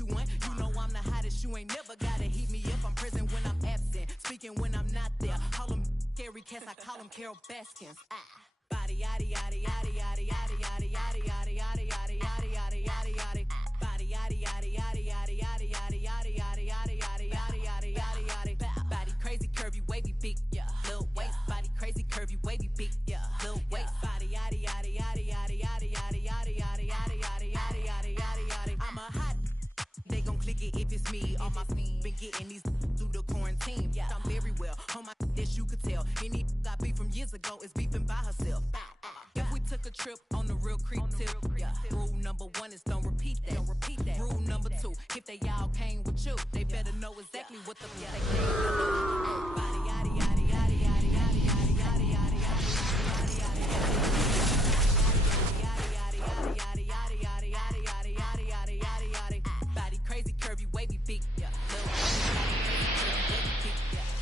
2-1. You know I'm the hottest. You ain't never gotta heat me if I'm present when I'm absent. Speaking when I'm not there. Call them scary cats. I call them Carol Baskins. Body yaddy yaddy yaddy yaddy yaddy yaddy yaddy yaddy yaddy yaddy yaddy yaddy yaddy yaddy. Body yaddy yaddy yaddy yaddy yaddy yaddy yaddy yaddy yaddy yaddy yaddy yaddy yaddy yaddy. Body crazy curvy wavy big, yeah. Little waist. Body crazy curvy wavy big, yeah. Little waist. Body yaddy yaddy yaddy yaddy yaddy yaddy yaddy yaddy yaddy yaddy yaddy yaddy yaddy yaddy. I'm a hot. They gon' click it if it's me. All my been getting these through the quarantine. Yeah, I'm very well. On my this you could tell. Any got beef from years ago is beefing by herself. If we took a trip on the real creep tip, yeah. Rule number 1 is don't repeat that. Don't repeat that. Rule number 2, if they all came with you, they better know exactly what the fuck they came to do. Body yaddy yaddy yaddy yaddy yaddy yaddy yaddy yaddy yaddy yaddy yaddy yaddy yaddy yaddy yaddy yaddy yaddy yaddy. Body crazy curvy wavy big, yeah.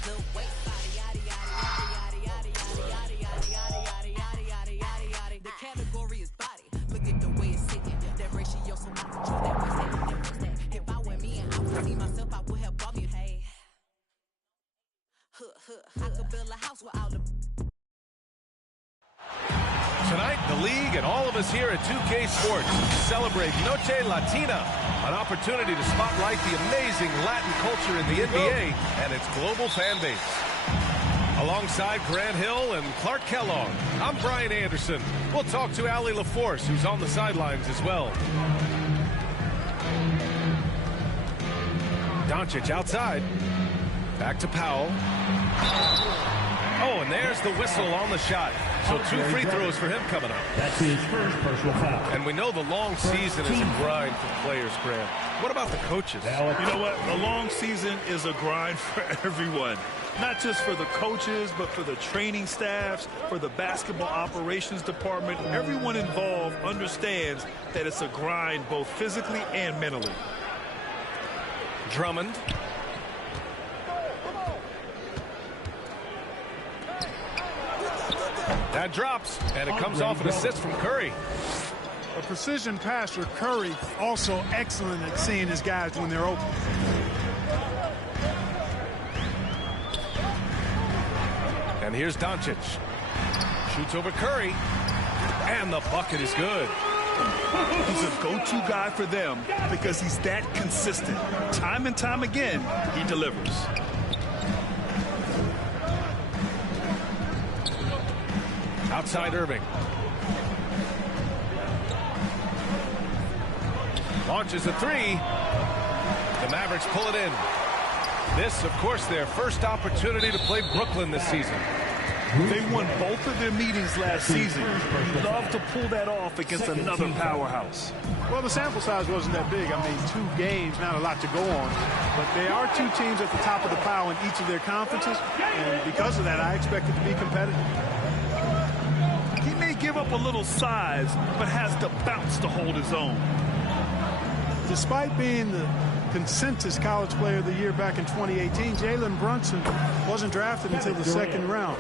Little waist. Body yaddy yaddy yaddy yaddy yaddy yaddy yaddy yaddy yaddy yaddy yaddy. The category is body. Look at the way it's sitting. That ratio so altitude. That waist that. If I were me and I would see myself, I would have bought me. Hey, I could build a house with all the. Tonight, the league and all of us here at 2K Sports celebrate Noche Latina, an opportunity to spotlight the amazing Latin culture in the NBA and its global fan base. Alongside Grant Hill and Clark Kellogg, I'm Brian Anderson. We'll talk to Allie LaForce, who's on the sidelines as well. Doncic outside. Back to Powell. Oh, and there's the whistle on the shot. So 2 free throws for him coming up. That's his first personal foul. And we know the long season is a grind for players, Grant. What about the coaches? You know what? The long season is a grind for everyone. Not just for the coaches, but for the training staffs, for the basketball operations department. Everyone involved understands that it's a grind both physically and mentally. Drummond. That drops, and it comes off an assist from Curry. A precision passer, Curry, also excellent at seeing his guys when they're open. And here's Doncic. Shoots over Curry, and the bucket is good. He's a go-to guy for them because he's that consistent. Time and time again, he delivers. Outside Irving. Launches a 3. The Mavericks pull it in. This, of course, their first opportunity to play Brooklyn this season. They won both of their meetings last season. You'd love to pull that off against another powerhouse. Well, the sample size wasn't that big. I mean, 2 games, not a lot to go on. But they are 2 teams at the top of the pile in each of their conferences. And because of that, I expect it to be competitive. He may give up a little size, but has the bounce to hold his own. Despite being the consensus college player of the year back in 2018, Jalen Brunson wasn't drafted until the 2nd round.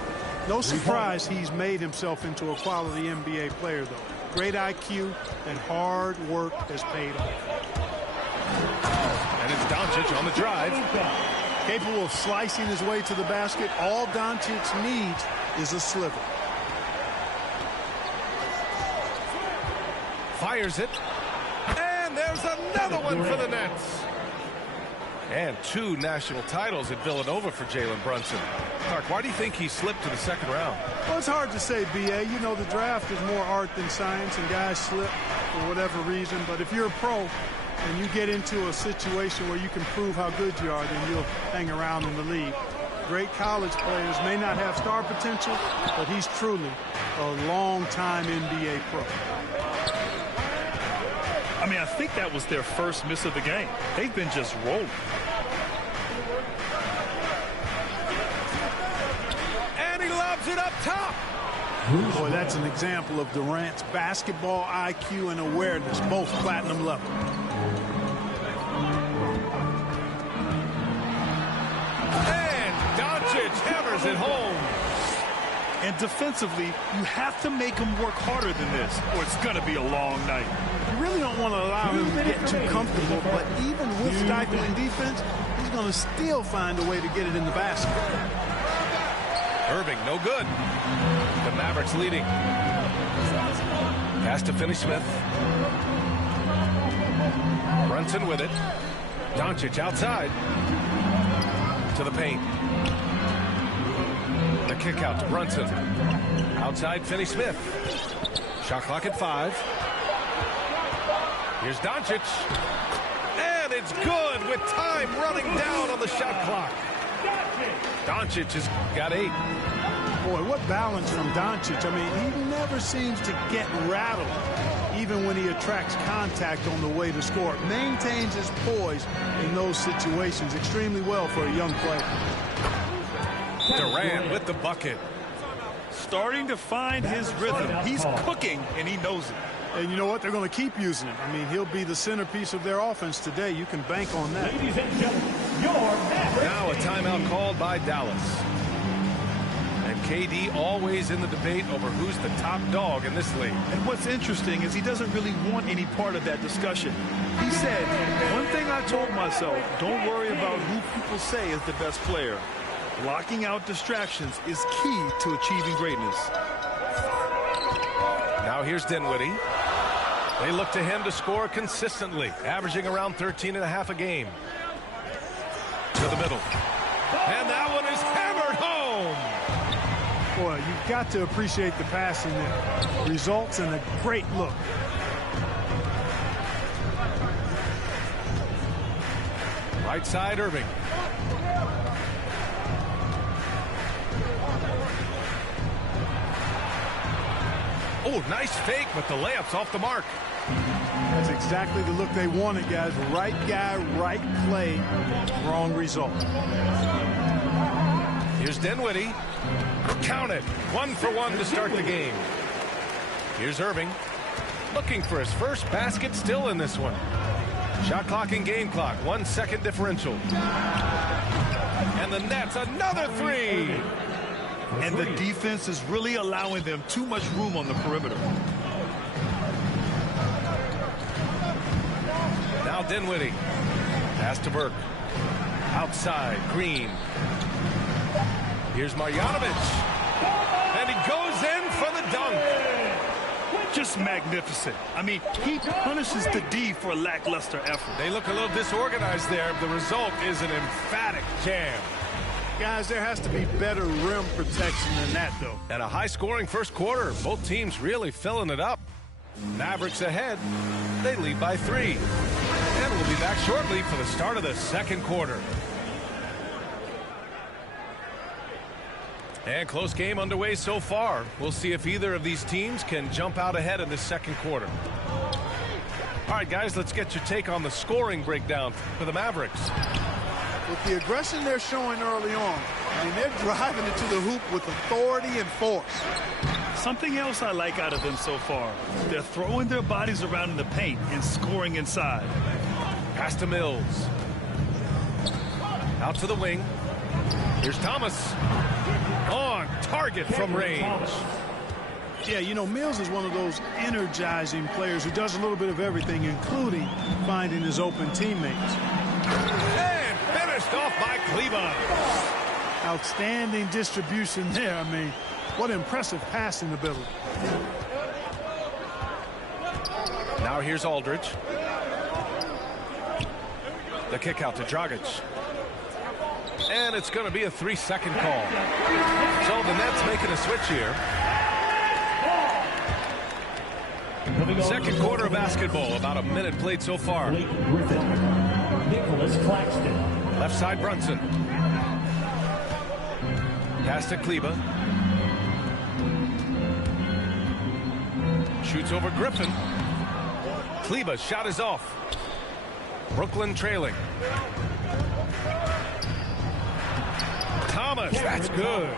No surprise he's made himself into a quality NBA player, though. Great IQ and hard work has paid off. And it's Doncic on the drive. Capable of slicing his way to the basket. All Doncic needs is a sliver. Fires it. And there's another one for the Nets. And 2 national titles at Villanova for Jalen Brunson. Clark, why do you think he slipped to the 2nd round? Well, it's hard to say, B.A. You know, the draft is more art than science, and guys slip for whatever reason. But if you're a pro and you get into a situation where you can prove how good you are, then you'll hang around in the league. Great college players may not have star potential, but he's truly a long-time NBA pro. I mean, I think that was their first miss of the game. They've been just rolling. And he lobs it up top. Boy, that's an example of Durant's basketball IQ and awareness, both platinum level. And Doncic hammers it home. And defensively, you have to make him work harder than this, or it's going to be a long night. You really don't want to allow him to get too comfortable, but even with stifling defense, he's going to still find a way to get it in the basket. Irving, no good. The Mavericks leading. Pass to Finney-Smith. Brunson with it. Doncic outside. To the paint. The kick out to Brunson. Outside Finney-Smith. Shot clock at 5. Here's Doncic. And it's good with time running down on the shot clock. Doncic has got 8. Boy, what balance from Doncic. I mean, he never seems to get rattled, even when he attracts contact on the way to score. Maintains his poise in those situations extremely well for a young player. Durant with the bucket. Starting to find his rhythm. He's cooking, and he knows it. And you know what? They're going to keep using him. I mean, he'll be the centerpiece of their offense today. You can bank on that. Ladies and gentlemen, your Mavericks. Now a timeout called by Dallas. And KD always in the debate over who's the top dog in this league. And what's interesting is he doesn't really want any part of that discussion. He said, one thing I told myself, don't worry about who people say is the best player. Blocking out distractions is key to achieving greatness. Now here's Dinwiddie. They look to him to score consistently, averaging around 13.5 a game. To the middle. And that one is hammered home. Boy, you've got to appreciate the passing there. Results in a great look. Right side, Irving. Oh, nice fake, but the layup's off the mark. That's exactly the look they wanted, guys. Right guy, right play, wrong result. Here's Dinwiddie. Count it. 1 for 1 to start the game. Here's Irving. Looking for his first basket still in this one. Shot clock and game clock. 1 second differential. And the Nets, another 3. And the defense is really allowing them too much room on the perimeter. Now Dinwiddie. Pass to Burke. Outside, Green. Here's Marjanovic. And he goes in for the dunk. Just magnificent. I mean, he punishes the D for a lackluster effort. They look a little disorganized there. The result is an emphatic jam. Guys, there has to be better rim protection than that, though. And a high-scoring first quarter. Both teams really filling it up. Mavericks ahead. They lead by 3. And we'll be back shortly for the start of the second quarter. And close game underway so far. We'll see if either of these teams can jump out ahead in the second quarter. All right, guys, let's get your take on the scoring breakdown for the Mavericks. With the aggression they're showing early on, I mean, they're driving it to the hoop with authority and force. Something else I like out of them so far, they're throwing their bodies around in the paint and scoring inside. Pass to Mills. Out to the wing. Here's Thomas. On target from range. Yeah, you know, Mills is one of those energizing players who does a little bit of everything, including finding his open teammates. And finished off by Cleveland. Outstanding distribution there. I mean, what impressive passing ability. Now here's Aldridge. The kick out to Dragic. And it's going to be a 3-second call. So the Nets making a switch here. Second quarter of basketball. About a minute played so far. Nicholas Claxton. Left side Brunson. Pass to Kleba. Shoots over Griffin. Kleba's shot is off. Brooklyn trailing. Thomas, that's good.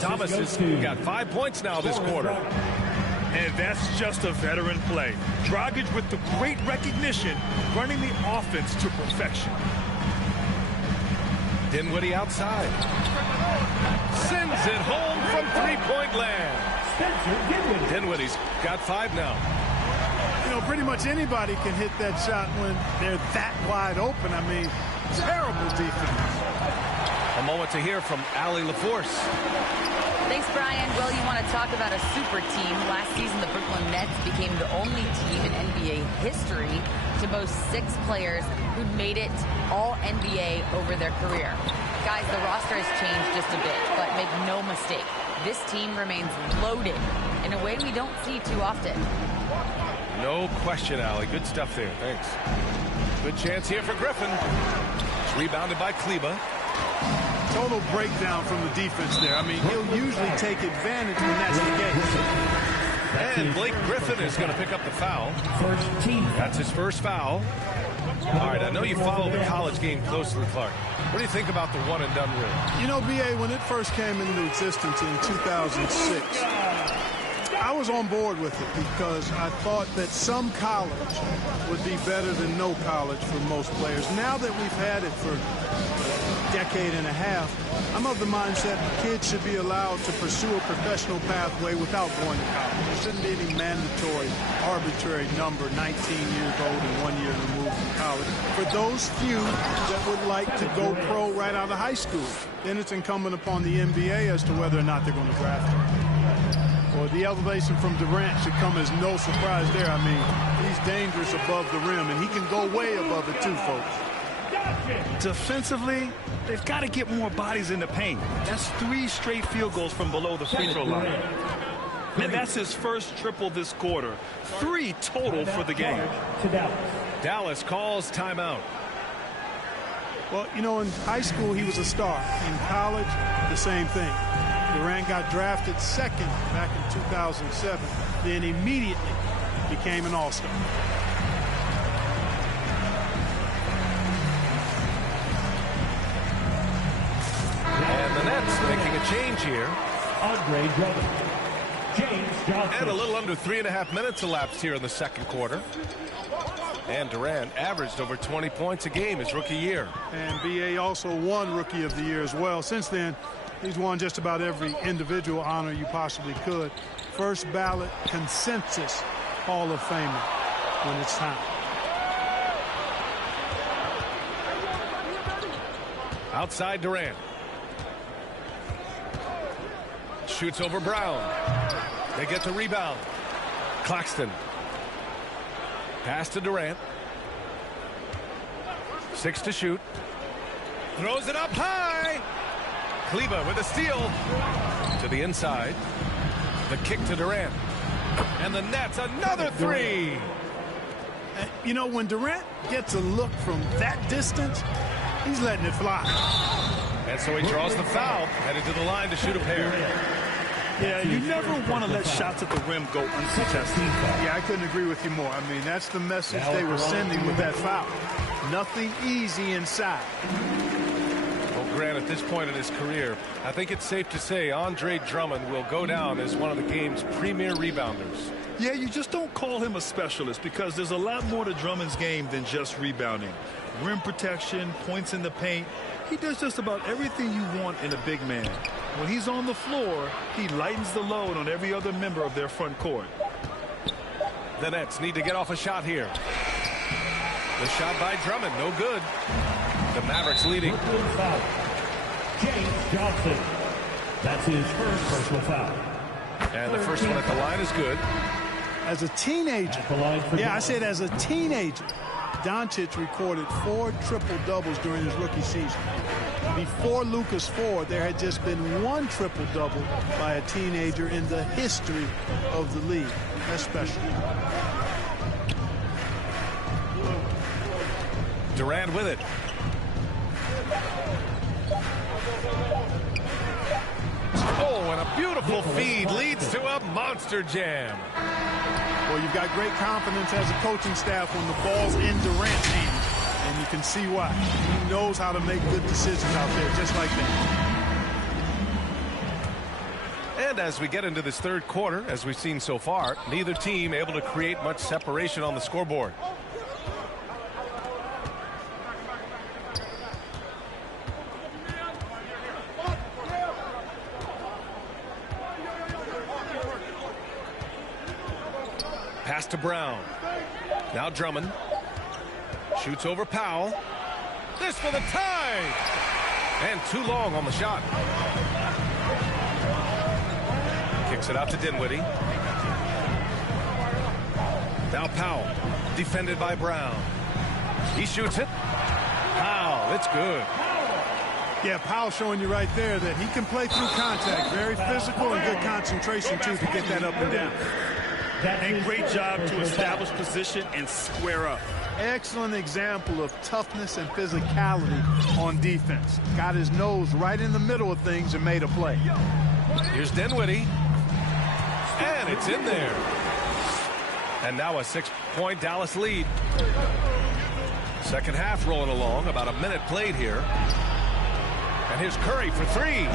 Thomas has got 5 points now this quarter. And that's just a veteran play. Dragic with the great recognition, running the offense to perfection. Dinwiddie outside. Sends it home from three-point land. Dinwiddie's got 5 now. You know, pretty much anybody can hit that shot when they're that wide open. I mean, terrible defense. A moment to hear from Allie LaForce. Thanks, Brian. Well, you want to talk about a super team. Last season, the Brooklyn Nets became the only team in NBA history to boast 6 players who made it all NBA over their career. Guys, the roster has changed just a bit, but make no mistake, this team remains loaded in a way we don't see too often. No question, Allie. Good stuff there. Thanks. Good chance here for Griffin. It's rebounded by Kleba. Total breakdown from the defense there. I mean, he'll usually take advantage when that's the case. And Blake Griffin is going to pick up the foul. First team. That's his first foul. All right, I know you follow the college game closely, Clark. What do you think about the one-and-done rule? You know, B.A., when it first came into existence in 2006, I was on board with it because I thought that some college would be better than no college for most players. Now that we've had it for a decade and a half, I'm of the mindset kids should be allowed to pursue a professional pathway without going to college. There shouldn't be any mandatory, arbitrary number, 19 years old and 1 year removed from college. For those few that would like to go pro right out of high school, then it's incumbent upon the NBA as to whether or not they're going to draft him. Well, the elevation from Durant should come as no surprise there. I mean, he's dangerous above the rim, and he can go way above it too, folks. Defensively, they've got to get more bodies in the paint. That's 3 straight field goals from below the free throw line. And that's his first triple this quarter. 3 total for the game. Dallas calls timeout. Well, you know, in high school, he was a star. In college, the same thing. Durant got drafted second back in 2007, then immediately became an all-star. And the Nets making a change here. Andre Drummond. James Johnson. And a little under 3.5 minutes elapsed here in the second quarter. And Durant averaged over 20 points a game his rookie year. And B.A. also won Rookie of the Year as well. Since then, he's won just about every individual honor you possibly could. First ballot consensus Hall of Famer when it's time. Outside Durant. Shoots over Brown. They get the rebound. Claxton. Pass to Durant. 6 to shoot. Throws it up high. Kleba with a steal to the inside. The kick to Durant. And the Nets, another 3. You know, when Durant gets a look from that distance, he's letting it fly. And so he draws the foul, headed to the line to shoot a pair. Yeah, you never want to let shots at the rim go uncontested. Yeah, I couldn't agree with you more. I mean, that's the message they were sending with that foul. Nothing easy inside. Well, Grant, at this point in his career, I think it's safe to say Andre Drummond will go down as one of the game's premier rebounders. Yeah, you just don't call him a specialist because there's a lot more to Drummond's game than just rebounding. Rim protection, points in the paint. He does just about everything you want in a big man. When he's on the floor, he lightens the load on every other member of their front court. The Nets need to get off a shot here. The shot by Drummond, no good. The Mavericks leading. James Johnson. That's his first personal foul. And the first one at the line is good. As a teenager, I said as a teenager, Doncic recorded 4 triple-doubles during his rookie season. Before Luka's 4, there had just been 1 triple-double by a teenager in the history of the league. That's special. Durant with it. Oh, and a beautiful feed leads to a monster jam. Well, you've got great confidence as a coaching staff when the ball's in Durant's hands, and you can see why. He knows how to make good decisions out there, just like that. And as we get into this third quarter, as we've seen so far, neither team able to create much separation on the scoreboard. to Brown. Now Drummond. Shoots over Powell. This for the tie! And too long on the shot. Kicks it out to Dinwiddie. Now Powell. Defended by Brown. He shoots it. Powell, it's good. Yeah, Powell showing you right there that he can play through contact. Very physical and good concentration, too, to get that up and down. And great job to establish position and square up. Excellent example of toughness and physicality on defense. Got his nose right in the middle of things and made a play. Here's Dinwiddie. And it's in there. And now a 6-point Dallas lead. Second half rolling along. About a minute played here. And here's Curry for three.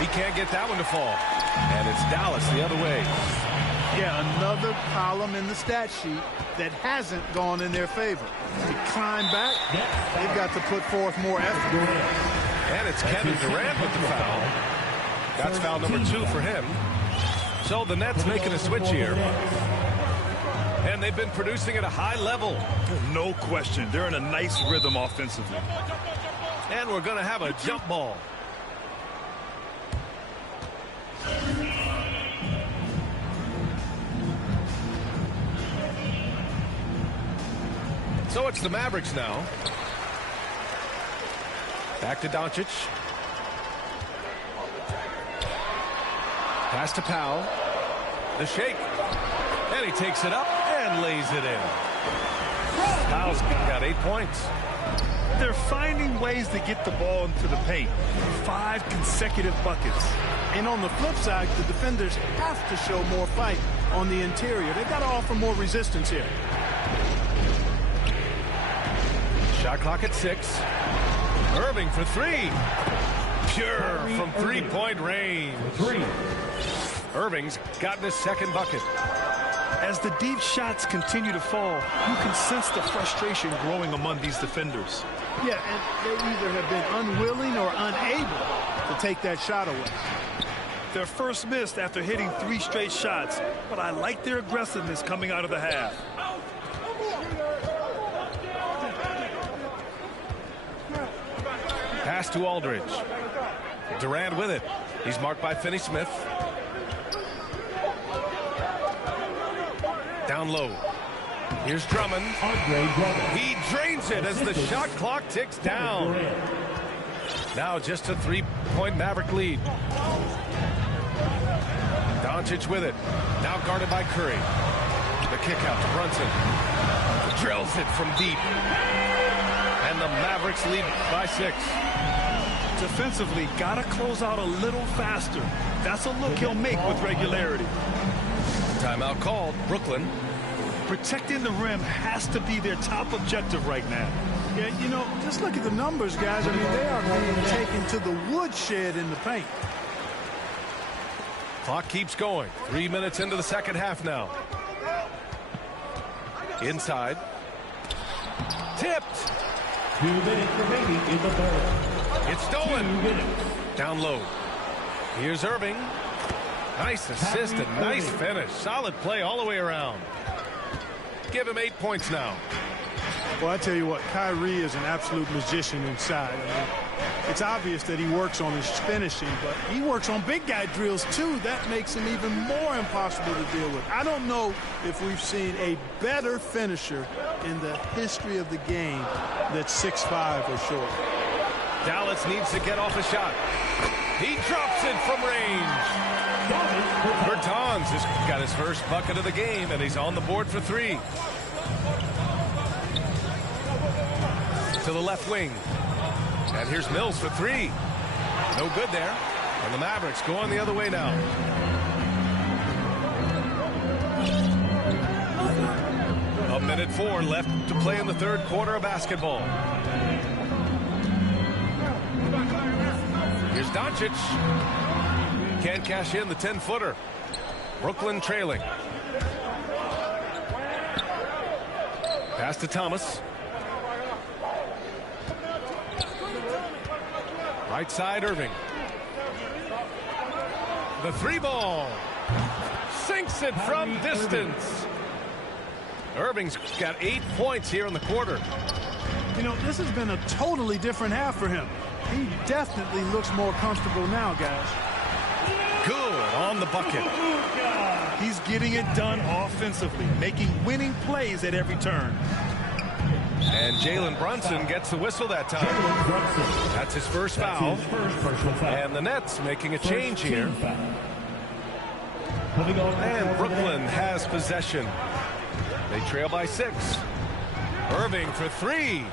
He can't get that one to fall. And it's Dallas the other way. Yeah, another column in the stat sheet that hasn't gone in their favor. To climb back, they've got to put forth more effort. And it's Kevin Durant with the foul. That's foul number 2 for him. So the Nets making a switch here. And they've been producing at a high level. No question. They're in a nice rhythm offensively. And we're going to have a jump ball. So it's the Mavericks now. Back to Doncic. Pass to Powell. The shake. And he takes it up and lays it in. Powell's got 8 points. They're finding ways to get the ball into the paint. 5 consecutive buckets. And on the flip side, the defenders have to show more fight on the interior. They've got to offer more resistance here. Shot clock at 6. Irving for 3. Pure from three-point range. Irving's gotten his second bucket. As the deep shots continue to fall, you can sense the frustration growing among these defenders. Yeah, and they either have been unwilling or unable to take that shot away. Their first missed after hitting 3 straight shots, but I like their aggressiveness coming out of the half. Pass to Aldridge. Durant with it. He's marked by Finney-Smith. Down low. Here's Drummond. He drains it as the shot clock ticks down. Now just a 3-point Maverick lead. Doncic with it. Now guarded by Curry. The kick out to Brunson. Drills it from deep. And the Mavericks lead by 6. Defensively, gotta close out a little faster. That's a look he'll make with regularity. Timeout called. Brooklyn. Protecting the rim has to be their top objective right now. Yeah, you know, just look at the numbers, guys. I mean, they are being taken to the woodshed in the paint. Clock keeps going. 3 minutes into the second half now. Inside. Tipped. 2 minutes remaining in the third. It's stolen. Down low. Here's Irving. Nice assist and nice finish. Solid play all the way around. Give him 8 points now. Well, I tell you what, Kyrie is an absolute magician inside. I mean, it's obvious that he works on his finishing, but he works on big guy drills too. That makes him even more impossible to deal with. I don't know if we've seen a better finisher in the history of the game that's 6'5" or short. Dallas needs to get off a shot. He drops it from range. Bertans has got his first bucket of the game, and he's on the board for 3. To the left wing. And here's Mills for 3. No good there. And the Mavericks going the other way now. A minute 4 left to play in the third quarter of basketball. Here's Doncic. Can't cash in the 10-footer. Brooklyn trailing. Pass to Thomas. Right side, Irving. The 3 ball. Sinks it from distance. Irving's got 8 points here in the quarter. You know, this has been a totally different half for him. He definitely looks more comfortable now, guys. Good on the bucket. He's getting it done offensively, making winning plays at every turn. And Jalen Brunson gets the whistle that time. That's his first foul. And the Nets making a change here. And Brooklyn has possession. They trail by 6. Irving for 3.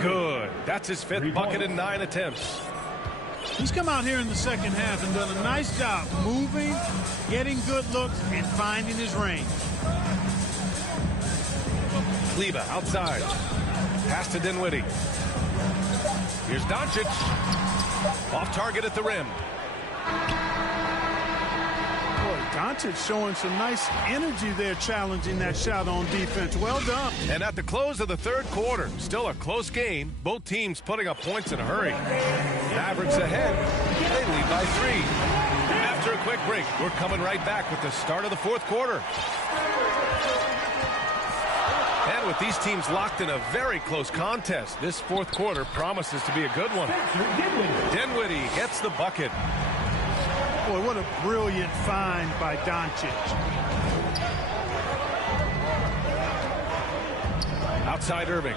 Good. That's his 5th bucket in 9 attempts. He's come out here in the second half and done a nice job moving, getting good looks, and finding his range. Kleba outside. Pass to Dinwiddie. Here's Doncic. Off target at the rim. Boy, Doncic showing some nice energy there, challenging that shot on defense. Well done. And at the close of the 3rd quarter, still a close game. Both teams putting up points in a hurry. Mavericks ahead. They lead by 3. After a quick break, we're coming right back with the start of the 4th quarter. And with these teams locked in a very close contest, this 4th quarter promises to be a good one. Dinwiddie gets the bucket. Boy, what a brilliant find by Doncic. Outside Irving.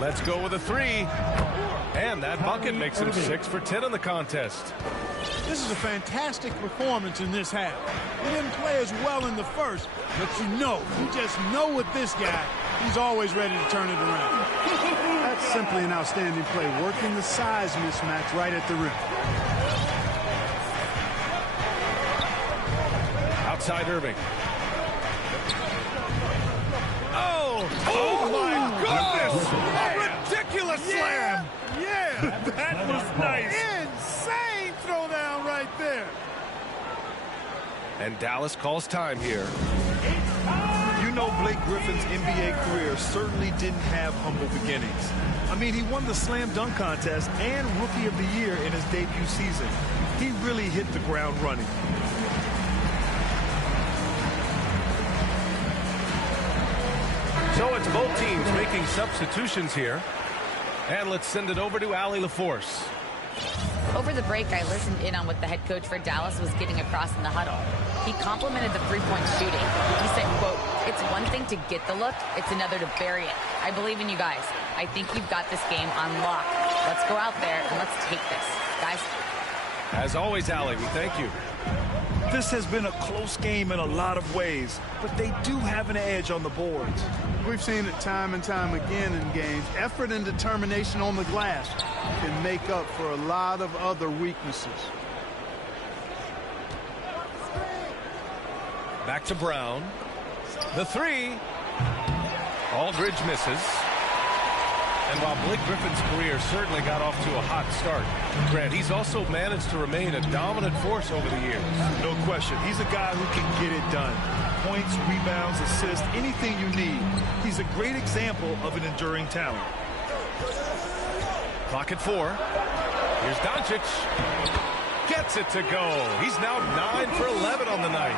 Let's go with a 3. And that bucket makes him 6 for 10 in the contest. This is a fantastic performance in this half. He didn't play as well in the first, but you just know with this guy, he's always ready to turn it around. That's simply an outstanding play, working the size mismatch right at the rim. Outside Irving. Oh my goodness! A ridiculous slam! Yeah! That was nice. Insane throwdown right there. And Dallas calls time here. You know, Blake Griffin's NBA career certainly didn't have humble beginnings. I mean, he won the slam dunk contest and Rookie of the Year in his debut season. He really hit the ground running. So it's both teams making substitutions here. And let's send it over to Allie LaForce. Over the break, I listened in on what the head coach for Dallas was getting across in the huddle. He complimented the three-point shooting. He said, quote, "It's one thing to get the look, it's another to bury it. I believe in you guys. I think you've got this game on lock. Let's go out there and let's take this. Guys." As always, Allie, we thank you. This has been a close game in a lot of ways, but they do have an edge on the boards. We've seen it time and time again in games. Effort and determination on the glass can make up for a lot of other weaknesses. Back to Brown. The 3. Aldridge misses. And while Blake Griffin's career certainly got off to a hot start, Grant, he's also managed to remain a dominant force over the years. No question. He's a guy who can get it done. Points, rebounds, assists, anything you need. He's a great example of an enduring talent. Clock at 4. Here's Doncic. Gets it to go. He's now 9 for 11 on the night.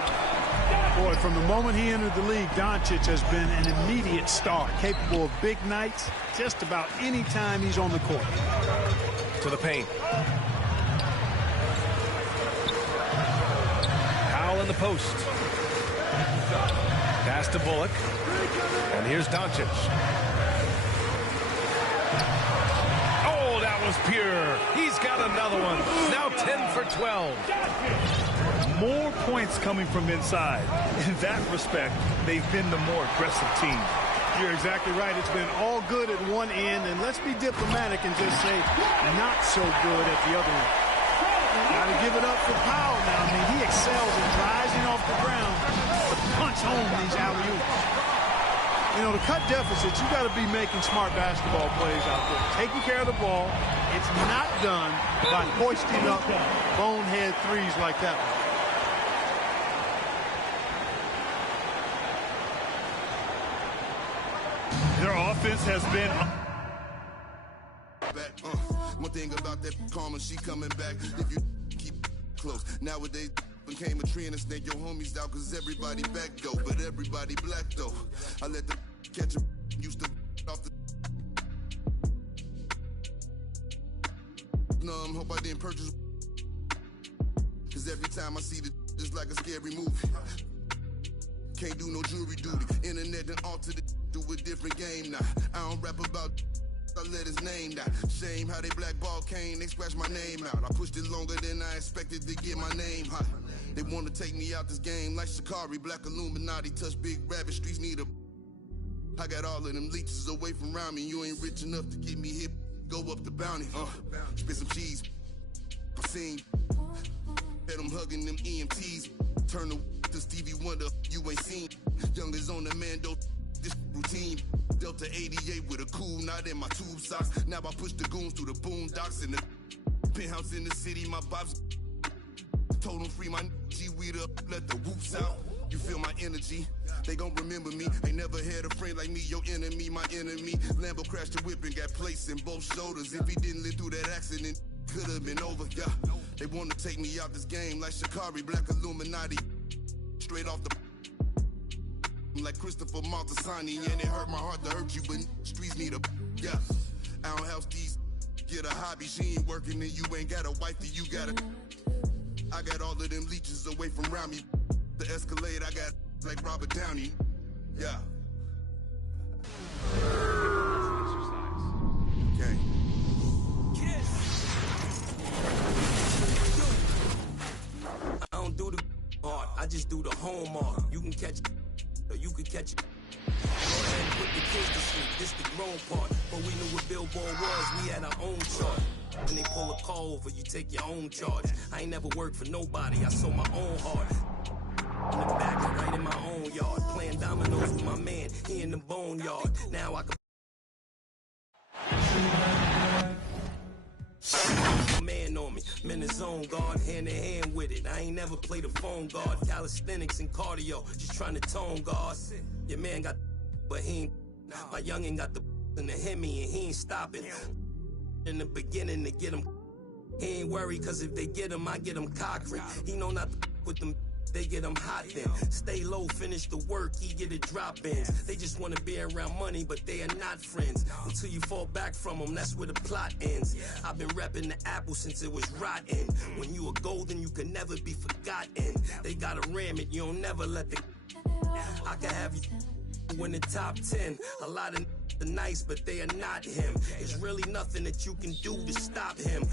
Boy, from the moment he entered the league, Doncic has been an immediate star, capable of big nights just about any time he's on the court. To the paint. Powell in the post. Pass to Bullock. And here's Doncic. Oh, that was pure. He's got another one. Now 10 for 12. More points coming from inside. In that respect, they've been the more aggressive team. You're exactly right. It's been all good at one end, and let's be diplomatic and just say not so good at the other end. Got to give it up for Powell now. I mean, he excels in rising off the ground to punch home these alley-oops. You know, to cut deficits, you got to be making smart basketball plays out there. Taking care of the ball. It's not done by hoisting up bonehead threes like that one. Their offense has been... One thing about that karma, she coming back. If you keep close. Nowadays, became a trend and snake your homies out cause everybody back though, but everybody black though. I let the catch a used to off the numb, hope I didn't purchase cause every time I see the just like a scary movie. Can't do no jury duty. Internet done altered it to a different game now. I don't rap about I let his name down. Shame how they blackball Kane, they scratched my name out. I pushed it longer than I expected to get my name hot. They wanna take me out this game like Shikari, Black Illuminati, touch big rabbit, streets need a. I got all of them leeches away from around me. You ain't rich enough to get me hip, go up the bounty. Spit some cheese, I seen. Had them hugging them EMTs. Turn to Stevie Wonder, you ain't seen. Youngers on the Mando, this routine. Delta 88 with a cool knot in my tube socks. Now I push the goons through the boondocks in the penthouse in the city. My bops told them free my G-weed up, let the whoops out. You feel my energy, they gon' remember me. Ain't never had a friend like me, your enemy, my enemy. Lambo crashed the whip and got placed in both shoulders. If he didn't live through that accident, could've been over, yeah. They wanna take me out this game like Shikari, Black Illuminati. Straight off the like Christopher Maltasani, and it hurt my heart to hurt you, but streets need a, yeah. I don't help these, get a hobby, she ain't working and you ain't got a wife that you got a. I got all of them leeches away from around me. The Escalade, I got like Robert Downey, yeah. Okay. I don't do the art, I just do the home art. You can catch it, or you can catch it. Go ahead and put the kids to sleep, this the grown part. But we knew what Billboard was, we had our own chart. When they pull a call over, you take your own charge. I ain't never worked for nobody, I sold my own heart. In the back and right in my own yard. Playing dominoes with my man, he in the boneyard. Now I can man on me, men is zone guard, hand in hand with it. I ain't never played a phone guard. Calisthenics and cardio, just trying to tone guard. Your man got but he ain't. My youngin' got the in the Hemi and he ain't stopping. In the beginning to get him, he ain't worried cause if they get him, I get him cockring. He know not to with them, they get him hot then. Stay low, finish the work, he get it drop-ins. They just wanna be around money, but they are not friends. Until you fall back from them, that's where the plot ends. I've been repping the apple since it was rotten. When you are golden, you can never be forgotten. They gotta ram it, you don't never let the. I can have you in the top 10. A lot of are nice, but they are not him. There's really nothing that you can do to stop him.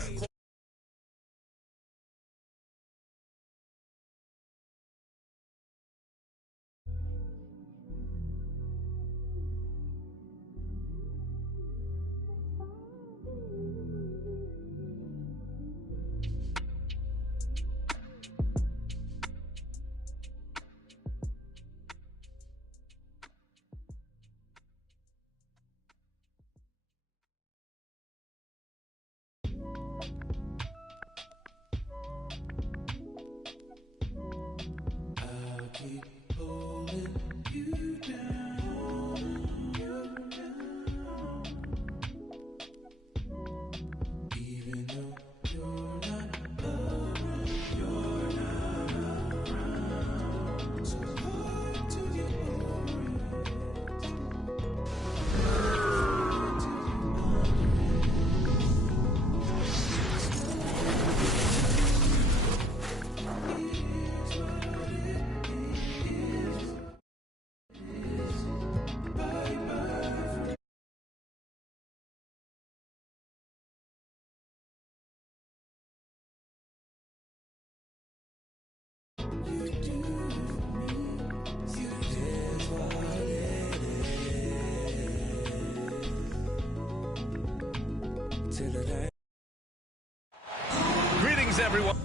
Greetings, everyone.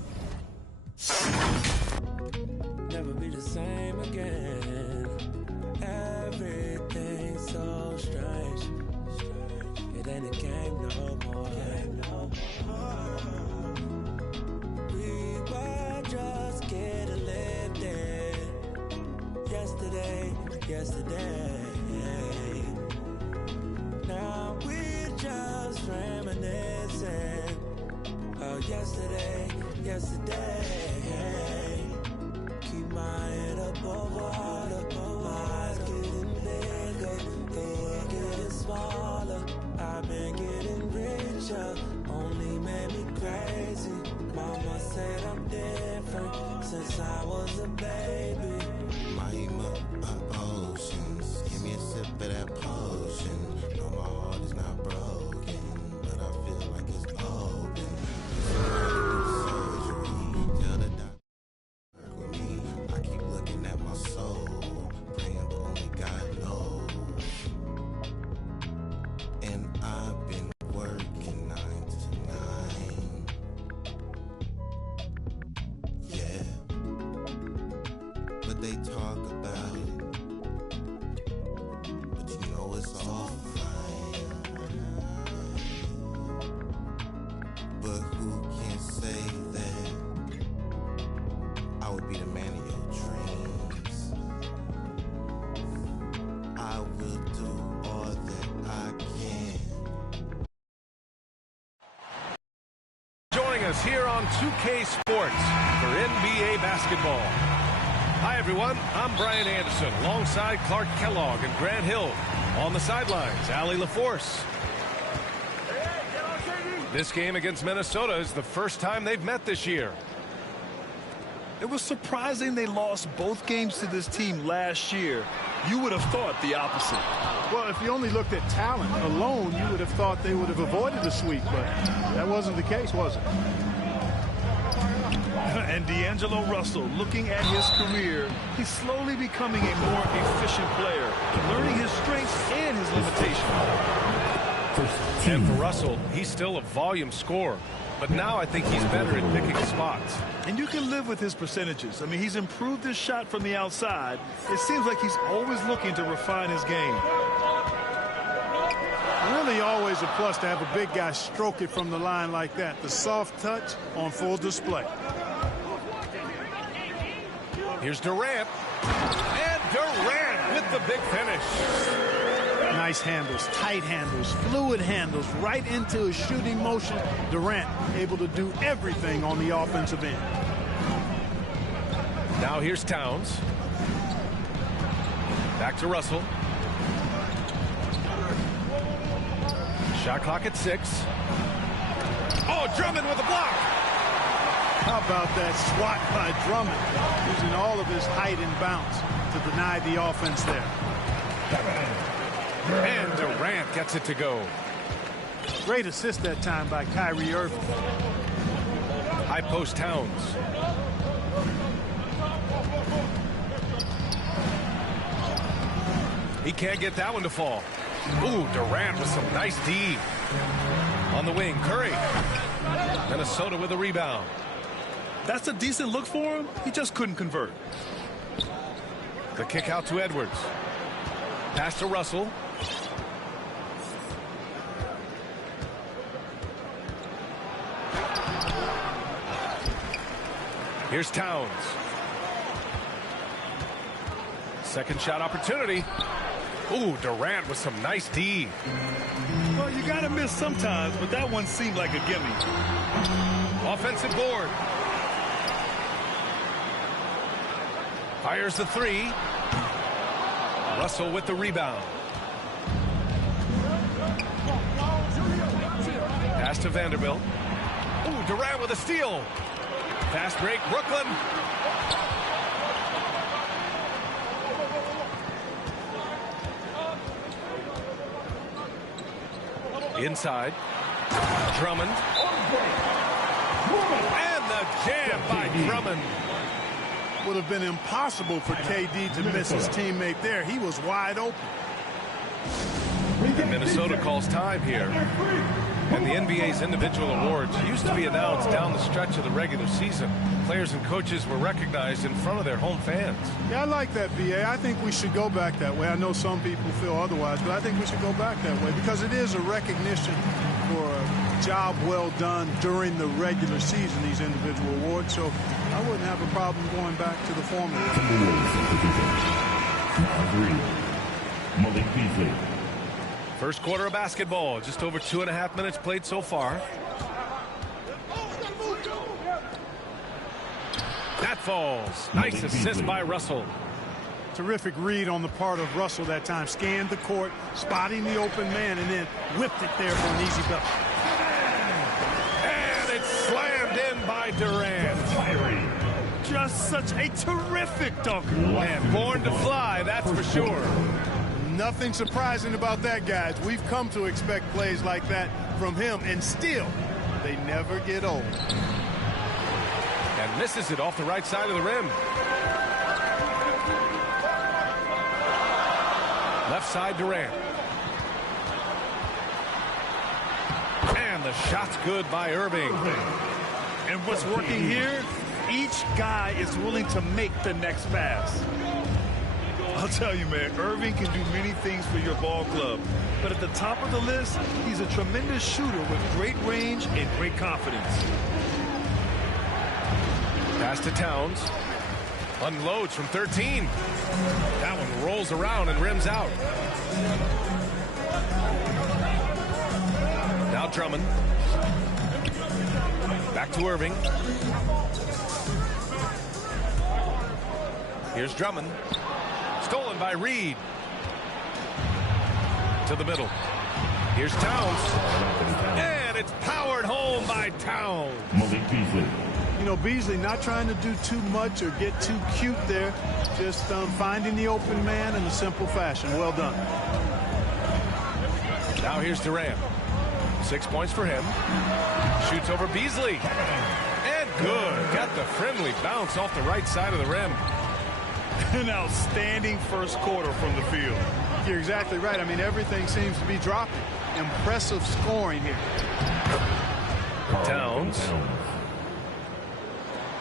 Never be the same again. Everything's so strange. It ain't a game no more. We were just getting lifted. Yesterday. Now we're just reminiscing. Oh, yesterday. picture only made me crazy. Mama said I'm different since I was a baby. Mahima, oceans. Give me a sip of that potion. No, my heart is not broken, but I feel like it's open. Surgery, tell the doctor with me. I keep looking at my soul, praying, but only God knows. And I've been working 9 to 9. Yeah. But they talk about it, but you know it's all fine. But who can say that I would be the man of your dreams? I will do all that I can. Joining us here on 2K Sports for NBA basketball. Hi, everyone. I'm Brian Anderson, alongside Clark Kellogg and Grant Hill. On the sidelines, Allie LaForce. This game against Minnesota is the first time they've met this year. It was surprising they lost both games to this team last year. You would have thought the opposite. Well, if you only looked at talent alone, you would have thought they would have avoided a sweep, but that wasn't the case, was it? And D'Angelo Russell, looking at his career, he's slowly becoming a more efficient player, learning his strengths and his limitations. And for Russell, he's still a volume scorer, but now I think he's better at picking spots. And you can live with his percentages. I mean, he's improved his shot from the outside. It seems like he's always looking to refine his game. Really always a plus to have a big guy stroke it from the line like that. The soft touch on full display. Here's Durant. And Durant with the big finish. Nice handles, tight handles, fluid handles, right into his shooting motion. Durant able to do everything on the offensive end. Now here's Towns. Back to Russell. Shot clock at 6. Oh, Drummond with a block. How about that swat by Drummond, using all of his height and bounce to deny the offense there. And Durant gets it to go. Great assist that time by Kyrie Irving. High post Towns. He can't get that one to fall. Ooh, Durant with some nice D. On the wing, Curry. Minnesota with a rebound. That's a decent look for him. He just couldn't convert. The kick out to Edwards. Pass to Russell. Here's Towns. Second shot opportunity. Ooh, Durant with some nice D. Well, you got to miss sometimes, but that one seemed like a gimme. Offensive board. Fires the 3. Russell with the rebound. Pass to Vanderbilt. Ooh, Durant with a steal. Fast break, Brooklyn. Inside. Drummond. And the jam by Drummond. Would have been impossible for KD to miss his teammate there. He was wide open. And Minnesota calls time here. And the NBA's individual awards used to be announced down the stretch of the regular season. Players and coaches were recognized in front of their home fans. Yeah, I like that, B.A. I think we should go back that way. I know some people feel otherwise, but I think we should go back that way because it is a recognition for a job well done during the regular season, these individual awards. So I wouldn't have a problem going back to the formula. Malik Beasley. First quarter of basketball, just over 2.5 minutes played so far. That falls. Nice assist by Russell. Terrific read on the part of Russell that time. Scanned the court, spotting the open man, and then whipped it there for an easy bucket. slammed in by Durant. Just such a terrific dunker. Man, born to fly, that's for sure. Nothing surprising about that, guys. We've come to expect plays like that from him, and still, they never get old. And misses it off the right side of the rim. Left side Durant. And the shot's good by Irving. And what's working here, each guy is willing to make the next pass. I'll tell you, man, Irving can do many things for your ball club. But at the top of the list, he's a tremendous shooter with great range and great confidence. Pass to Towns. Unloads from 13. That one rolls around and rims out. Now Drummond. Back to Irving. Here's Drummond. Stolen by Reed. To the middle. Here's Towns. And it's powered home by Towns. Malik Beasley. You know, Beasley not trying to do too much or get too cute there. Just finding the open man in a simple fashion. Well done. Now here's Durant. 6 points for him. Shoots over Beasley. And good. Got the friendly bounce off the right side of the rim. An outstanding first quarter from the field. You're exactly right. I mean, everything seems to be dropping. Impressive scoring here. Towns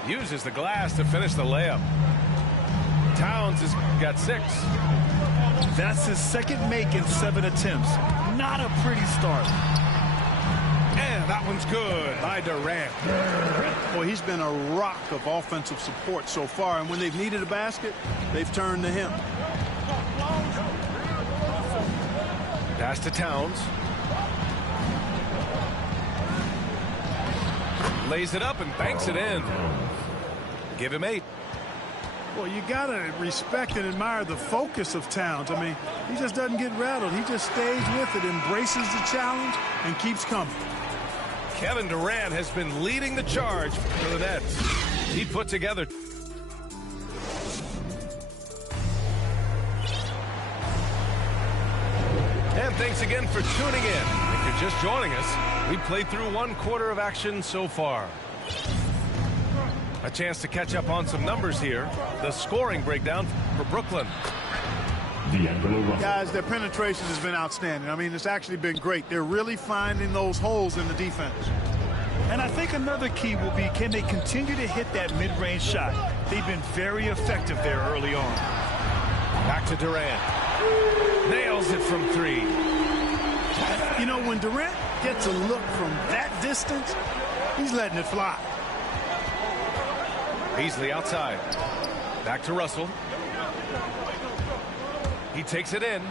uses the glass to finish the layup. Towns has got 6. That's his second make in 7 attempts. Not a pretty start. And that one's good by Durant. Well, he's been a rock of offensive support so far, and when they've needed a basket, they've turned to him. Pass to Towns. Lays it up and banks it in. Give him 8. Well, you got to respect and admire the focus of Towns. I mean, he just doesn't get rattled. He just stays with it, embraces the challenge, and keeps coming. Kevin Durant has been leading the charge for the Nets. He put together. And thanks again for tuning in. If you're just joining us, we played through 1 quarter of action so far. A chance to catch up on some numbers here. The scoring breakdown for Brooklyn. Guys, their penetration has been outstanding. I mean, it's actually been great. They're really finding those holes in the defense. And I think another key will be, can they continue to hit that mid-range shot? They've been very effective there early on. Back to Durant. Nails it from 3. You know, when Durant gets a look from that distance, he's letting it fly. Beasley outside. Back to Russell. He takes it in.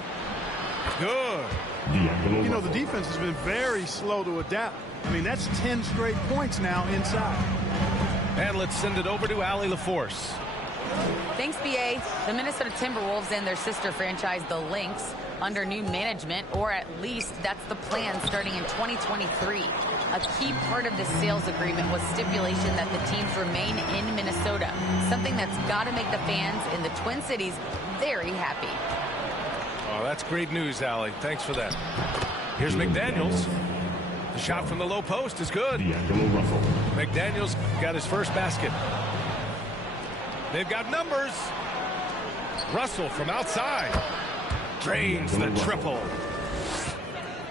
Good. You know, the defense has been very slow to adapt. I mean, that's 10 straight points now inside. And let's send it over to Allie LaForce. Thanks, BA. The Minnesota Timberwolves and their sister franchise, the Lynx, under new management, or at least that's the plan starting in 2023. A key part of the sales agreement was stipulation that the teams remain in Minnesota, something that's got to make the fans in the Twin Cities very happy. Oh, that's great news, Allie. Thanks for that. Here's McDaniels. The shot from the low post is good. McDaniels got his first basket. They've got numbers. Russell from outside. Drains the triple.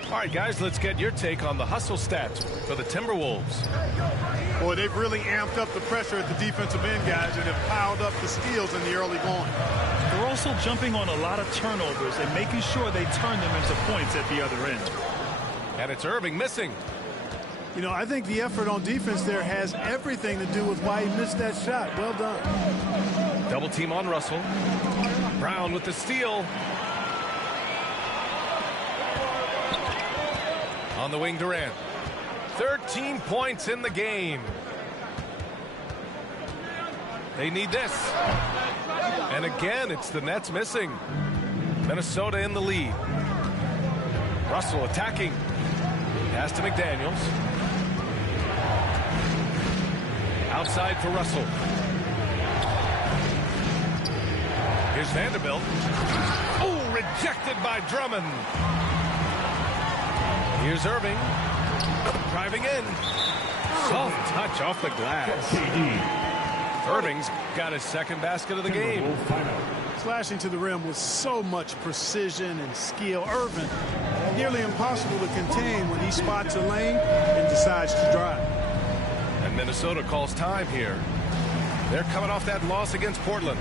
All right, guys, let's get your take on the hustle stats for the Timberwolves. Boy, they've really amped up the pressure at the defensive end, guys, and have piled up the steals in the early going. They're also jumping on a lot of turnovers and making sure they turn them into points at the other end. And it's Irving missing. You know, I think the effort on defense there has everything to do with why he missed that shot. Well done. Double team on Russell. Brown with the steal. On the wing, Durant. 13 points in the game. They need this. And again, it's the Nets missing. Minnesota in the lead. Russell attacking. Pass to McDaniels. Outside for Russell. Here's Vanderbilt. Oh, rejected by Drummond. Here's Irving. Driving in. Soft touch off the glass. Irving's got his second basket of the game. Slashing to the rim with so much precision and skill. Irving, nearly impossible to contain when he spots a lane and decides to drive. And Minnesota calls time here. They're coming off that loss against Portland.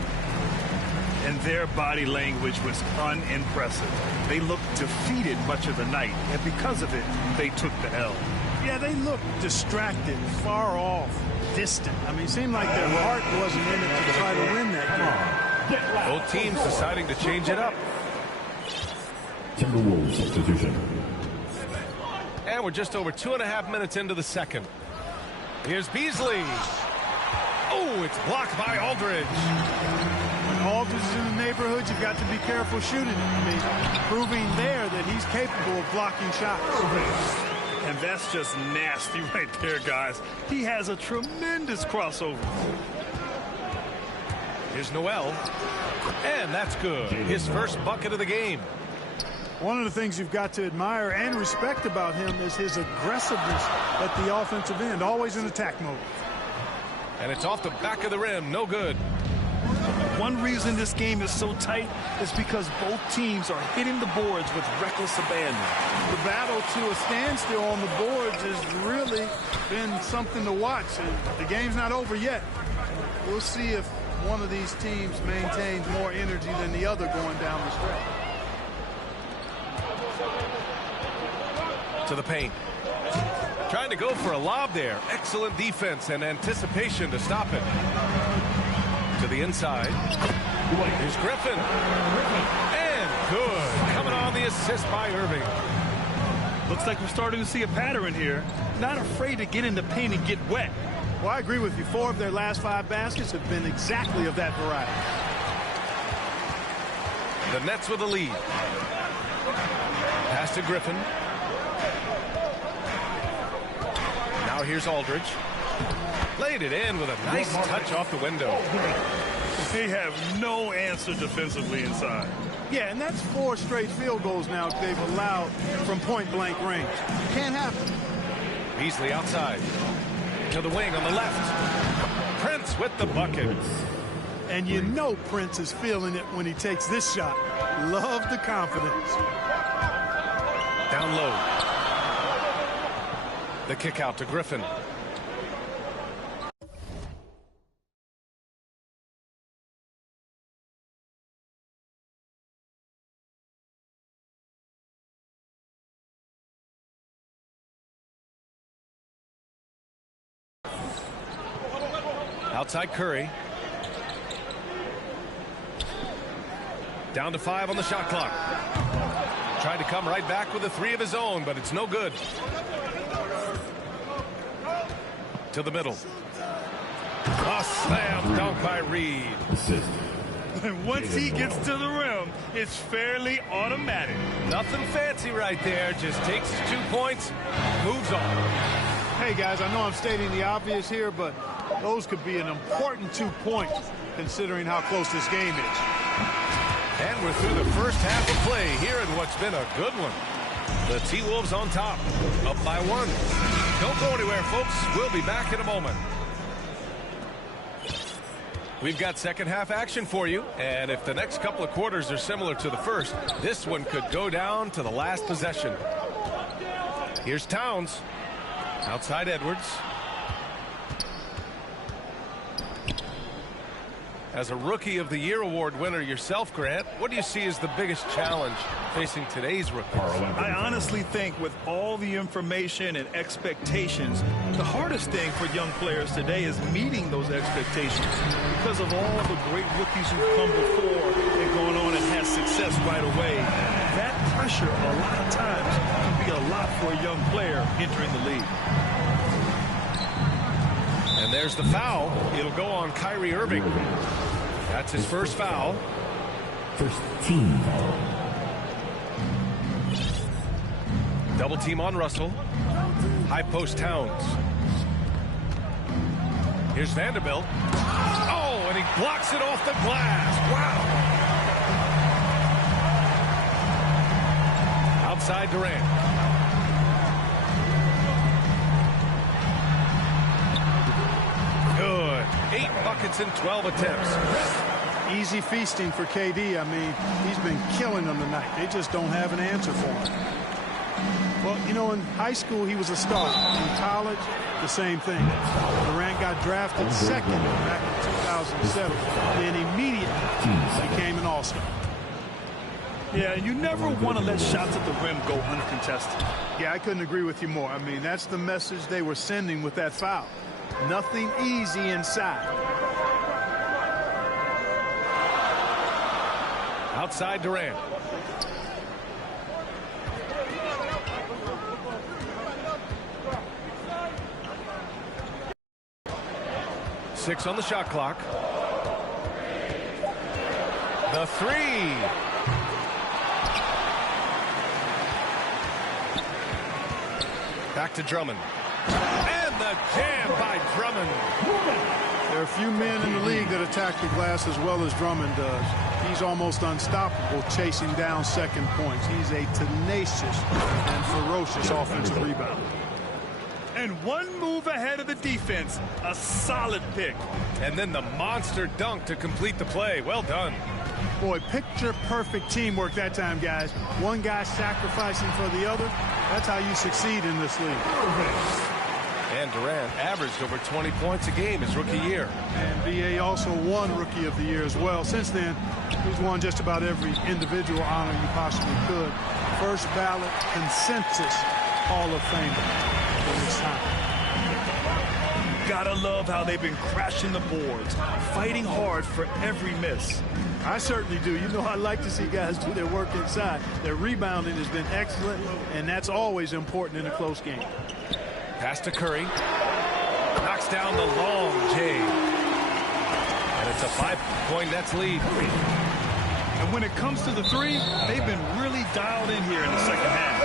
And their body language was unimpressive. They looked defeated much of the night, and because of it, they took the L. Yeah, they looked distracted, far off, distant. I mean, it seemed like their heart wasn't in it to try to win that game. Both teams deciding to change it up. Timberwolves substitution. And we're just over 2.5 minutes into the second. Here's Beasley. Oh, it's blocked by Aldridge. When Aldridge is in the neighborhood, you've got to be careful shooting it. I mean, proving there that he's capable of blocking shots. And that's just nasty right there, guys. He has a tremendous crossover. Here's Noel. And that's good. His first bucket of the game. One of the things you've got to admire and respect about him is his aggressiveness at the offensive end, always in attack mode. And it's off the back of the rim, no good. One reason this game is so tight is because both teams are hitting the boards with reckless abandon. The battle to a standstill on the boards has really been something to watch. And the game's not over yet. We'll see if one of these teams maintains more energy than the other going down the stretch. To the paint. Trying to go for a lob there. Excellent defense and anticipation to stop it. To the inside. Here's Griffin. And good. Coming on the assist by Irving. Looks like we're starting to see a pattern here. Not afraid to get in the paint and get wet. Well, I agree with you. 4 of their last 5 baskets have been exactly of that variety. The Nets with a lead. Pass to Griffin. Now here's Aldridge. Laid it in with a nice touch off the window. They have no answer defensively inside. Yeah, and that's 4 straight field goals now they've allowed from point-blank range. Can't happen. Beasley outside. To the wing on the left. Prince with the bucket. And you know Prince is feeling it when he takes this shot. Love the confidence. Down low. The kick out to Griffin. Outside Curry. Down to 5 on the shot clock. Tried to come right back with a 3 of his own, but it's no good. To the middle. A slam dunk by Reed. And once he gets to the rim, it's fairly automatic. Nothing fancy right there. Just takes his 2 points, moves on. Hey, guys, I know I'm stating the obvious here, but those could be an important 2 points considering how close this game is. And we're through the first half of play here in what's been a good one. The T-Wolves on top, up by 1. Don't go anywhere, folks. We'll be back in a moment. We've got second half action for you, and if the next couple of quarters are similar to the first, this one could go down to the last possession. Here's Towns. Outside Edwards. As a Rookie of the Year award winner yourself, Grant, what do you see as the biggest challenge facing today's rookies? I honestly think with all the information and expectations, the hardest thing for young players today is meeting those expectations because of all the great rookies who've come before and gone on and had success right away. That pressure a lot of times can be a lot for a young player entering the league. And there's the foul. It'll go on Kyrie Irving. That's his first foul. First team foul. Double team on Russell. High post Towns. Here's Vanderbilt. Oh, and he blocks it off the glass. Wow. Outside Durant. Good. 8 buckets in 12 attempts. Easy feasting for KD. I mean, he's been killing them tonight. They just don't have an answer for him. Well, you know, in high school, he was a star. In college, the same thing. Durant got drafted second back in 2007. Then immediately became an all-star. Yeah, you never want to let shots at the rim go uncontested. Yeah, I couldn't agree with you more. I mean, that's the message they were sending with that foul. Nothing easy inside. Outside Durant. Six on the shot clock. The three. Back to Drummond. And the jam by Drummond. There are a few men in the league that attack the glass as well as Drummond does. He's almost unstoppable chasing down second points. He's a tenacious and ferocious offensive rebounder. And one move ahead of the defense. A solid pick. And then the monster dunk to complete the play. Well done. Boy, picture-perfect teamwork that time, guys. One guy sacrificing for the other. That's how you succeed in this league. And Durant averaged over 20 points a game his rookie year. And B.A. also won Rookie of the Year as well. Since then, he's won just about every individual honor you possibly could. First ballot consensus Hall of Famer for his time. Gotta love how they've been crashing the boards, fighting hard for every miss. I certainly do. You know, I like to see guys do their work inside. Their rebounding has been excellent, and that's always important in a close game. Pass to Curry. Knocks down the long J. And it's a 5-point Nets lead. And when it comes to the three, they've been really dialed in here in the second half.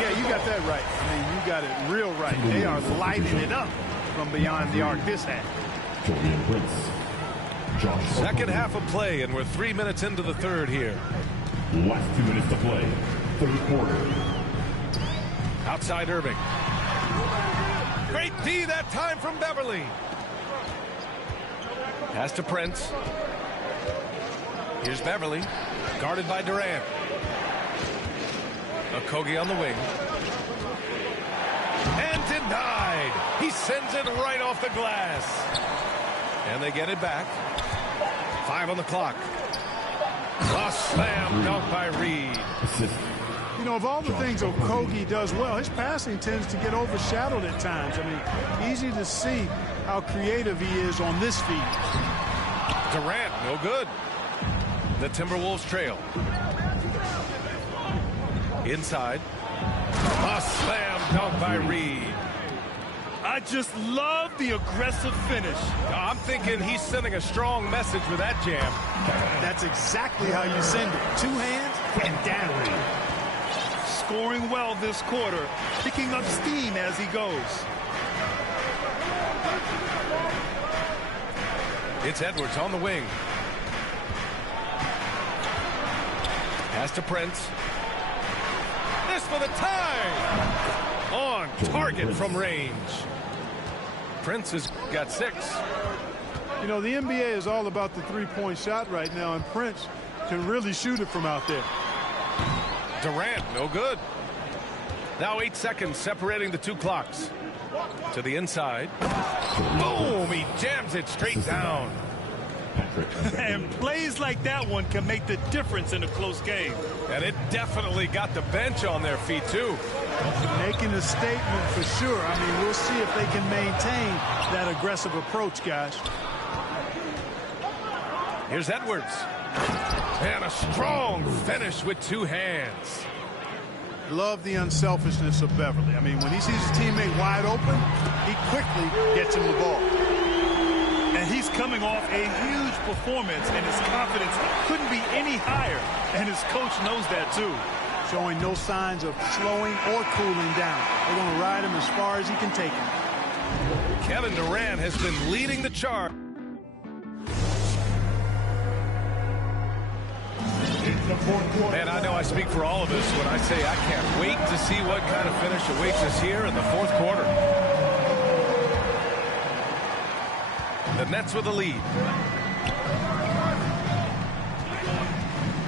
Yeah, you got that right. I mean, you got it real right. They are lighting it up from beyond the arc this half. Second half of play, and we're 3 minutes into the third here. Last 2 minutes to play. Third quarter. Outside Irving. Great D that time from Beverly. Pass to Prince. Here's Beverly, guarded by Durant. Okogie on the wing. And denied. He sends it right off the glass. And they get it back. 5 on the clock. A slam dunk by Reed. You know, of all the things Okogie does well, his passing tends to get overshadowed at times. I mean, easy to see how creative he is on this feed. Durant, no good. The Timberwolves trail. Inside. A slam dunk by Reed. I just love the aggressive finish. I'm thinking he's sending a strong message with that jam. That's exactly how you send it. 2 hands and down. Scoring well this quarter, picking up steam as he goes. It's Edwards on the wing. Pass to Prince. This for the tie. On target from range. Prince has got 6. You know, the NBA is all about the three-point shot right now, and Prince can really shoot it from out there. Durant, no good. Now 8 seconds separating the 2 clocks. To the inside. Boom! He jams it straight down. And plays like that one can make the difference in a close game. And it definitely got the bench on their feet, too. Making a statement for sure. I mean, we'll see if they can maintain that aggressive approach, guys. Here's Edwards. And a strong finish with 2 hands. Love the unselfishness of Beverly. I mean, when he sees his teammate wide open, he quickly gets him the ball. And he's coming off a huge performance, and his confidence couldn't be any higher. And his coach knows that, too. Showing no signs of slowing or cooling down. They're going to ride him as far as he can take him. Kevin Durant has been leading the charge. Man, I know I speak for all of us when I say I can't wait to see what kind of finish awaits us here in the fourth quarter. The Nets with the lead.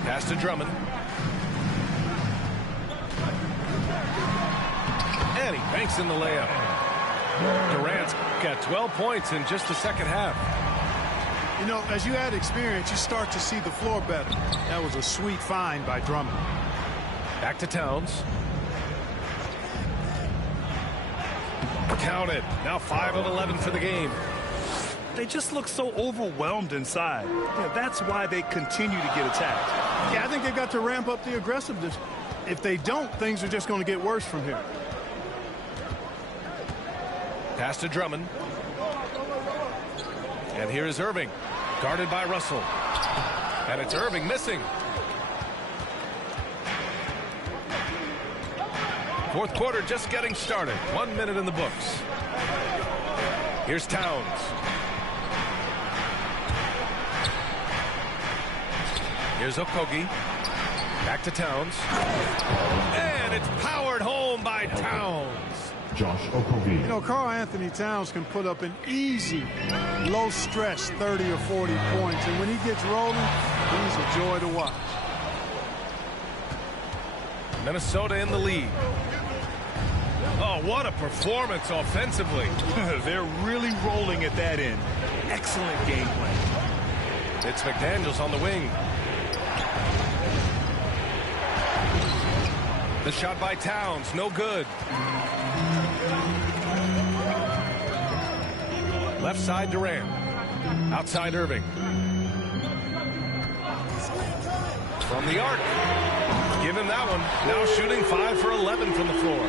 Pass to Drummond. And he banks in the layup. Durant's got 12 points in just the second half. You know, as you add experience, you start to see the floor better. That was a sweet find by Drummond. Back to Towns. Counted. Now 5 of 11 for the game. They just look so overwhelmed inside. Yeah, that's why they continue to get attacked. Yeah, I think they've got to ramp up the aggressiveness. If they don't, things are just going to get worse from here. Pass to Drummond. And here is Irving. Guarded by Russell. And it's Irving missing. Fourth quarter just getting started. 1 minute in the books. Here's Towns. Here's Okogie. Back to Towns. And it's powered home by Towns. Josh Okogie. You know, Karl Anthony Towns can put up an easy, low-stress 30 or 40 points. And when he gets rolling, he's a joy to watch. Minnesota in the lead. Oh, what a performance offensively. They're really rolling at that end. Excellent game plan. It's McDaniels on the wing. The shot by Towns, no good. Left side Durant. Outside Irving. From the arc. Give him that one. Now shooting 5 for 11 from the floor.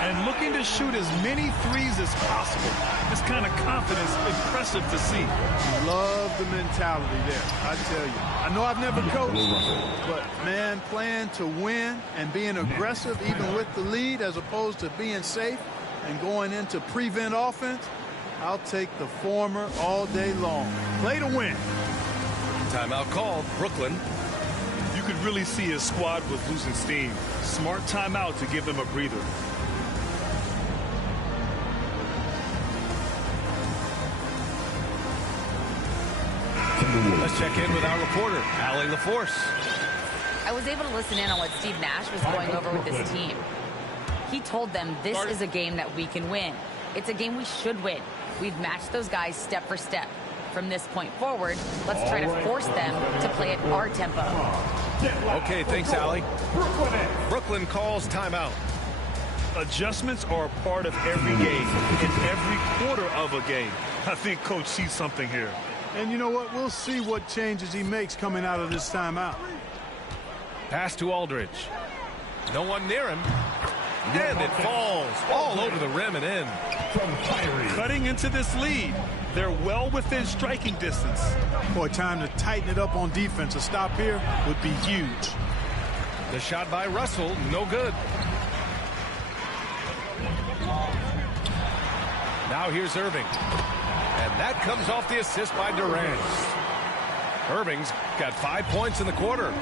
And looking to shoot as many threes as possible. This kind of confidence, impressive to see. Love the mentality there, I tell you. I know I've never coached, but, man, playing to win and being aggressive even with the lead as opposed to being safe and going into prevent offense, I'll take the former all day long. Play to win. Timeout called. Brooklyn. You could really see his squad was losing steam. Smart timeout to give them a breather. Let's check in with our reporter, Allie LaForce. I was able to listen in on what Steve Nash was going over with this team. He told them this is a game that we can win. It's a game we should win. We've matched those guys step for step. From this point forward, let's try to force them to play at our tempo. Okay, thanks, Allie. Brooklyn calls timeout. Adjustments are a part of every game, in every quarter of a game. I think Coach sees something here. And you know what? We'll see what changes he makes coming out of this timeout. Pass to Aldridge. No one near him. And it falls all over the rim and in. Cutting into this lead. They're well within striking distance. Boy, time to tighten it up on defense. A stop here would be huge. The shot by Russell, no good. Now here's Irving. And that comes off the assist by Durant. Irving's got 5 points in the quarter.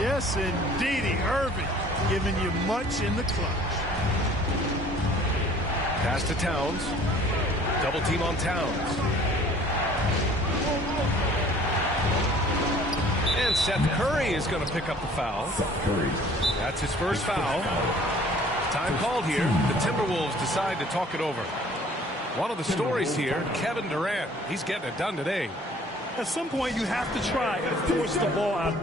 Yes, indeedy. Irving giving you much in the clutch. Pass to Towns. Double team on Towns. And Seth Curry is going to pick up the foul. That's his first foul. Time called here. The Timberwolves decide to talk it over. One of the stories here, Kevin Durant. He's getting it done today. At some point, you have to try and force the ball out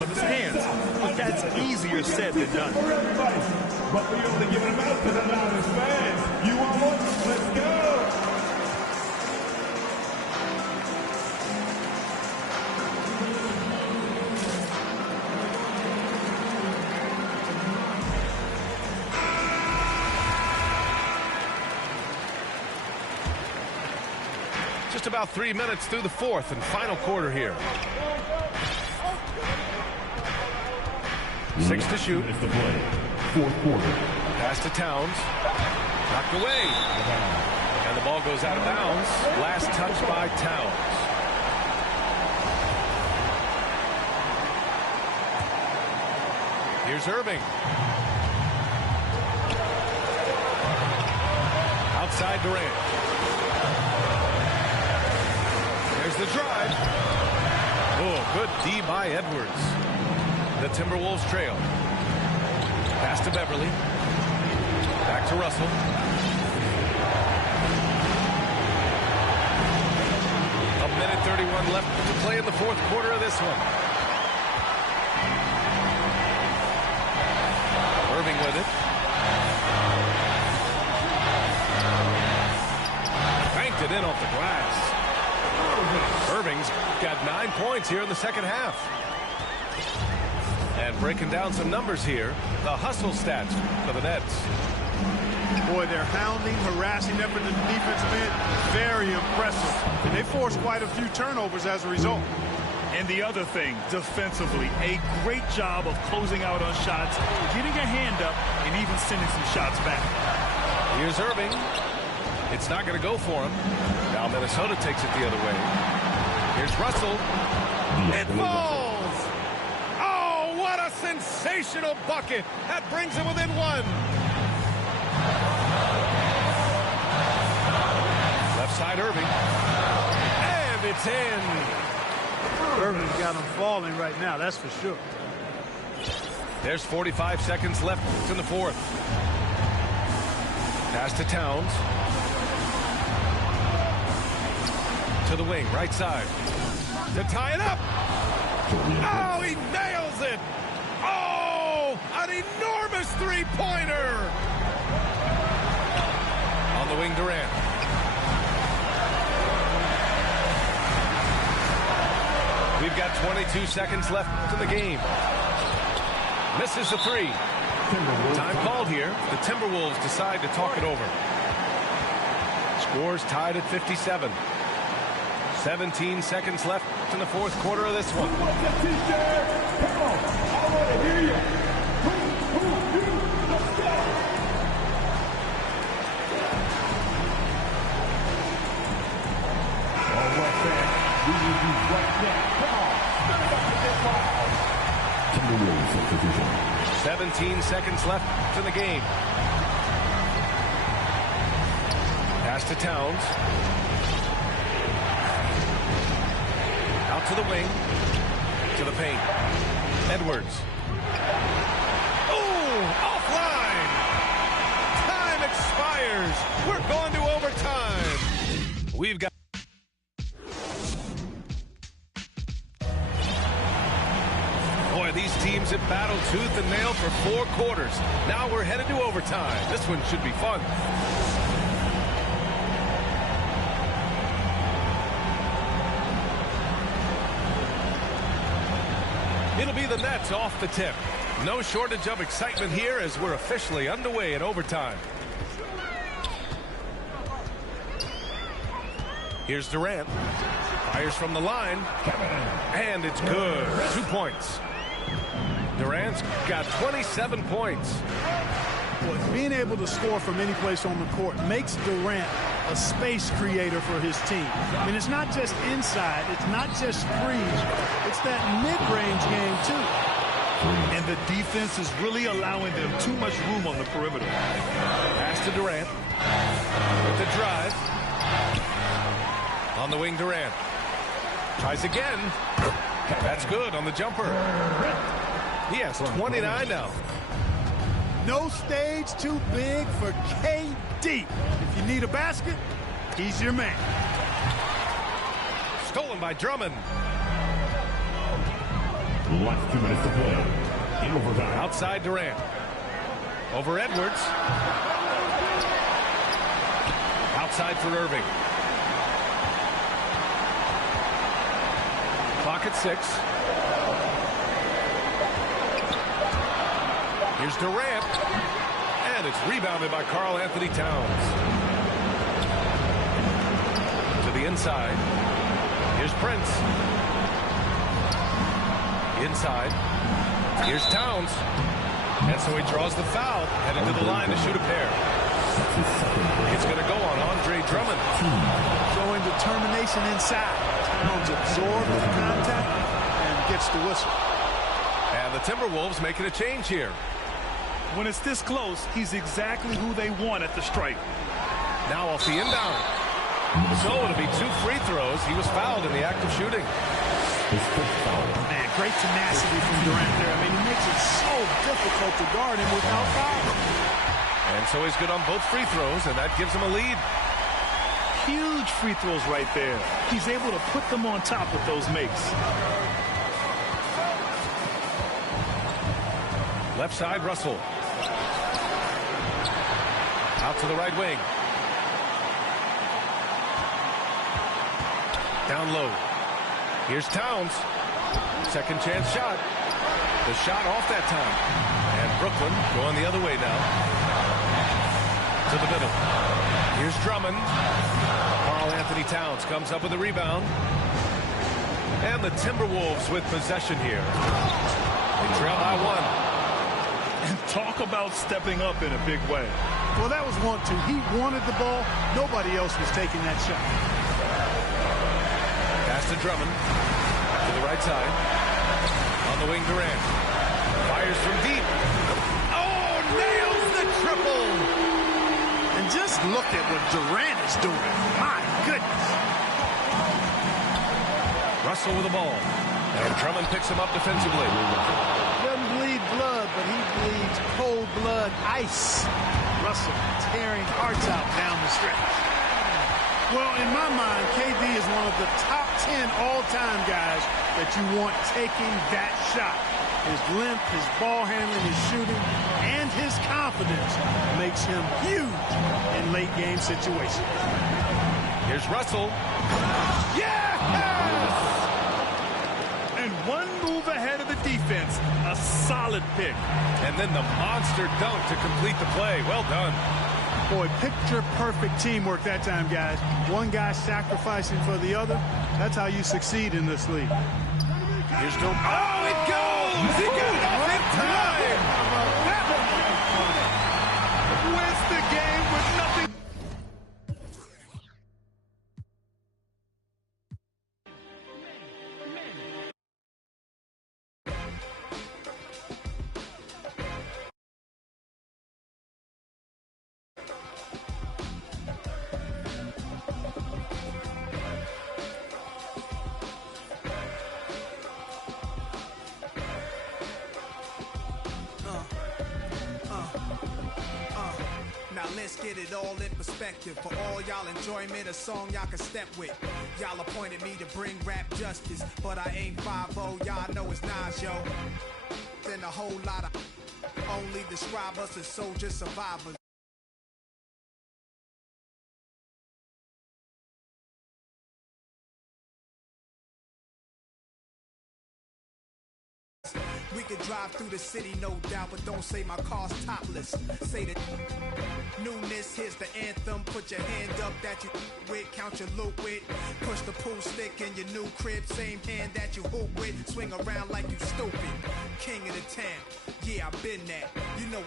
of his hands. But that's easier said than done. But we only give him out to the loudest fans. You want one? Let's go! Just about 3 minutes through the fourth and final quarter here. 6 to shoot. It's the play. Fourth quarter. Pass to Towns. Knocked away. And the ball goes out of bounds. Last touch by Towns. Here's Irving. Outside Durant. There's the drive. Oh, good D by Edwards. The Timberwolves trail. Pass to Beverly. Back to Russell. A minute 31 left to play in the fourth quarter of this one. Irving with it. Banked it in off the glass. Irving's got 9 points here in the second half. And breaking down some numbers here, the hustle stats for the Nets. Boy, their hounding, harassing effort in the defensive end, very impressive. And they forced quite a few turnovers as a result. And the other thing, defensively, a great job of closing out on shots, getting a hand up, and even sending some shots back. Here's Irving. It's not going to go for him. Now Minnesota takes it the other way. Here's Russell. It falls! Oh, what a sensational bucket! That brings him within one. Left side Irving. And it's in. Irving's got them falling right now, that's for sure. There's 45 seconds left in the fourth. Pass to Towns. To the wing, right side. To tie it up. Oh, he nails it. Oh, an enormous three-pointer. On the wing, Durant. We've got 22 seconds left in the game. Misses the three. Time called here. The Timberwolves decide to talk it over. Scores tied at 57. 17 seconds left in the fourth quarter of this one. Come on, I want to hear you. Let's go. All right, fans. We will be right now. Come on. Spin it up to this loud. Timberwolves of division. 17 seconds left in the game. Pass to Towns. Out to the wing. To the paint. Edwards. Oh, offline. Time expires. We're going to overtime. We've got... Boy, these teams have battled tooth and nail for 4 quarters. Now we're headed to overtime. This one should be fun. It'll be the Nets off the tip. No shortage of excitement here as we're officially underway in overtime. Here's Durant. Fires from the line. And it's good. 2 points. Durant's got 27 points. Boy, being able to score from any place on the court makes Durant a space creator for his team. I mean, it's not just inside. It's not just threes. It's that mid-range game, too. And the defense is really allowing them too much room on the perimeter. Pass to Durant. With the drive. On the wing, Durant. Tries again. That's good on the jumper. He has 29 now. No stage too big for KD. If you need a basket, he's your man. Stolen by Drummond. Last 2 minutes to play. In overtime. Outside Durant. Over Edwards. Outside for Irving. Clock at 6. Here's Durant. And it's rebounded by Karl Anthony Towns. To the inside. inside. Here's Prince. Inside. Here's Towns. And so he draws the foul, headed to the line to shoot a pair. It's going to go on Andre Drummond. Showing determination inside. Towns absorbs the contact and gets the whistle. And the Timberwolves making a change here. When it's this close, he's exactly who they want at the stripe. Now off the inbound. So it'll be 2 free throws. He was fouled in the act of shooting. Man, great tenacity from Durant there. I mean, he makes it so difficult to guard him without foul. And so he's good on both free throws, and that gives him a lead. Huge free throws right there. He's able to put them on top with those makes. Left side, Russell. Out to the right wing. Down low. Here's Towns. Second chance shot. The shot off that time. And Brooklyn going the other way now. To the middle. Here's Drummond. Karl Anthony Towns comes up with a rebound. And the Timberwolves with possession here. They trail by 1. And talk about stepping up in a big way. Well, that was 1-2. He wanted the ball. Nobody else was taking that shot. Pass to Drummond. To the right side. On the wing, Durant. Fires from deep. Oh, nails the triple. And just look at what Durant is doing. My goodness. Russell with the ball. And Drummond picks him up defensively. Doesn't bleed blood, but he bleeds cold blood ice. Russell tearing hearts out down the stretch. Well, in my mind, KD is one of the top 10 all-time guys that you want taking that shot. His length, his ball handling, his shooting, and his confidence makes him huge in late-game situations. Here's Russell. Yes! And one move ahead of the defense. A solid pick. And then the monster dunk to complete the play. Well done. Boy, picture-perfect teamwork that time, guys. One guy sacrificing for the other. That's how you succeed in this league. Here's Durant. Oh, it goes! He got it off in time! Wins the game with nothing. Now let's get it all in perspective. For all y'all enjoyment, a song y'all can step with. Y'all appointed me to bring rap justice, but I ain't 5-0, y'all know it's Nas, yo. Then a whole lot of only describe us as soldier survivors. We could drive through the city, no doubt, but don't say my car's topless. Say the newness, here's the anthem. Put your hand up that you with, count your loot with. Push the pool stick in your new crib, same hand that you hoop with. Swing around like you stupid. King of the town, yeah, I've been that. You know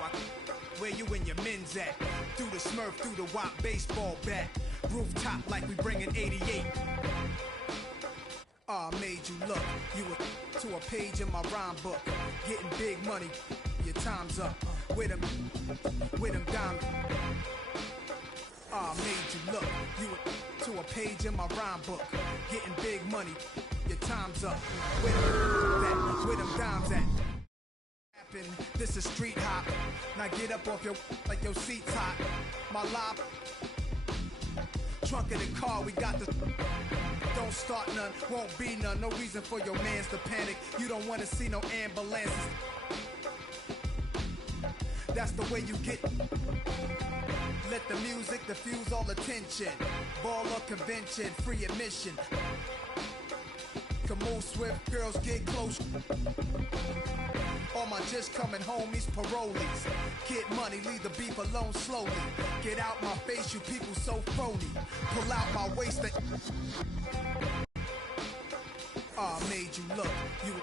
where you and your men's at. Through the Smurf, through the WAP baseball bat. Rooftop like we bringing 88. I made you look, you were to a page in my rhyme book. Getting big money, your time's up. With them diamonds. I made you look, you were to a page in my rhyme book. Getting big money, your time's up. Where them dimes at? This is street hop. Now get up off your like your seat's hot. My life. Trunk of the car, we got the. Don't start none, won't be none. No reason for your mans to panic. You don't want to see no ambulances. That's the way you get. Let the music diffuse all attention. Ball or convention, free admission. Can move swift, girls get close. All my just coming homies, parolees. Get money, leave the beef alone slowly. Get out my face, you people so phony. Pull out my waist that made you look. You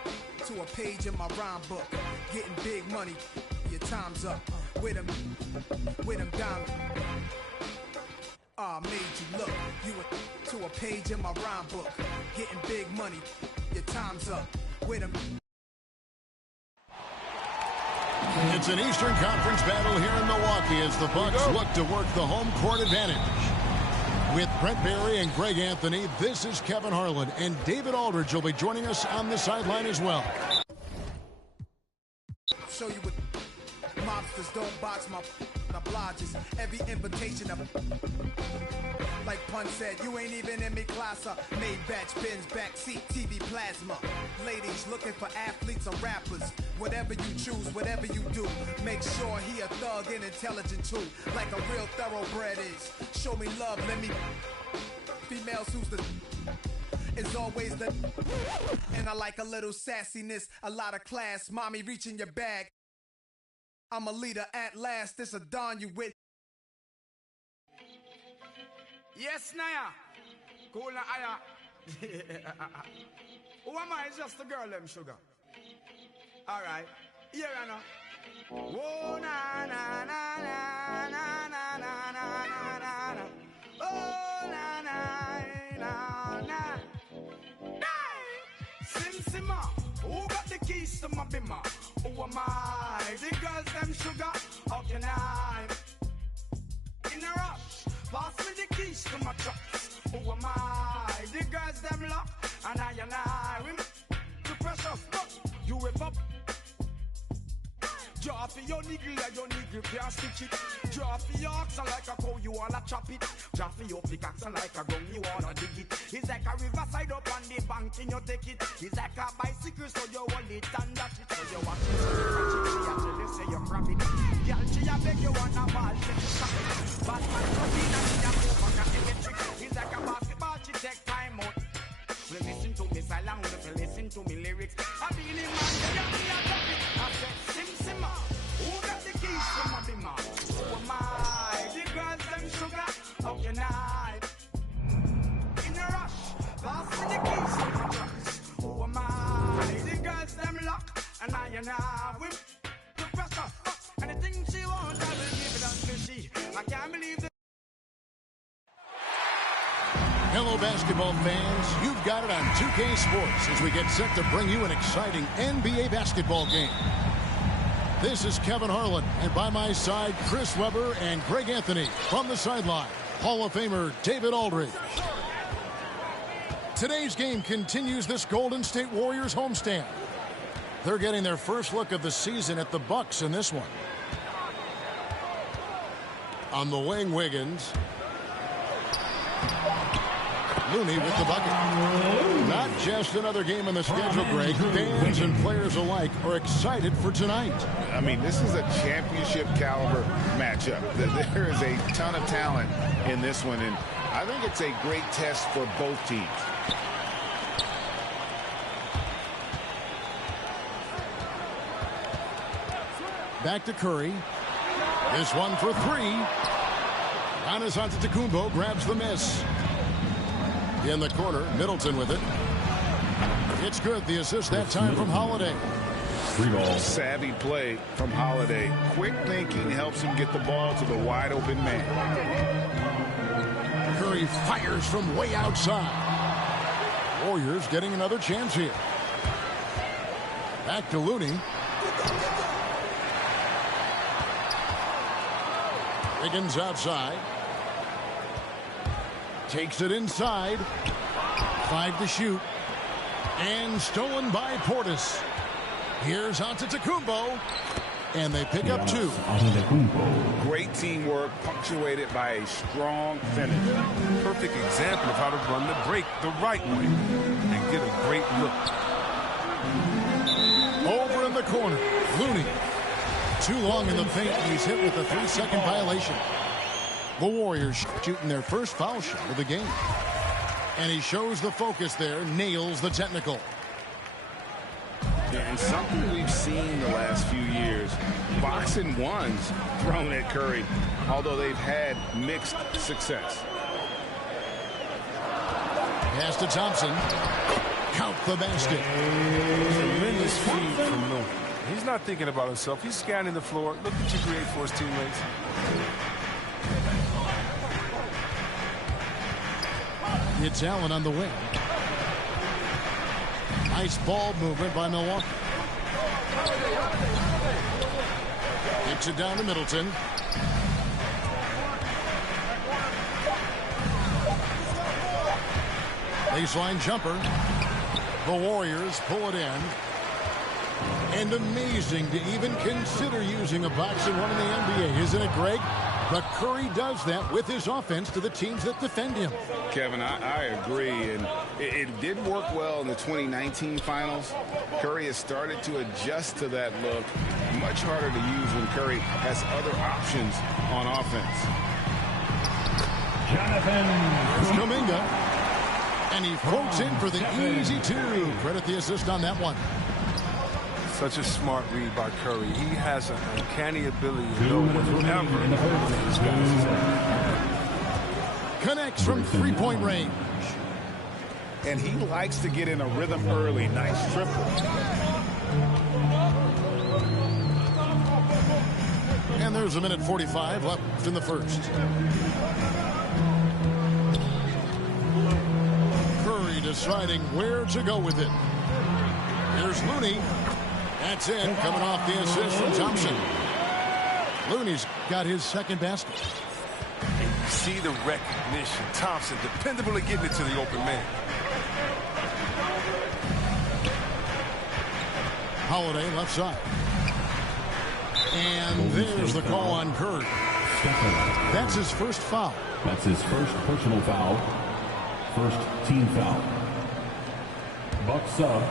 to a page in my rhyme book. Getting big money, your time's up. With them diamonds. Made you look. You to a page in my rhyme book. Getting big money, your time's up. With them. It's an Eastern Conference battle here in Milwaukee as the Bucks look to work the home court advantage. With Brent Barry and Greg Anthony, this is Kevin Harlan, and David Aldridge will be joining us on the sideline as well. Show you what mobsters don't box my obliges. Every invitation of like Pun said, you ain't even in me class. Made batch bins, backseat, TV plasma. Ladies looking for athletes or rappers. Whatever you choose, whatever you do, make sure he a thug and intelligent too, like a real thoroughbred is. Show me love, let me. Females who's the is always the. And I like a little sassiness, a lot of class. Mommy reaching your bag. I'm a leader at last. This a don you with. Yes, Naya. Cool, Naya. Who am I? It's just the girl, them sugar. All right. Here I know. Whoa, na, na, na, na, na, na, na, na, na, na. Oh, na, na, na, na. Sim, simma. Who got the keys to my bimmer? Who am I? The girls, them sugar. How can I? In a rush. Pass me the keys to my trucks. Who am I? The girls, them lock. And I. The precious, but you whip up. Draw for your niggle like your niggle can't stitch it. Draw for your oxen like a cow, you wanna chop it. Draw for your pickaxe like a gun, you wanna dig it. It's like a riverside up on the bank and you take it. It's like a bicycle so you hold it and dash it. So you watch it, so you catch it, so you tell it, say you grab it. Girl, she a beg you wanna ball, she stop it. Batman come in and she a move on the electric. It's like a basketball, she take time out. Well, listen to me silent, listen to me lyrics. I feel it, man, you got me a drop it. I said, sim, simma, who got the keys to my bimmer? Who am I? The girls, them sugar, how can I? In a rush, pass me the keys to my trucks. Who am I? The girls, them lock, and I whip the pressure. Anything she wants, I will give it until she. I can't believe it. Hello, basketball fans. You've got it on 2K Sports as we get set to bring you an exciting NBA basketball game. This is Kevin Harlan, and by my side, Chris Webber and Greg Anthony. From the sideline, Hall of Famer David Aldridge. Today's game continues this Golden State Warriors homestand. They're getting their first look of the season at the Bucks in this one. On the wing, Wiggins. Looney with the bucket. Not just another game on the schedule, Greg. Fans and players alike are excited for tonight. I mean, this is a championship caliber matchup. There is a ton of talent in this one, and I think it's a great test for both teams. Back to Curry. This one for three. Giannis Antetokounmpo grabs the miss. In the corner, Middleton with it. It's good. The assist that time from Holiday. Savvy play from Holiday. Quick thinking helps him get the ball to the wide open man. Curry fires from way outside. Warriors getting another chance here. Back to Looney. Wiggins outside. Takes it inside. 5 to shoot. And stolen by Portis. Here's Antetokounmpo. And they pick up 2. Great teamwork punctuated by a strong finish. Perfect example of how to run the break the right way and get a great look. Over in the corner, Looney. Too long in the paint, and he's hit with a 3-second violation. The Warriors shooting their first foul shot of the game. And he shows the focus there, nails the technical. And something we've seen the last few years, boxing ones thrown at Curry, although they've had mixed success. Pass to Thompson. Count the basket. Tremendous feed from Moon. He's not thinking about himself. He's scanning the floor. Look what you create for his teammates. It's Allen on the wing. Nice ball movement by Milwaukee. Kicks it down to Middleton. Baseline jumper. The Warriors pull it in. And amazing to even consider using a boxing one in the NBA, isn't it, Greg? But Curry does that with his offense to the teams that defend him. Kevin, I agree, and it did work well in the 2019 finals. Curry has started to adjust to that look. Much harder to use when Curry has other options on offense. Here's Kuminga. And he floats in for the easy two. Credit the assist on that one. Such a smart read by Curry. He has an uncanny ability to know whenever this guy's. Connects from three-point range. And he likes to get in a rhythm early. Nice triple. And there's a minute 45 left in the first. Curry deciding where to go with it. Here's Looney. That's it, coming off the assist from Thompson. Looney's got his second basket. And you see the recognition. Thompson dependably getting it to the open man. Holiday left side. And there's the call on Curry. That's his first foul. That's his first personal foul. First team foul. Bucks sub.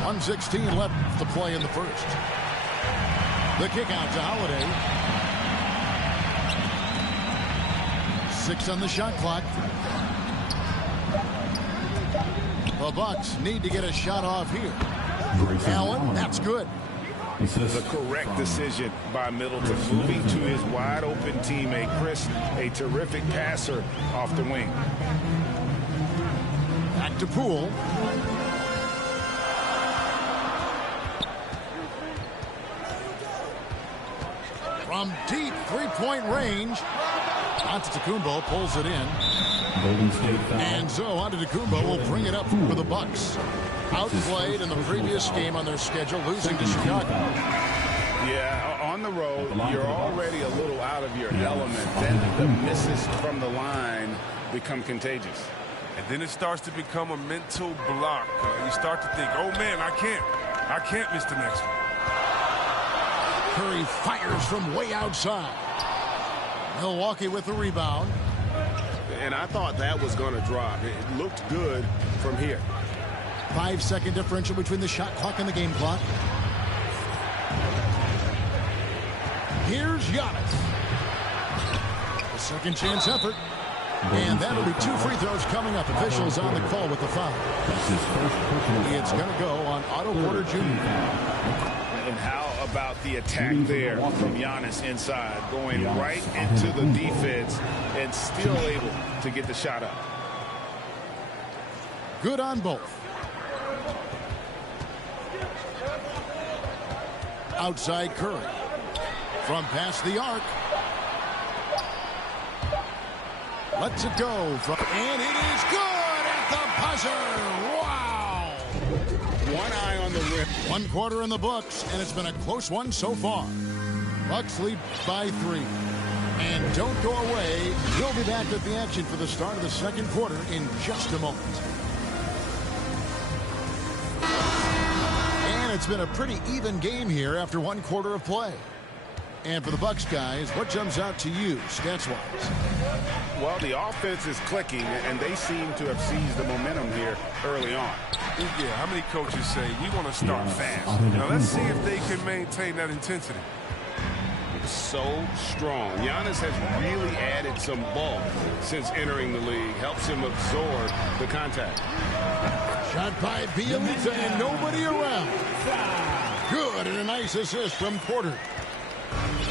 1:16 left to play in the first. The kick out to Holiday. 6 on the shot clock. The Bucks need to get a shot off here. Allen, that's good. The correct decision by Middleton, moving to his wide open teammate Chris, a terrific passer off the wing. Back to Poole. From deep three-point range, Antetokounmpo pulls it in. And so Antetokounmpo will bring it up for the Bucks. Outplayed in the previous game on their schedule, losing to Chicago. Yeah, on the road, you're already a little out of your element. Then the misses from the line become contagious. And then it starts to become a mental block. You start to think, oh man, I can't miss the next one. Curry fires from way outside. Milwaukee with the rebound. And I thought that was going to drop. It looked good from here. 5-second differential between the shot clock and the game clock. Here's Giannis. A second chance effort. And that'll be 2 free throws coming up. Officials on the call with the foul. It's going to go on Otto Porter Jr. And how about the attack there from Giannis inside, going right into the defense and still able to get the shot up. Good on both. Outside Curry. From past the arc. Lets it go. And it is good at the buzzer. Wow. One eye on the rim. 1 quarter in the books, and it's been a close one so far. Bucks lead by 3. And don't go away. We'll be back with the action for the start of the second quarter in just a moment. And it's been a pretty even game here after 1 quarter of play. And for the Bucks guys, what jumps out to you stats-wise? Well, the offense is clicking, and they seem to have seized the momentum here early on. Yeah, how many coaches say we want to start fast? Now let's see if they can maintain that intensity. so strong. Giannis has really added some bulk since entering the league. Helps him absorb the contact. Shot by Bielitsa and nobody around. Good, and a nice assist from Porter.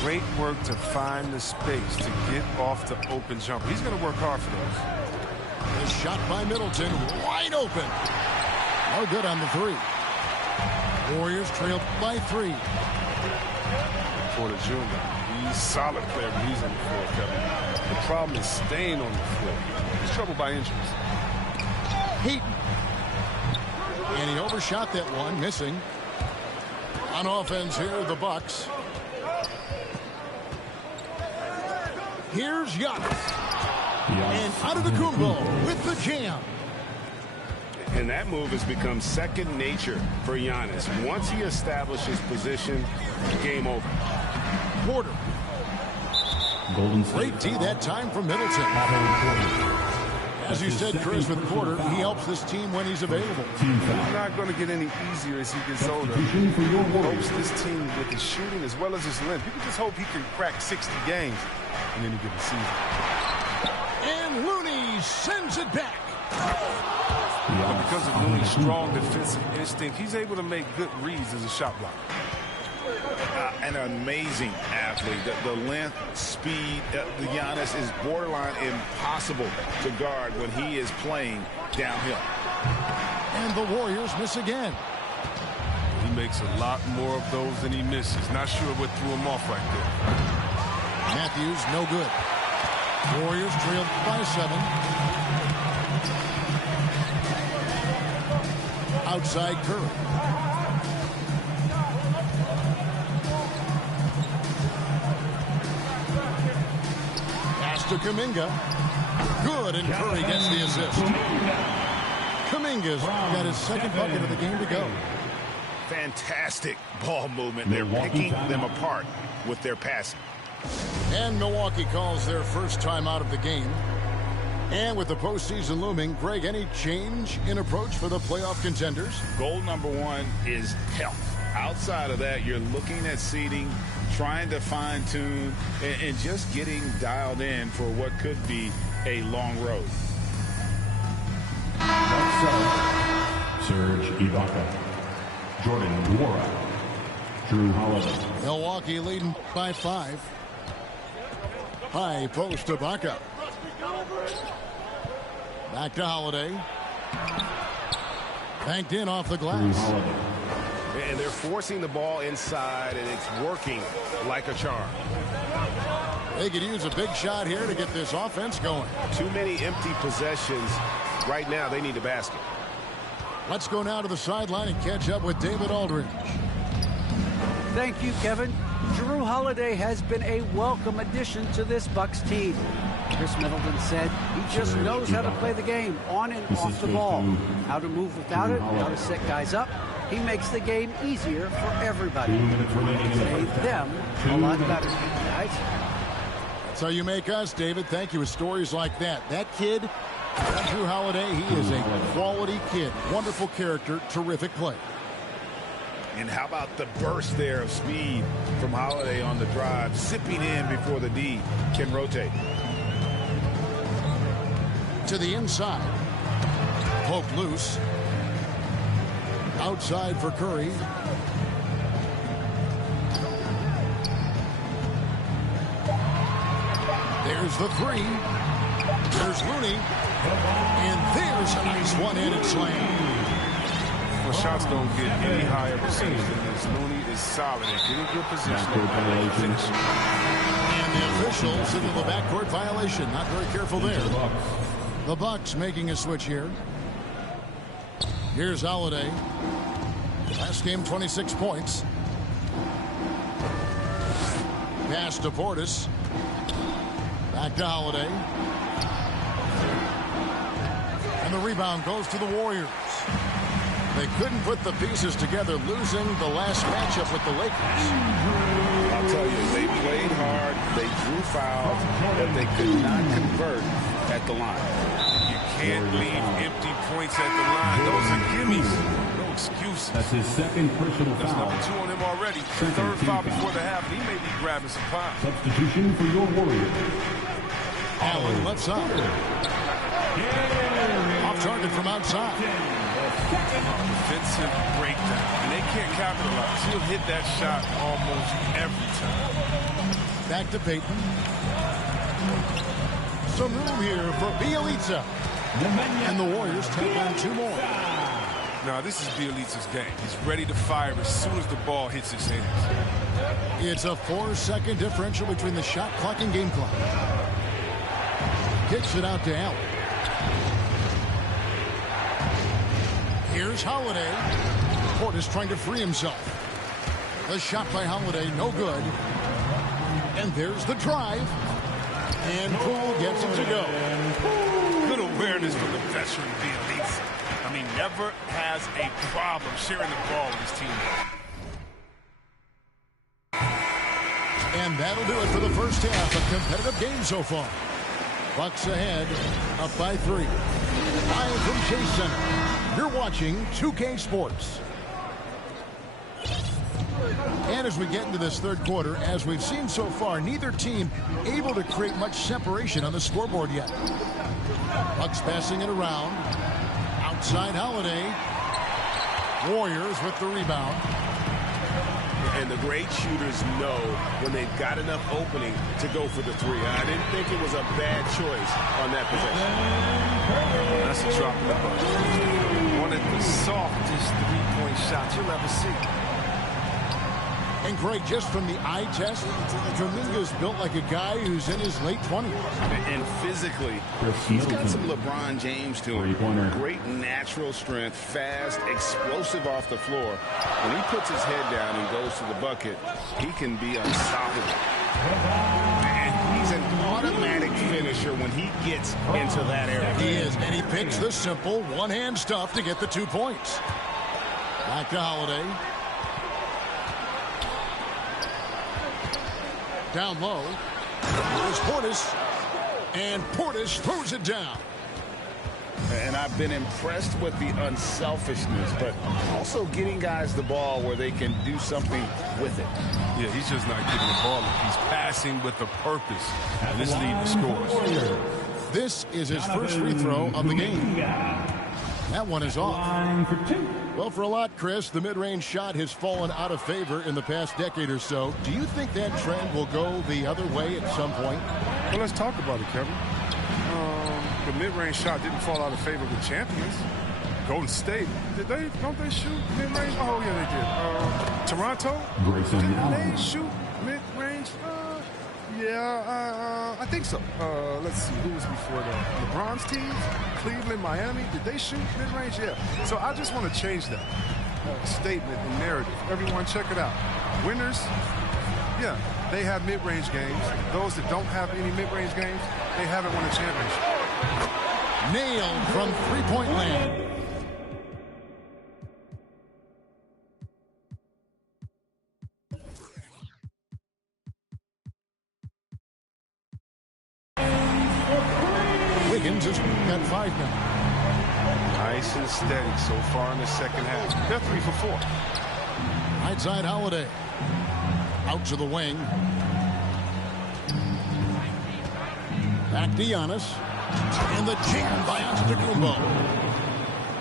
Great work to find the space to get off the open jumper. He's going to work hard for those. The shot by Middleton, wide open. No good on the three. Warriors trailed by 3. Porter Jr., he's a solid player when he's on the floor, Kevin. The problem is staying on the floor. He's troubled by injuries. Heaton. And he overshot that one, missing. On offense here, the Bucks. Here's Giannis. And Antetokounmpo with the jam. And that move has become second nature for Giannis. Once he establishes position, game over. Porter. Great D that time from Middleton. As you said, Chris, with Porter, he helps this team when he's available. He's not going to get any easier as he gets older. He helps this team with his shooting as well as his length. You can just hope he can crack 60 games in any given season. And Looney sends it back. But because of Looney's strong defensive instinct, he's able to make good reads as a shot blocker. An amazing athlete. The length, speed, Giannis is borderline impossible to guard when he is playing downhill. And the Warriors miss again. He makes a lot more of those than he misses. Not sure what threw him off right there. Matthews, no good. Warriors trailed by 7. Outside Curry. Pass to Kuminga. Good, and Curry gets the assist. Kuminga's got his second bucket of the game to go. Fantastic ball movement. They're picking them apart with their passing. And Milwaukee calls their first time out of the game. And with the postseason looming, Greg, any change in approach for the playoff contenders? Goal number 1 is health. Outside of that, you're looking at seeding, trying to fine-tune, and just getting dialed in for what could be a long road. Serge Ibaka, Jordan Nwora, Drew Holiday. Milwaukee leading by 5. High post to Ibaka. Back to Holiday. Banked in off the glass. And they're forcing the ball inside, and it's working like a charm. They could use a big shot here to get this offense going. Too many empty possessions. Right now, they need a basket. Let's go now to the sideline and catch up with David Aldridge. Thank you, Kevin. Drew Holiday has been a welcome addition to this Bucks team. Chris Middleton said he just knows how to play the game on and off the ball, how to move without it, how to set guys up. He makes the game easier for everybody. Made them a lot better, guys. That's how you make us, David. Thank you. With stories like that. That kid, Drew Holiday, he is a quality kid. Wonderful character, terrific play. And how about the burst there of speed from Holiday on the drive, zipping in before the D can rotate. To the inside. Poke loose. Outside for Curry. There's the 3. There's Looney. And there's a nice one-handed slam. Well, shots don't get any higher percentage than this. Looney is solid and getting good position. And the officials into the backcourt violation. Not very careful there. The Bucks making a switch here. Here's Holiday. Last game, 26 points. Pass to Portis. Back to Holiday. And the rebound goes to the Warriors. They couldn't put the pieces together, losing the last matchup with the Lakers. I'll tell you, they played hard, they drew fouls, but they could not convert at the line. You can't leave empty points at the line. Those are gimmies. excuses. That's his second personal That's foul. number 2 on him already. Third foul before the half, and he may be grabbing some pounds. Substitution for your Warriors. Allen left side. Off target from outside. Defensive breakdown, and they can't capitalize. He'll hit that shot almost every time. Back to Peyton. Some room here for Bielitsa. And the Warriors take on 2 more. Now, this is Bielitsa's game. He's ready to fire as soon as the ball hits his hands. It's a 4-second differential between the shot clock and game clock. Kicks it out to Allen. Here's Holiday. Portis trying to free himself. The shot by Holiday, no good. And there's the drive. And Poole gets it to go. Good awareness from the veteran Bielitsa. I mean, never has a problem sharing the ball with his team. And that'll do it for the first half. A competitive game so far. Bucks ahead, up by 3. Live from Chase Center. You're watching 2K Sports. And as we get into this third quarter, as we've seen so far, neither team able to create much separation on the scoreboard yet. Bucks passing it around. Outside Holiday. Warriors with the rebound. And the great shooters know when they've got enough opening to go for the 3. I didn't think it was a bad choice on that possession. That's a drop in the bucket. One of the softest three-point shots you'll ever see. And Greg, just from the eye test, Dominguez built like a guy who's in his late 20s. And physically, he's got some LeBron James to him. Great natural strength, fast, explosive off the floor. When he puts his head down and goes to the bucket, he can be unstoppable. And he's an automatic finisher when he gets into that area. He is, and he picks the simple one-hand stuff to get the 2 points. Back to Holiday. Down low. There's Portis. And Portis throws it down. And I've been impressed with the unselfishness, but also getting guys the ball where they can do something with it. Yeah, he's just not giving the ball. He's passing with a purpose. And this lead scores. This is his first free throw of the game. That one is off. Well, for a lot, Chris, the mid-range shot has fallen out of favor in the past decade or so. Do you think that trend will go the other way at some point? Well, let's talk about it, Kevin. The mid-range shot didn't fall out of favor with champions. Golden State, don't they shoot mid-range? Oh, yeah, they did. Toronto, didn't they shoot mid-range? Yeah, I think so. Let's see, who was before that? LeBron's team, Cleveland, Miami, did they shoot mid-range? Yeah. So I just want to change that statement and narrative. Everyone check it out. Winners, yeah, they have mid-range games. Those that don't have any mid-range games, they haven't won a championship. Nailed from three-point land. Wiggins has got 5 now. Nice and steady so far in the second half. They're 3 for 4. Right side Holiday. Out to the wing. Back to Giannis. And the jam by Antetokounmpo.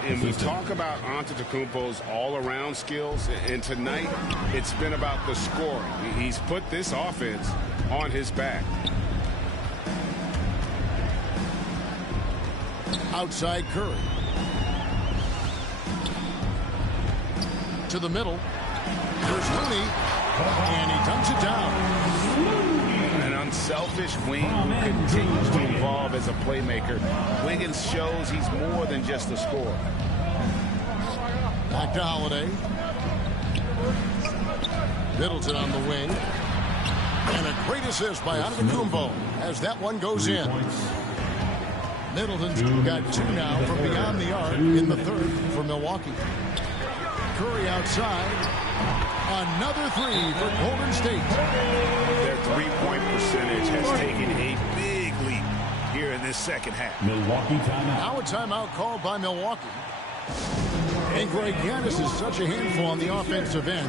And we talk about Antetokounmpo's all-around skills, and tonight it's been about the scoring. He's put this offense on his back. Outside Curry. To the middle. There's Looney. And he dunks it down. An unselfish wing who continues to evolve as a playmaker. Wiggins shows he's more than just a scorer. Back to Holiday. Middleton on the wing. And a great assist by Antetokounmpo as that one goes in. Middleton's got 2 now from beyond the arc in the third for Milwaukee. Curry outside. Another 3 for Golden State. Their three-point percentage has taken a big leap here in this second half. Milwaukee timeout. Now a timeout called by Milwaukee. And Greg, Giannis is such a handful on the offensive end.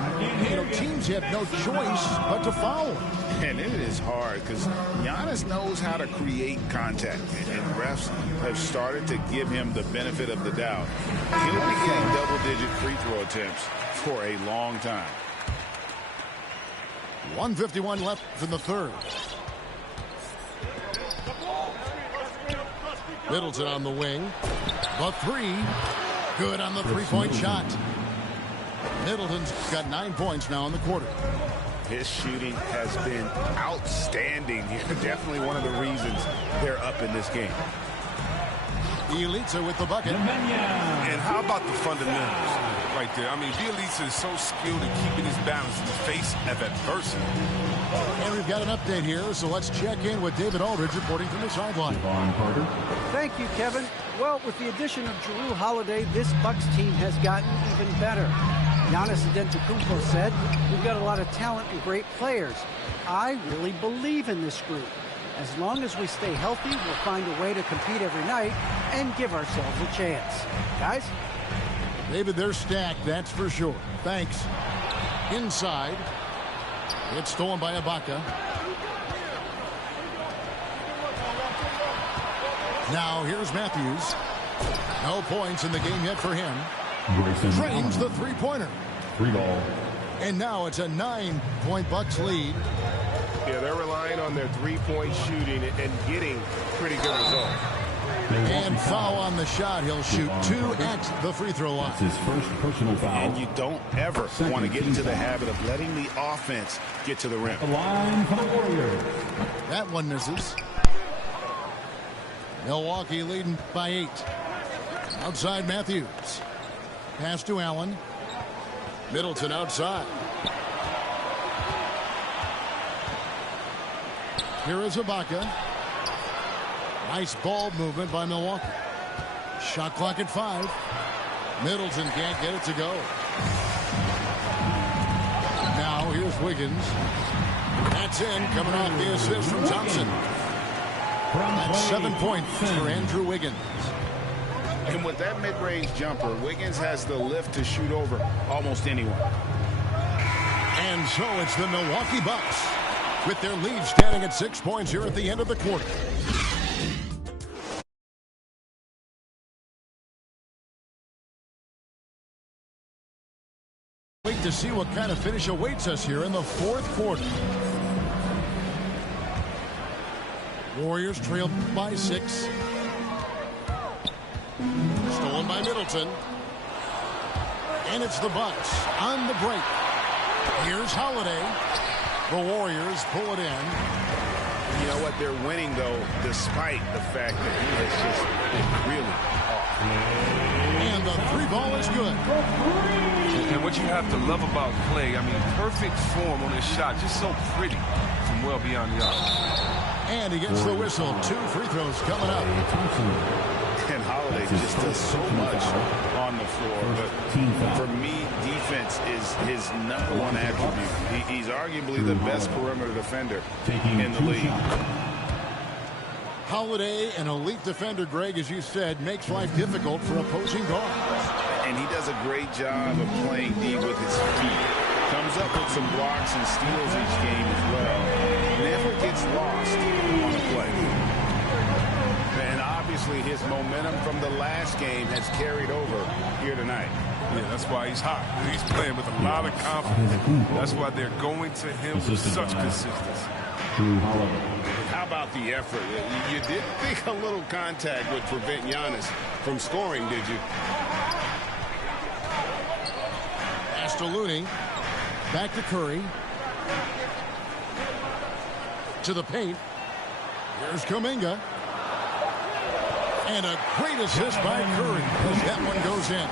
You know, teams have no choice but to foul him. And it is hard because Giannis knows how to create contact. And refs have started to give him the benefit of the doubt. He'll be getting double-digit free throw attempts for a long time. 1:51 left in the third. Middleton on the wing. The three. Good on the three-point shot. Middleton's got 9 points now in the quarter. His shooting has been outstanding here. Definitely one of the reasons they're up in this game. Bielitsa with the bucket. And how about the fundamentals right there? I mean, Bielitsa is so skilled in keeping his balance in the face of adversity. And we've got an update here, so let's check in with David Aldridge reporting from the sideline. Thank you, Kevin. Well, with the addition of Jrue Holiday, this Bucks team has gotten even better. Giannis Antetokounmpo said, "We've got a lot of talent and great players. I really believe in this group. As long as we stay healthy, we'll find a way to compete every night and give ourselves a chance." Guys? David, they're stacked, that's for sure. Thanks. Inside. It's stolen by Ibaka. Now here's Matthews. No points in the game yet for him. Drains the three-pointer. 3-ball. And now it's a 9-point Bucks lead. Yeah, they're relying on their three-point shooting and getting pretty good results. And foul on the shot. He'll shoot 2 at the free throw line. His first personal foul. And you don't ever want to get into the habit of letting the offense get to the rim. The line for the Warriors. That one misses. Milwaukee leading by 8. Outside Matthews. Pass to Allen. Middleton outside. Here is Ibaka. Nice ball movement by Milwaukee. Shot clock at 5. Middleton can't get it to go. Now here's Wiggins. That's in, coming off the assist from Thompson. That's 7 points for Andrew Wiggins. And with that mid-range jumper, Wiggins has the lift to shoot over almost anyone. And so it's the Milwaukee Bucks with their lead standing at 6 points here at the end of the quarter. Wait to see what kind of finish awaits us here in the fourth quarter. Warriors trail by 6. Stolen by Middleton. And it's the Bucks on the break. Here's Holiday. The Warriors pull it in. You know what? They're winning, though, despite the fact that he has just been really off. And the 3-ball is good. And what you have to love about Clay, I mean, perfect form on his shot, just so pretty from well beyond the arc. And he gets the whistle. 2 free throws coming up. And Holiday just does so much on the floor. But for me, defense is his #1 attribute. He's arguably the best perimeter defender in the league. Holiday, an elite defender, Greg, as you said, makes life difficult for opposing guards. And he does a great job of playing D with his feet. Comes up with some blocks and steals each game as well. Never gets lost on a play. And obviously his momentum from the last game has carried over here tonight. Yeah, that's why he's hot. He's playing with a lot of confidence. That's why they're going to him with such consistency. How about the effort? You didn't think a little contact would prevent Giannis from scoring, did you? Pass to Looney. Back to Curry. To the paint. Here's Kuminga. And a great assist by Curry as that one goes in.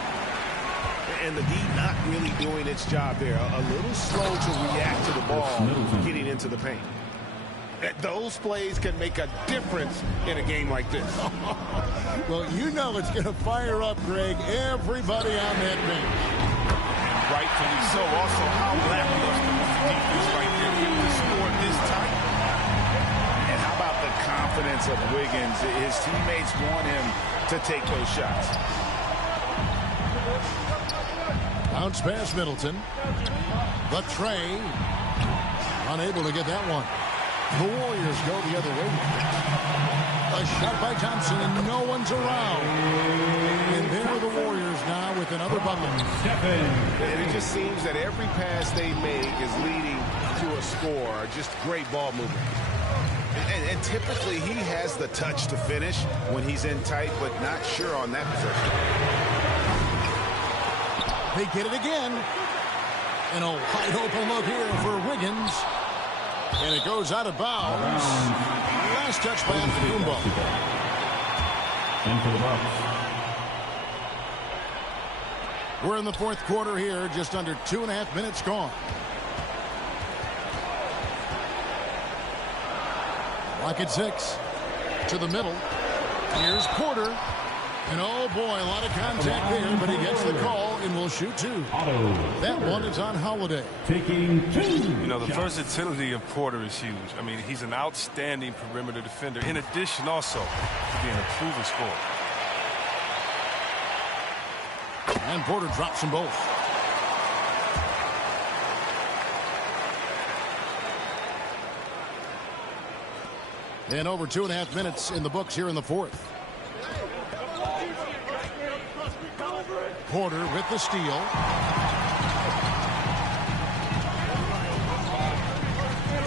And the D not really doing its job there. A little slow to react to the ball getting into the paint. Those plays can make a difference in a game like this. Well, you know it's going to fire up, Greg, everybody on that bench. Rightfully so. Also, how lackluster was the defense right there to score this tight. And how about the confidence of Wiggins? His teammates want him to take those shots. Bounce pass Middleton. The tray. Unable to get that one. The Warriors go the other way. A shot by Thompson, and no one's around. And there are the Warriors now with another bucket. And it just seems that every pass they make is leading to a score. Just great ball movement. And typically he has the touch to finish when he's in tight, but not sure on that possession. They get it again. And a wide open look here for Wiggins. And it goes out of bounds. Last touch by Antetokounmpo. And for the Bucks. We're in the fourth quarter here, just under 2.5 minutes gone. Lock at 6. To the middle. Here's Porter. And oh boy, a lot of contact there, but he gets the call and will shoot 2. That one is on Holiday. Taking 2. You know, the versatility of Porter is huge. I mean, he's an outstanding perimeter defender, in addition also to being a proven scorer. And Porter drops them both. And over 2.5 minutes in the books here in the fourth. Porter with the steal.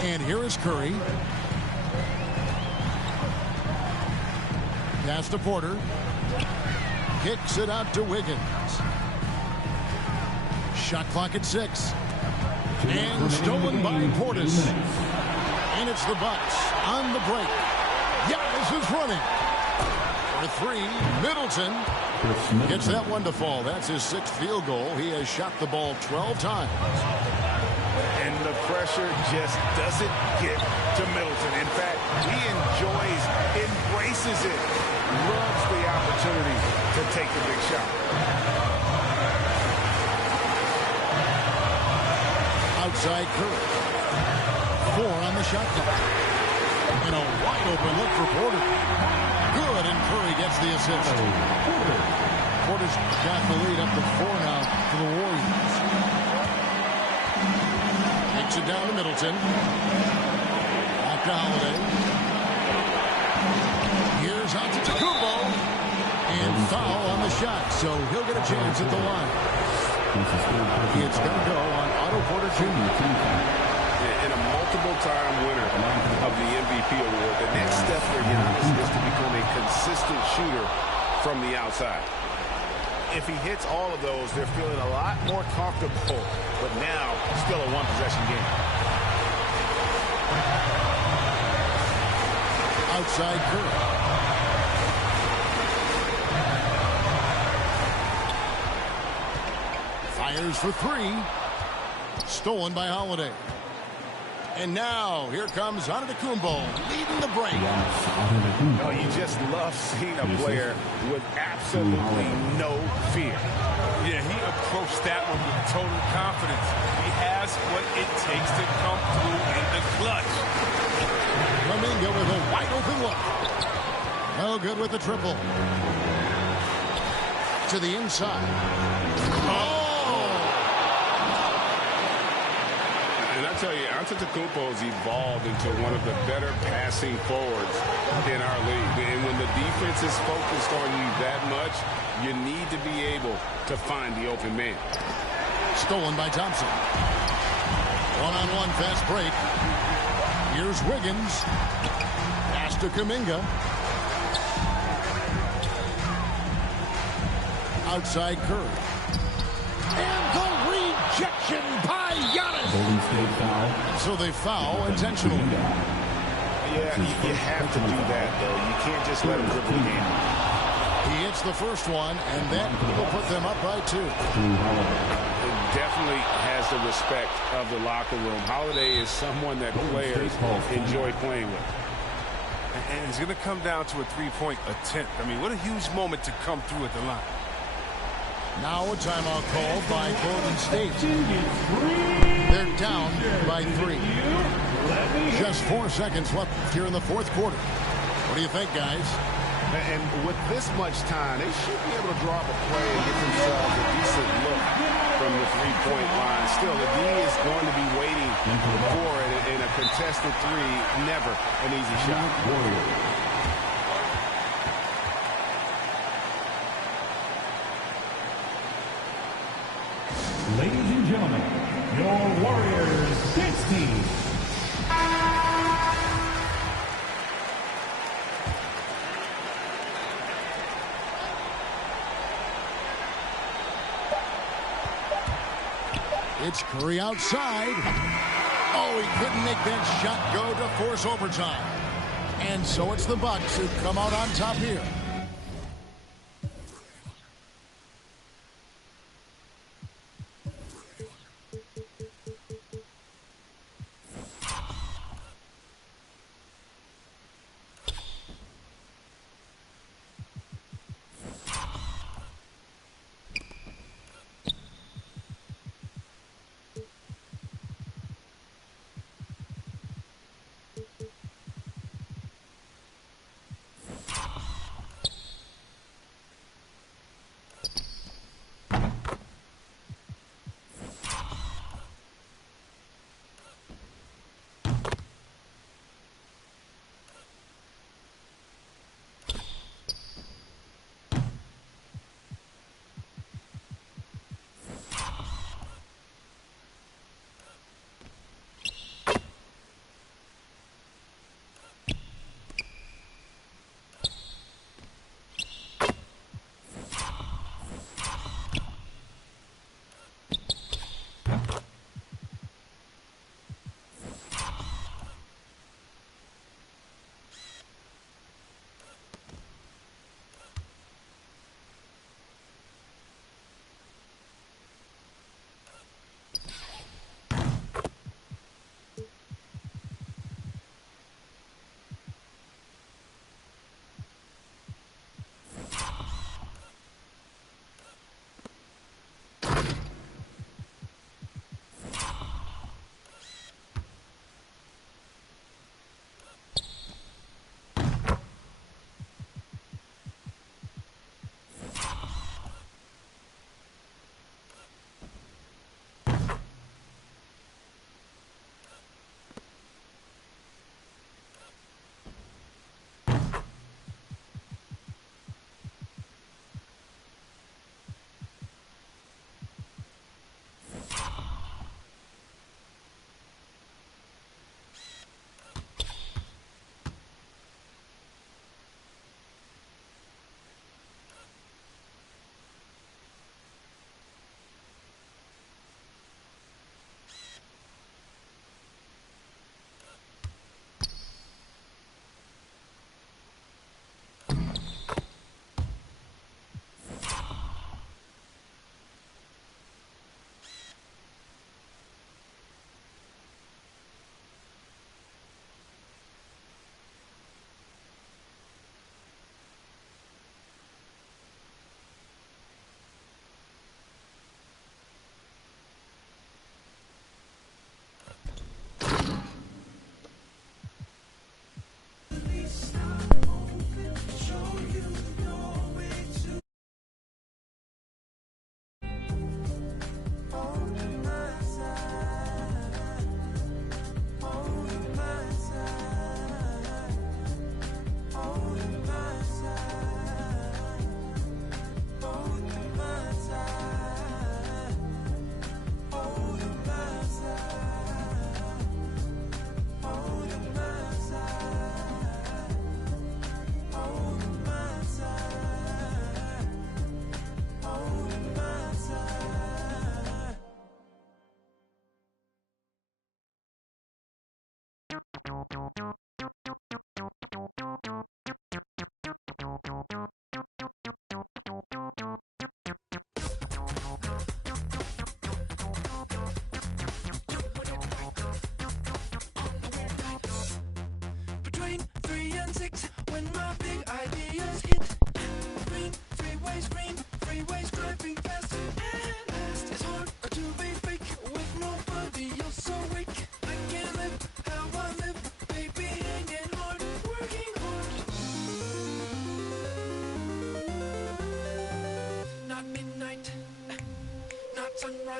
And here is Curry. Pass to Porter. Kicks it out to Wiggins. Shot clock at 6. And stolen by Portis. And it's the Bucks on the break. Giannis is running. For 3, Middleton gets that one to fall. That's his 6th field goal. He has shot the ball 12 times. And the pressure just doesn't get to Middleton. In fact, he embraces it, loves the opportunity to take the big shot. Outside Curry. 4 on the shot clock. And a wide open look for Porter. Good, and Curry gets the assist. Porter's got the lead up to 4 now for the Warriors. Takes it down to Middleton. Back to Holiday. Here's Antetokounmpo. And foul on the shot, so he'll get a chance at the line. It's going to go on Otto Porter Jr. And a multiple-time winner of the MVP award. The next step for Giannis is to become a consistent shooter from the outside. If he hits all of those, they're feeling a lot more comfortable. But now, still a one-possession game. Outside Curry. Fires for 3. Stolen by Holiday. And now, here comes Antetokounmpo leading the break. Oh, you just love seeing a player with absolutely no fear. Yeah, he approached that one with total confidence. He has what it takes to come through in the clutch. Kuminga with a wide open look. No good with the triple. To the inside. Oh! And I tell you, Antetokounmpo's evolved into one of the better passing forwards in our league. And when the defense is focused on you that much, you need to be able to find the open man. Stolen by Thompson. One-on-one fast break. Here's Wiggins. Pass to Kuminga. Outside Curry. And the rejection by Giannis. Golden State foul. So they foul intentionally. Yeah, you have to do that, though. You can't just let him dribble the game. He hits the first one, and that will put them up by 2. It definitely has the respect of the locker room. Holiday is someone that players enjoy playing with. And it's going to come down to a three-point attempt. I mean, what a huge moment to come through at the line. Now a timeout called by Golden State. They're down by 3. Just 4 seconds left here in the fourth quarter. What do you think, guys? And with this much time, they should be able to draw up a play and get themselves a decent look from the three-point line. Still, the D is going to be waiting for it in a contested three. Never an easy shot. Ladies and gentlemen, your Warriors 60. It's Curry outside. Oh, he couldn't make that shot go to force overtime. And so it's the Bucks who come out on top here.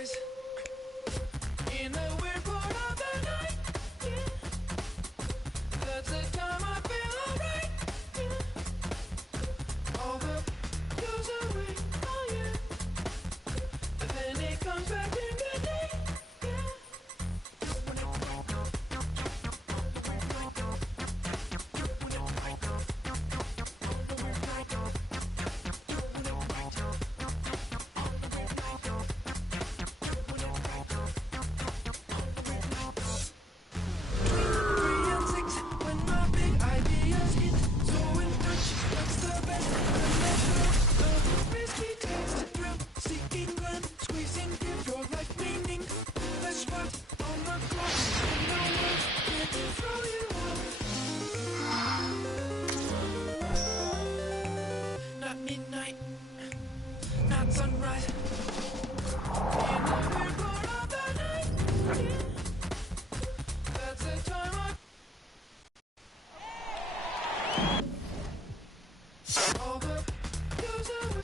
sunrise. In a weird part of the night, that's the time I feel alright. All the goes away, oh yeah. But then it comes back in the day, sunrise. In the weird part of the night, that's the time all the goes away.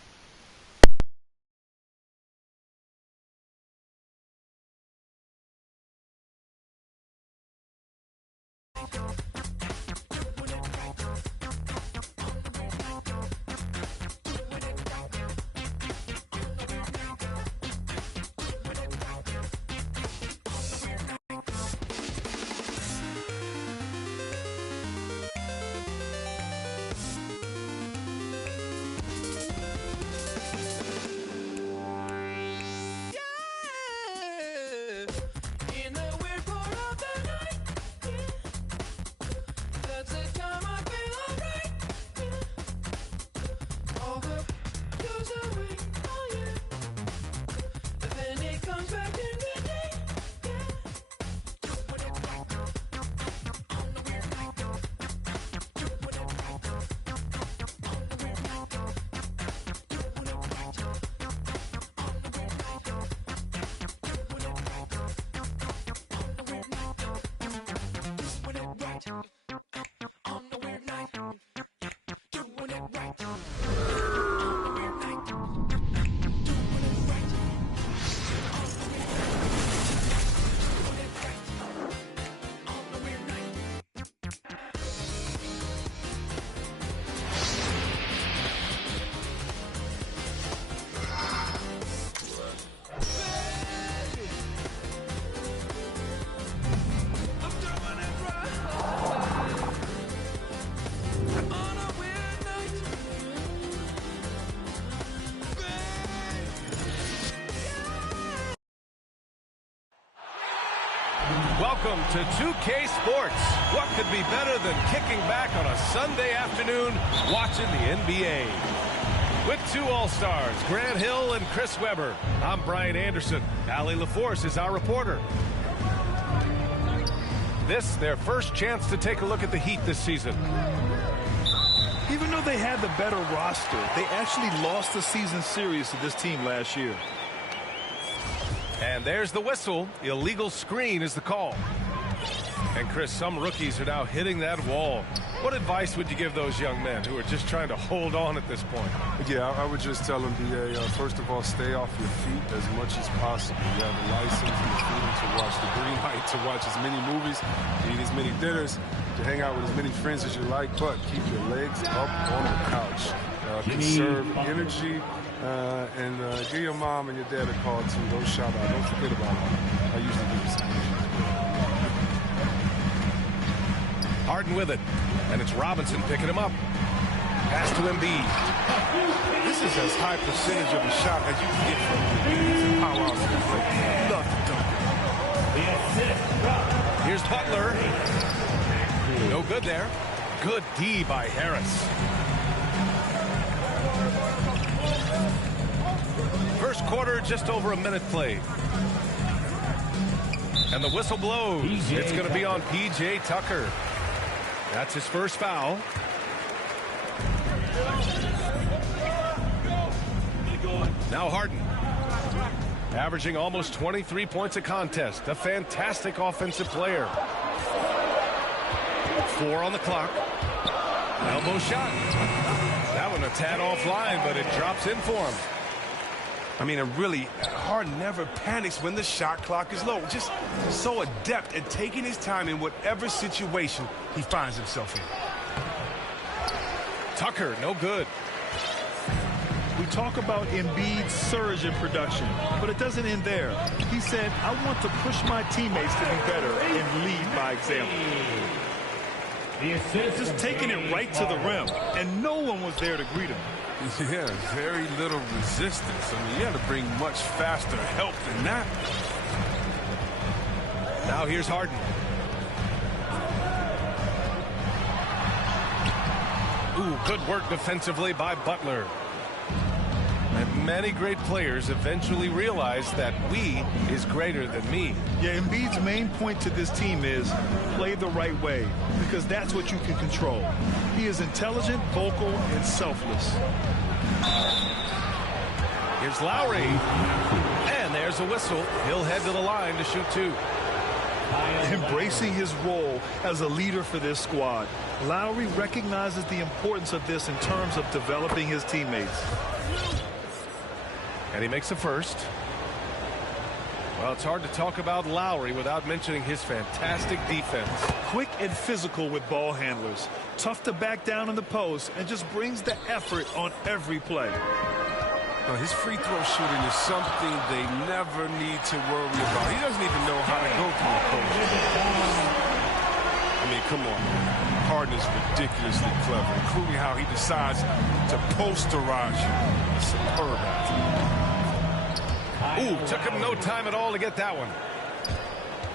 In the weird part of the night, that's the time I feel alright. All the goes away, oh yeah. But then it comes back in the day, Welcome to 2K Sports. What could be better than kicking back on a Sunday afternoon watching the NBA? With two All-Stars, Grant Hill and Chris Webber, I'm Brian Anderson. Allie LaForce is our reporter. This, their first chance to take a look at the Heat this season. Even though they had the better roster, they actually lost the season series to this team last year. And there's the whistle. Illegal screen is the call. And Chris, some rookies are now hitting that wall. What advice would you give those young men who are just trying to hold on at this point? Yeah, I would just tell them, BA, first of all, stay off your feet as much as possible. You have the license and the freedom to watch the green light, to watch as many movies, to eat as many dinners, to hang out with as many friends as you like, but keep your legs up on the couch. Conserve energy, and give your mom and your dad a call, too. Don't shout out. Don't forget about them. I usually do the same. Harden with it, and it's Robinson picking him up. Pass to Embiid. This is as high percentage of a shot as you can get from the powerhouse. Love to dunk. Here's Butler. No good there. Good D by Harris. First quarter, just over a minute played. And the whistle blows. It's going to be on P.J. Tucker. That's his first foul. Now Harden. Averaging almost 23 points a contest. A fantastic offensive player. 4 on the clock. Elbow shot. That one a tad offline, but it drops in for him. I mean, Harden never panics when the shot clock is low. Just so adept at taking his time in whatever situation he finds himself in. Tucker, no good. We talk about Embiid's surge in production, but it doesn't end there. He said, I want to push my teammates to be better and lead by example. Just taking it right to the rim, and no one was there to greet him. Yeah, very little resistance. I mean, you had to bring much faster help than that. Now here's Harden. Ooh, good work defensively by Butler. And many great players eventually realize that we is greater than me. Yeah, Embiid's main point to this team is play the right way, because that's what you can control. He is intelligent, vocal, and selfless. Here's Lowry. And there's a whistle. He'll head to the line to shoot two. Embracing his role as a leader for this squad, Lowry recognizes the importance of this in terms of developing his teammates. And he makes the first. Well, it's hard to talk about Lowry without mentioning his fantastic defense. Quick and physical with ball handlers. Tough to back down in the post and just brings the effort on every play. His free throw shooting is something they never need to worry about. He doesn't even know how to go through a post. I mean, come on. Harden is ridiculously clever, including how he decides to posterize you. Superb athlete. Ooh, took him no time at all to get that one.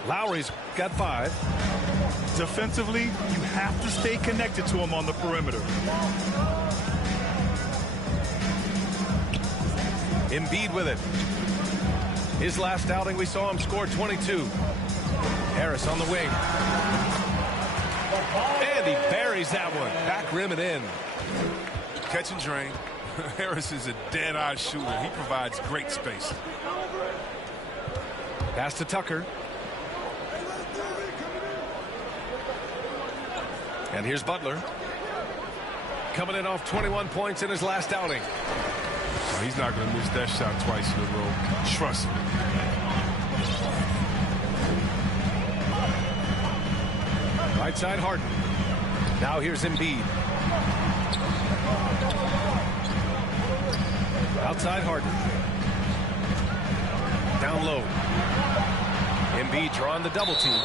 Lowry's got 5. Defensively, you have to stay connected to him on the perimeter. Embiid with it. His last outing, we saw him score 22. Harris on the wing. And he buries that one. Back rim and in. Catch and drain. Harris is a dead-eye shooter. He provides great space. Pass to Tucker. And here's Butler. Coming in off 21 points in his last outing. Well, he's not going to miss that shot twice in a row. Trust me. Right side Harden. Now here's Embiid. Outside Harden. Down low. Embiid drawing the double team.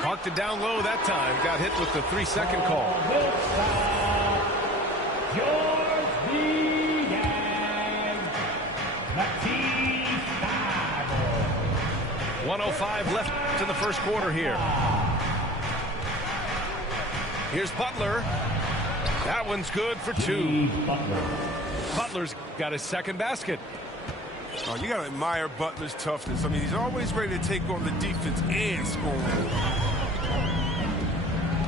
Hawked it down low that time. Got hit with the 3-second call. 1:05 left in the first quarter here. Here's Butler. That one's good for 2. Butler's got his second basket. Oh, you got to admire Butler's toughness. I mean, he's always ready to take on the defense and score.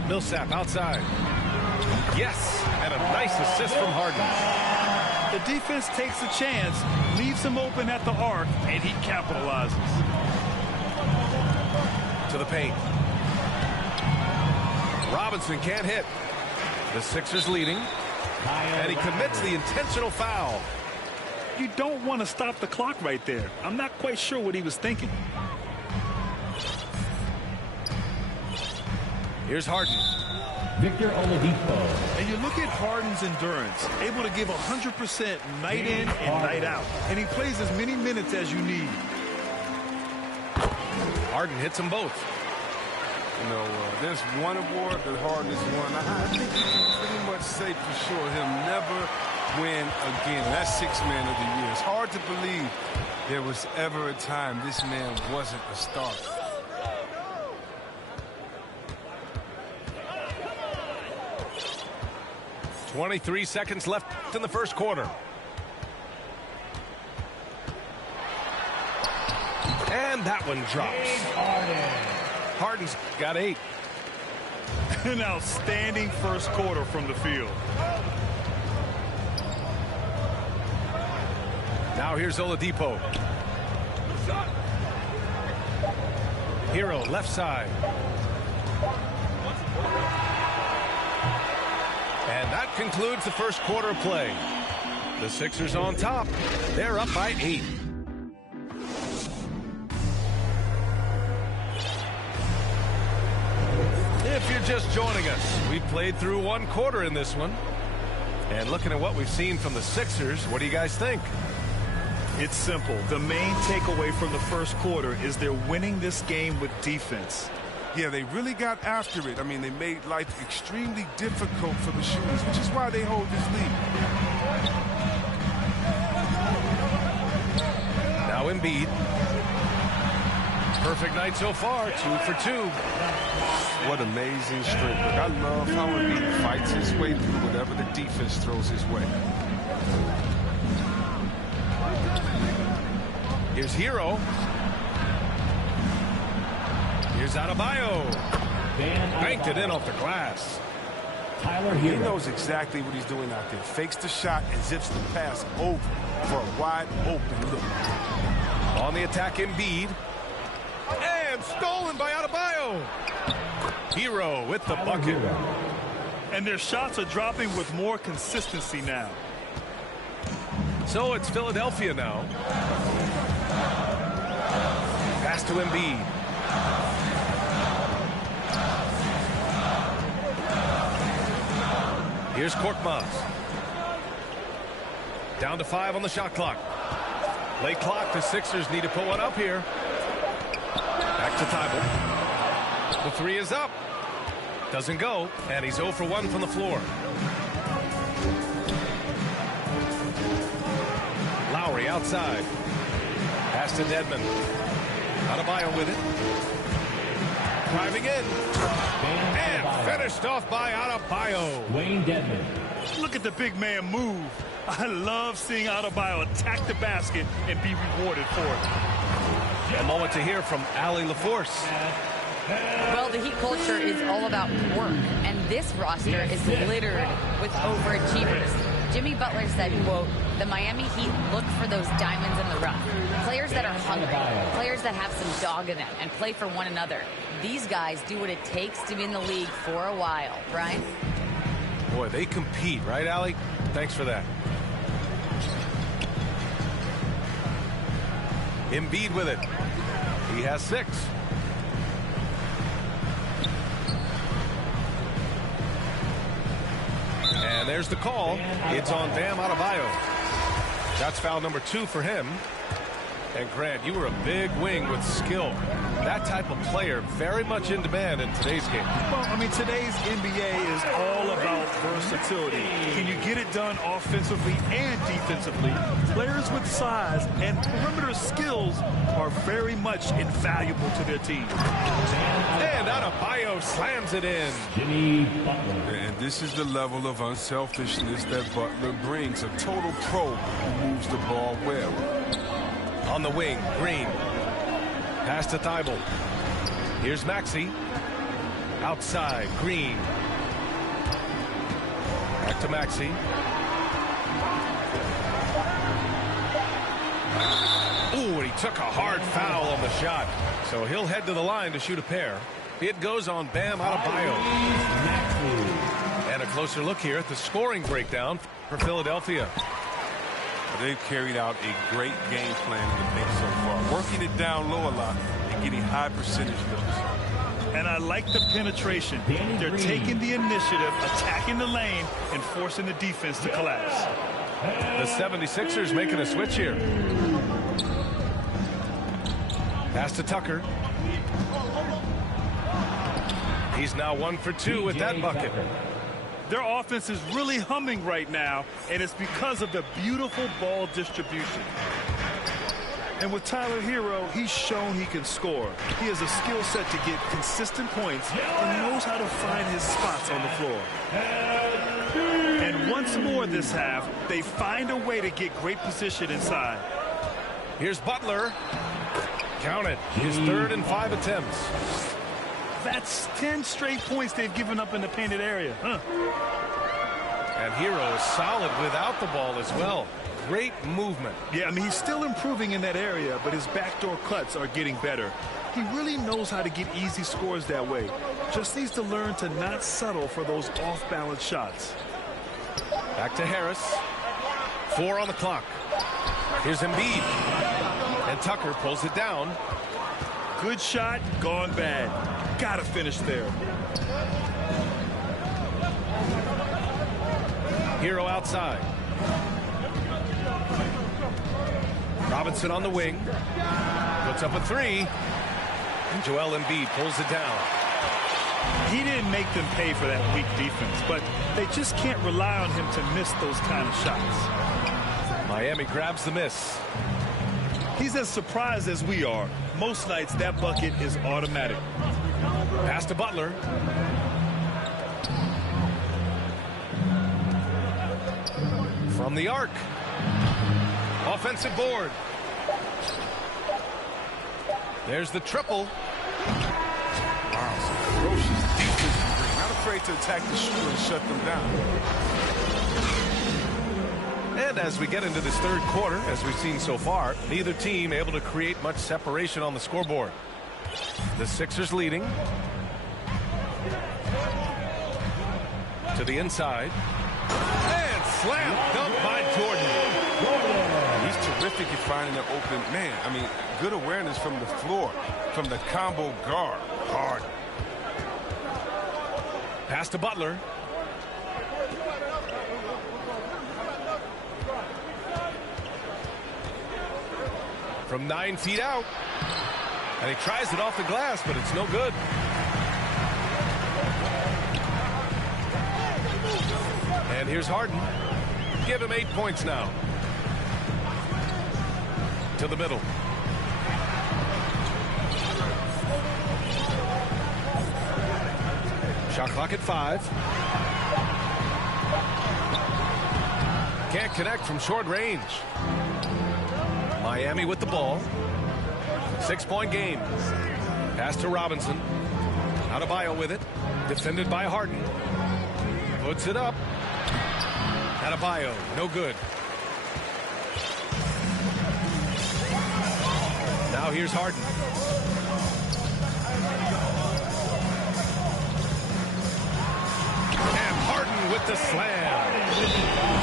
Millsap outside. Yes, and a nice assist from Harden. The defense takes a chance, leaves him open at the arc, and he capitalizes. To the paint. Robinson can't hit. The Sixers leading. And he commits the intentional foul. You don't want to stop the clock right there. I'm not quite sure what he was thinking. Here's Harden. Victor Oladipo. And you look at Harden's endurance, able to give 100% night in and night out. And he plays as many minutes as you need. Harden hits them both. You know, there's one award that Harden has won. I think you can pretty much say for sure he'll never win again. That's Sixth Man of the Year. It's hard to believe there was ever a time this man wasn't a star. .23 seconds left in the first quarter. And that one drops. Harden's got 8. An outstanding first quarter from the field. Now here's Oladipo. Hero left side. And that concludes the first quarter of play. The Sixers on top. They're up by 8. If you're just joining us, we played through 1 quarter in this one. And looking at what we've seen from the Sixers, what do you guys think? It's simple. The main takeaway from the first quarter is they're winning this game with defense. Yeah, they really got after it. I mean, they made life extremely difficult for the shooters, which is why they hold this lead. Now Embiid. Perfect night so far, 2 for 2. What amazing strength. Look, I love how Embiid fights his way through whatever the defense throws his way. Here's Hero. Here's Adebayo. Banked it in off the glass. He knows exactly what he's doing out there. Fakes the shot and zips the pass over for a wide open look. On the attack, Embiid. And stolen by Adebayo. Hero with the bucket. And their shots are dropping with more consistency now. So it's Philadelphia now. Pass to Embiid. Here's Korkmaz. Down to 5 on the shot clock. Late clock, the Sixers need to put one up here. Back to Thibault. The 3 is up. Doesn't go, and he's 0 for 1 from the floor. Lowry outside. Pass to Dedmon. Adebayo with it. Driving in. And finished off by Adebayo. Wayne Dedmon. Look at the big man move. I love seeing Adebayo attack the basket and be rewarded for it. A moment to hear from Allie LaForce. Well, the Heat culture is all about work, and this roster is littered with overachievers. Jimmy Butler said, quote, the Miami Heat look for those diamonds in the rough. Players that are hungry, players that have some dog in them and play for one another. These guys do what it takes to be in the league for a while. Brian? Boy, they compete, right, Allie? Thanks for that. Embiid with it. He has 6. And there's the call. It's on Bam Adebayo. That's foul number 2 for him. And Grant, you were a big wing with skill. That type of player very much in demand in today's game. Well, I mean, today's NBA is all about versatility. Can you get it done offensively and defensively? Players with size and perimeter skills are very much invaluable to their team. And Adebayo slams it in. Jimmy Butler. And this is the level of unselfishness that Butler brings. A total pro who moves the ball well. On the wing, Green. Pass to Thibault. Here's Maxey. Outside, Green. Back to Maxey. Ooh, and he took a hard foul on the shot. So he'll head to the line to shoot a pair. It goes on Bam Adebayo. And a closer look here at the scoring breakdown for Philadelphia. They've carried out a great game plan in the paint so far. Working it down low a lot and getting high percentage looks. And I like the penetration. They're taking the initiative, attacking the lane, and forcing the defense to collapse. The 76ers making a switch here. Pass to Tucker. He's now 1 for 2 with that bucket. Their offense is really humming right now, and it's because of the beautiful ball distribution. And with Tyler Hero, he's shown he can score. He has a skill set to get consistent points and knows how to find his spots on the floor. And once more this half, they find a way to get great position inside. Here's Butler. Count it. His 3rd and 5 attempts. That's 10 straight points they've given up in the painted area. And Hero is solid without the ball as well. Great movement. Yeah, I mean, he's still improving in that area, but his backdoor cuts are getting better. He really knows how to get easy scores that way. Just needs to learn to not settle for those off-balance shots. Back to Harris. 4 on the clock. Here's Embiid. And Tucker pulls it down. Good shot, gone bad. Gotta finish there. Hero outside. Robinson on the wing. Puts up a 3. And Joel Embiid pulls it down. He didn't make them pay for that weak defense, but they just can't rely on him to miss those kind of shots. Miami grabs the miss. He's as surprised as we are. Most nights that bucket is automatic. Pass to Butler. From the arc. Offensive board. There's the triple. Wow, some ferocious defense. Not afraid to attack the shooter and shut them down. And as we get into this third quarter, as we've seen so far, neither team able to create much separation on the scoreboard. The Sixers leading. To the inside. And slam dunk by Jordan. He's terrific at finding an open man. I mean, good awareness from the floor, from the combo guard. Hard. Pass to Butler. From 9 feet out. And he tries it off the glass, but it's no good. And here's Harden. Give him 8 points now. To the middle. Shot clock at 5. Can't connect from short range. Miami with the ball. 6-point game. Pass to Robinson. Adebayo with it. Defended by Harden. Puts it up. Adebayo, no good. Now here's Harden. And Harden with the slam.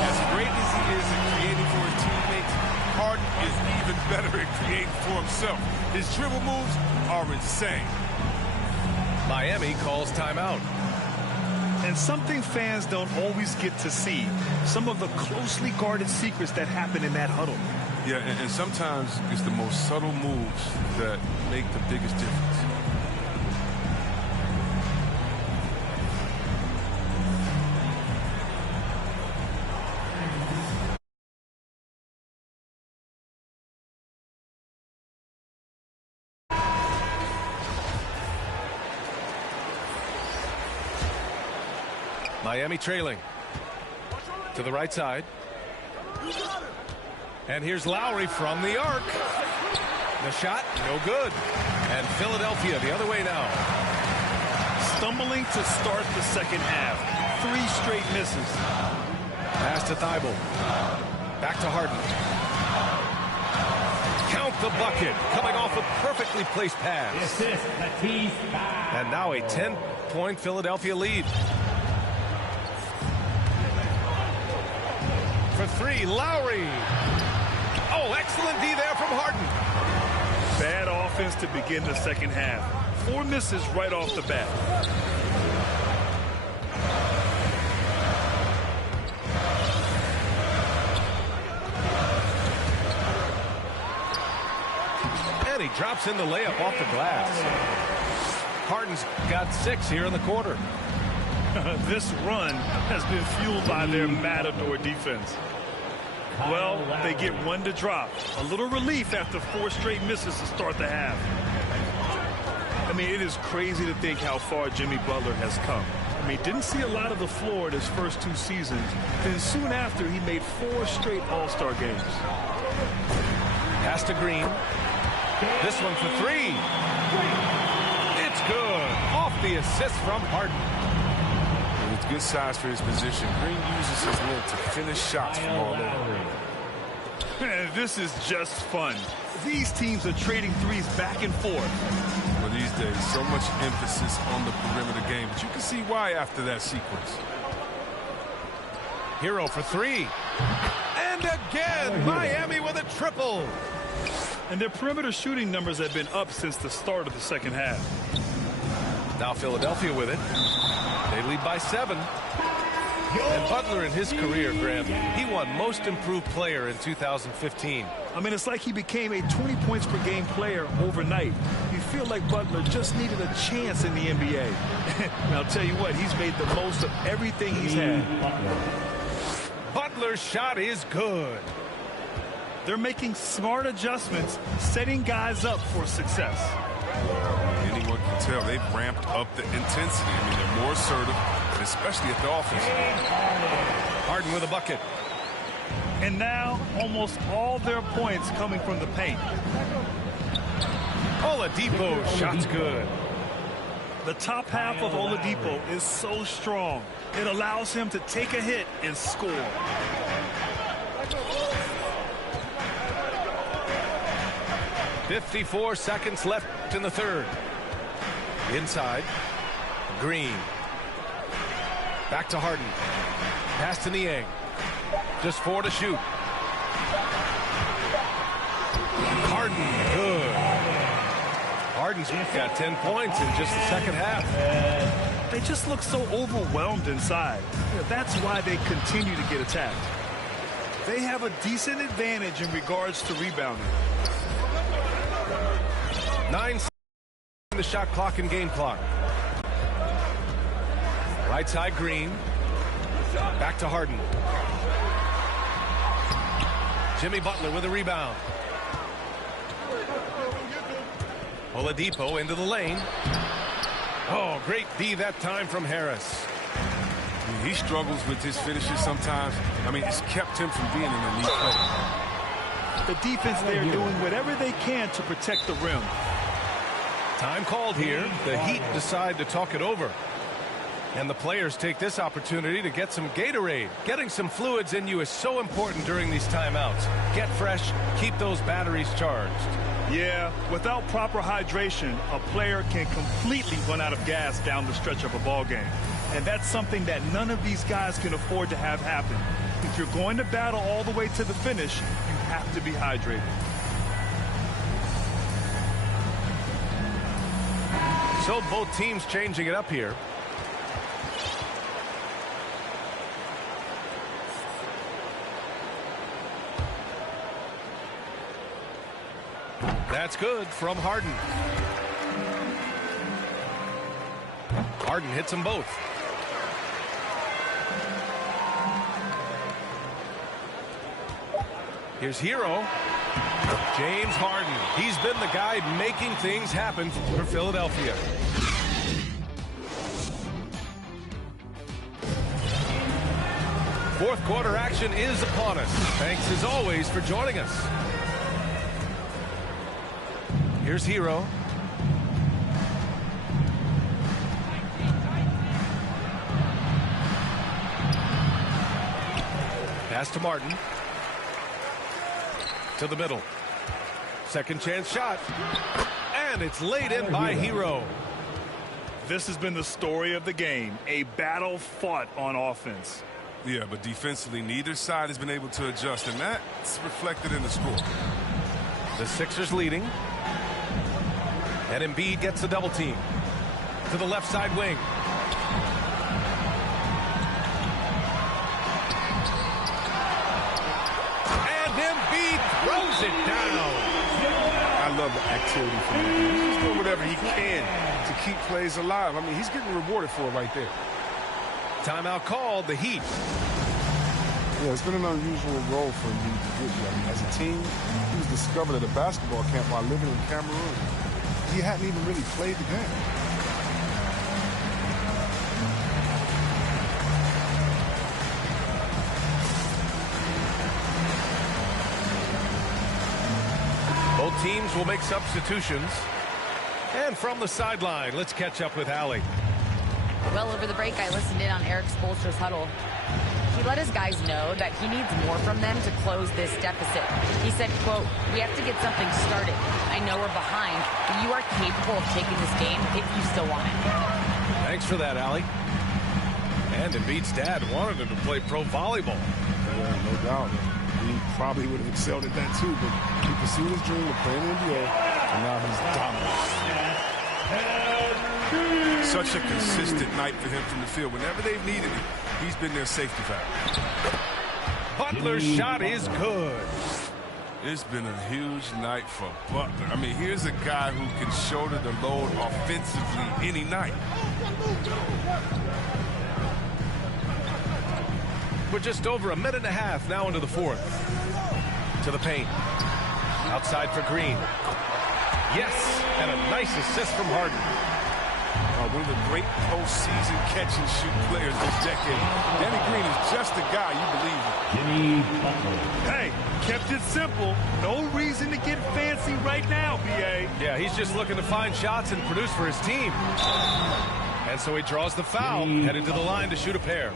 As great as he is at creating for his teammates, Harden is even better at creating for himself. His dribble moves are insane. Miami calls timeout. And something fans don't always get to see, some of the closely guarded secrets that happen in that huddle. Yeah, and sometimes it's the most subtle moves that make the biggest difference. Miami trailing. To the right side. And here's Lowry from the arc. The shot, no good. And Philadelphia the other way now. Stumbling to start the second half. 3 straight misses. Pass to Thibault. Back to Harden. Count the bucket. Coming off a perfectly placed pass. And now a 10-point Philadelphia lead. For 3, Lowry. Oh, excellent D there from Harden. Bad offense to begin the second half. 4 misses right off the bat. And he drops in the layup off the glass. Harden's got 6 here in the quarter. This run has been fueled by their matador defense. Well, they get 1 to drop. A little relief after 4 straight misses to start the half. I mean, it is crazy to think how far Jimmy Butler has come. I mean, didn't see a lot of the floor in his first 2 seasons. Then soon after, he made 4 straight All-Star games. Pass to Green. This one for 3. It's good. Off the assist from Harden. With good size for his position, Green uses his length to finish shots from all over. And this is just fun. These teams are trading threes back and forth. Well, these days, so much emphasis on the perimeter game, but you can see why after that sequence. Hero for 3. And And again, Miami with a triple. And their perimeter shooting numbers have been up since the start of the second half. Now Philadelphia with it. They lead by 7. And Butler in his career, Graham, he won Most Improved Player in 2015. I mean, it's like he became a 20 points per game player overnight. You feel like Butler just needed a chance in the NBA. And I'll tell you what, he's made the most of everything he's had. Butler's shot is good. They're making smart adjustments, setting guys up for success. Anyone can tell they've ramped up the intensity. I mean, they're more assertive, and especially at the offense. Harden with a bucket. And now, almost all their points coming from the paint. Oladipo, shot's good. The top half of Oladipo is so strong. It allows him to take a hit and score. .54 seconds left in the third. Inside. Green. Back to Harden. Pass to Niang. Just 4 to shoot. Harden, good. Harden's got 10 points in just the second half. They just look so overwhelmed inside. That's why they continue to get attacked. They have a decent advantage in regards to rebounding. 9 seconds in the shot clock and game clock. Right side, Green. Back to Harden. Jimmy Butler with a rebound. Oladipo into the lane. Oh, great D that time from Harris. He struggles with his finishes sometimes. I mean, it's kept him from being an elite player. The defense there doing whatever they can to protect the rim. Time called here. The Heat decide to talk it over. And the players take this opportunity to get some Gatorade. Getting some fluids in you is so important during these timeouts. Get fresh, keep those batteries charged. Yeah, without proper hydration, a player can completely run out of gas down the stretch of a ball game. And that's something that none of these guys can afford to have happen. If you're going to battle all the way to the finish, you have to be hydrated. So both teams changing it up here. That's good from Harden. Harden hits them both. Here's Hero. James Harden. He's been the guy making things happen for Philadelphia. Fourth quarter action is upon us. Thanks as always for joining us. Here's Hero. Pass to Martin. To the middle. Second chance shot. And it's laid in by Hero. This has been the story of the game. A battle fought on offense. Yeah, but defensively, neither side has been able to adjust, and that's reflected in the score. The Sixers leading. And Embiid gets the double team. To the left side wing. And Embiid throws it down. I love the activity from him. He's doing whatever he can to keep plays alive. I mean, he's getting rewarded for it right there. Timeout called, the Heat. Yeah, it's been an unusual role for him to get here. I mean, as a team, he was discovered at a basketball camp while living in Cameroon. He hadn't even really played the game. Both teams will make substitutions. And from the sideline, let's catch up with Allie. Well, over the break, I listened in on Eric Spoelstra's huddle. He let his guys know that he needs more from them to close this deficit. He said, quote, "We have to get something started. I know we're behind, but you are capable of taking this game if you still want it." Thanks for that, Allie. And Embiid's dad wanted him to play pro volleyball. Yeah, no doubt. He he probably would have excelled at that too, but he pursued his dream of playing in the NBA, and now he's dominant. Such a consistent night for him from the field. Whenever they've needed him, he's been their safety valve. Butler's shot is good. It's been a huge night for Butler. I mean, here's a guy who can shoulder the load offensively any night. We're just over a minute and a half now into the fourth. To the paint. Outside for Green. Yes, and a nice assist from Harden. One of the great postseason catch-and-shoot players this decade. Danny Green is just the guy you believe in. Hey, kept it simple. No reason to get fancy right now, B.A. Yeah, he's just looking to find shots and produce for his team. And so he draws the foul, headed to the line to shoot a pair.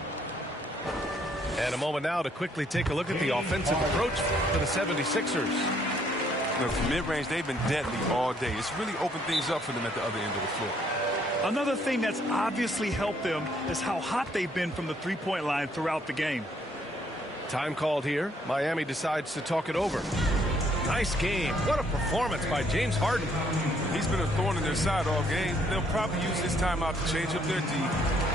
And a moment now to quickly take a look at the offensive approach for the 76ers. From mid-range, they've been deadly all day. It's really opened things up for them at the other end of the floor. Another thing that's obviously helped them is how hot they've been from the three-point line throughout the game. Time called here. Miami decides to talk it over. Nice game. What a performance by James Harden. He's been a thorn in their side all game. They'll probably use this timeout to change up their D.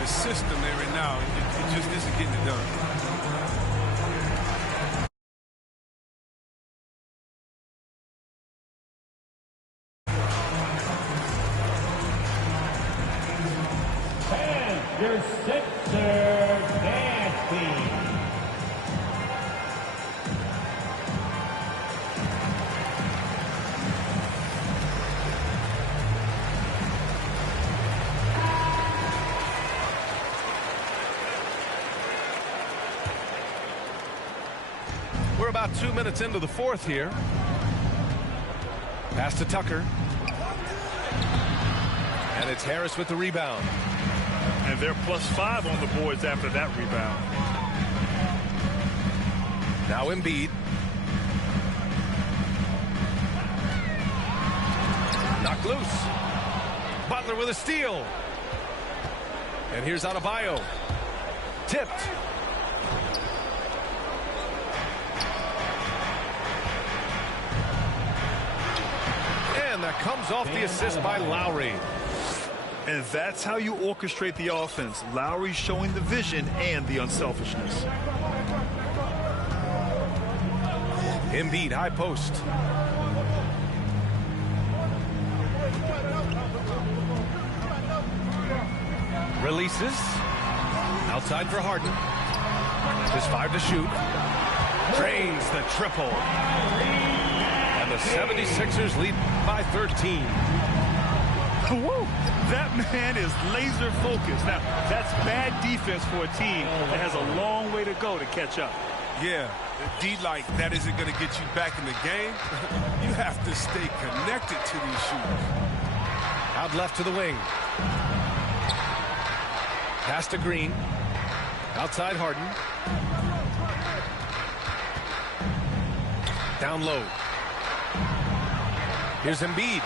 The system they're in now, it just isn't getting it done. Your Sixer nasty. We're about 2 minutes into the fourth here. Pass to Tucker. And it's Harris with the rebound. And they're +5 on the boards after that rebound. Now Embiid. Knocked loose. Butler with a steal. And here's Adebayo. Tipped. And that comes off the assist by Lowry. And that's how you orchestrate the offense. Lowry showing the vision and the unselfishness. Embiid, high post. Releases. Outside for Harden. Just 5 to shoot. Drains the triple. And the 76ers lead by 13. Woo! That man is laser focused. Now, that's bad defense for a team that has a long way to go to catch up. Yeah, D like that isn't going to get you back in the game. You have to stay connected to these shooters. Out left to the wing. Pass to Green. Outside Harden. Down low. Here's Embiid.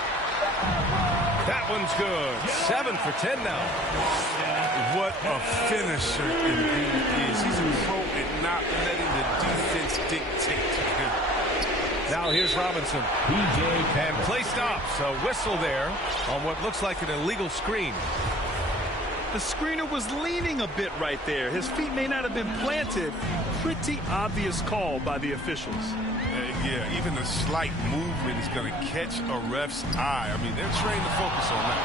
That one's good. 7 for 10 now. What a finisher Embiid is. He's a pro at not letting the defense dictate to him. Now here's Robinson. And play stops. A whistle there on what looks like an illegal screen. The screener was leaning a bit right there. His feet may not have been planted. Pretty obvious call by the officials. Yeah, even a slight movement is going to catch a ref's eye. I mean, they're trained to focus on that.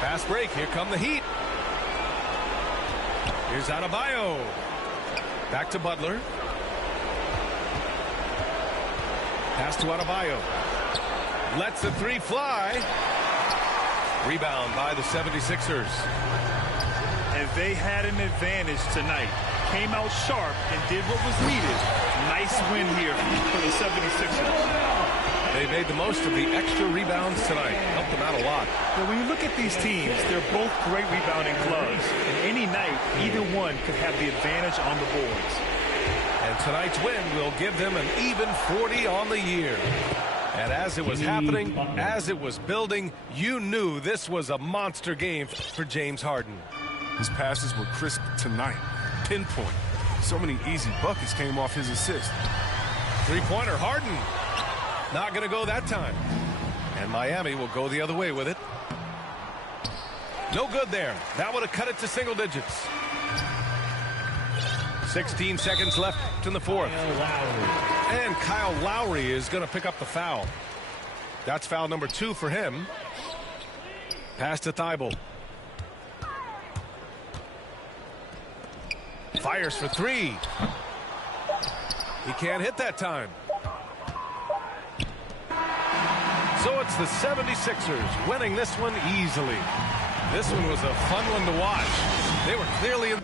Fast break. Here come the Heat. Here's Adebayo. Back to Butler. Pass to Adebayo. Lets the three fly. Rebound by the 76ers. And they had an advantage tonight. Came out sharp and did what was needed. Nice win here for the 76ers. They made the most of the extra rebounds tonight. Helped them out a lot. But when you look at these teams, they're both great rebounding clubs. And any night, either one could have the advantage on the boards. And tonight's win will give them an even 40 on the year. And as it was happening, as it was building, you knew this was a monster game for James Harden. His passes were crisp tonight. Pinpoint. So many easy buckets came off his assist. Three-pointer, Harden. Not going to go that time. And Miami will go the other way with it. No good there. That would have cut it to single digits. 16 seconds left in the fourth. And Kyle Lowry is going to pick up the foul. That's foul number 2 for him. Pass to Thibault. Fires for 3. He can't hit that time. So it's the 76ers winning this one easily. This one was a fun one to watch. They were clearly in.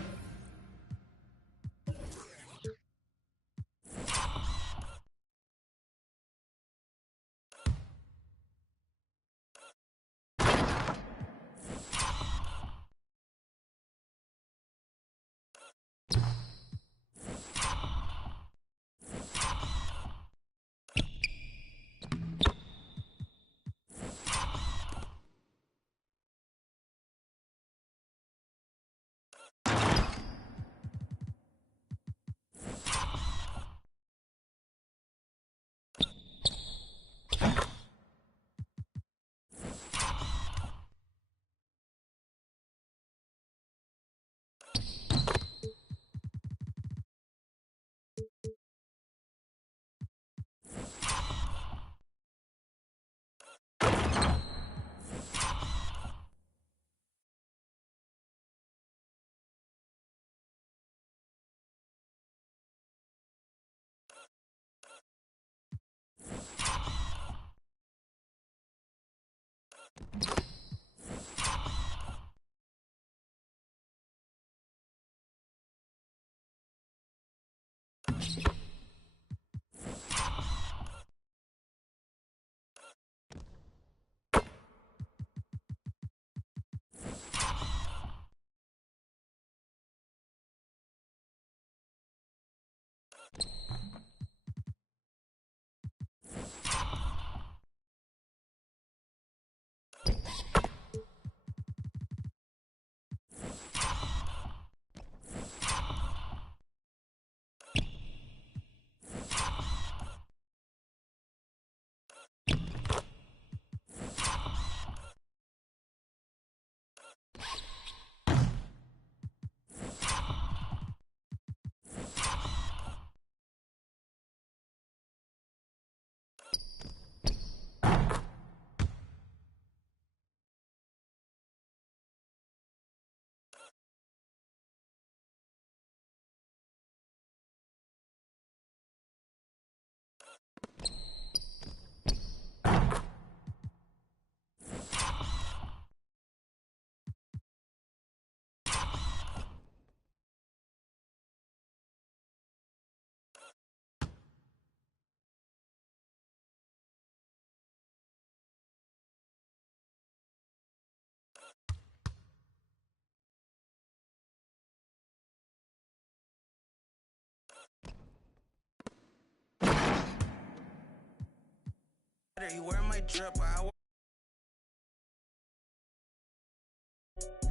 You wear my drip,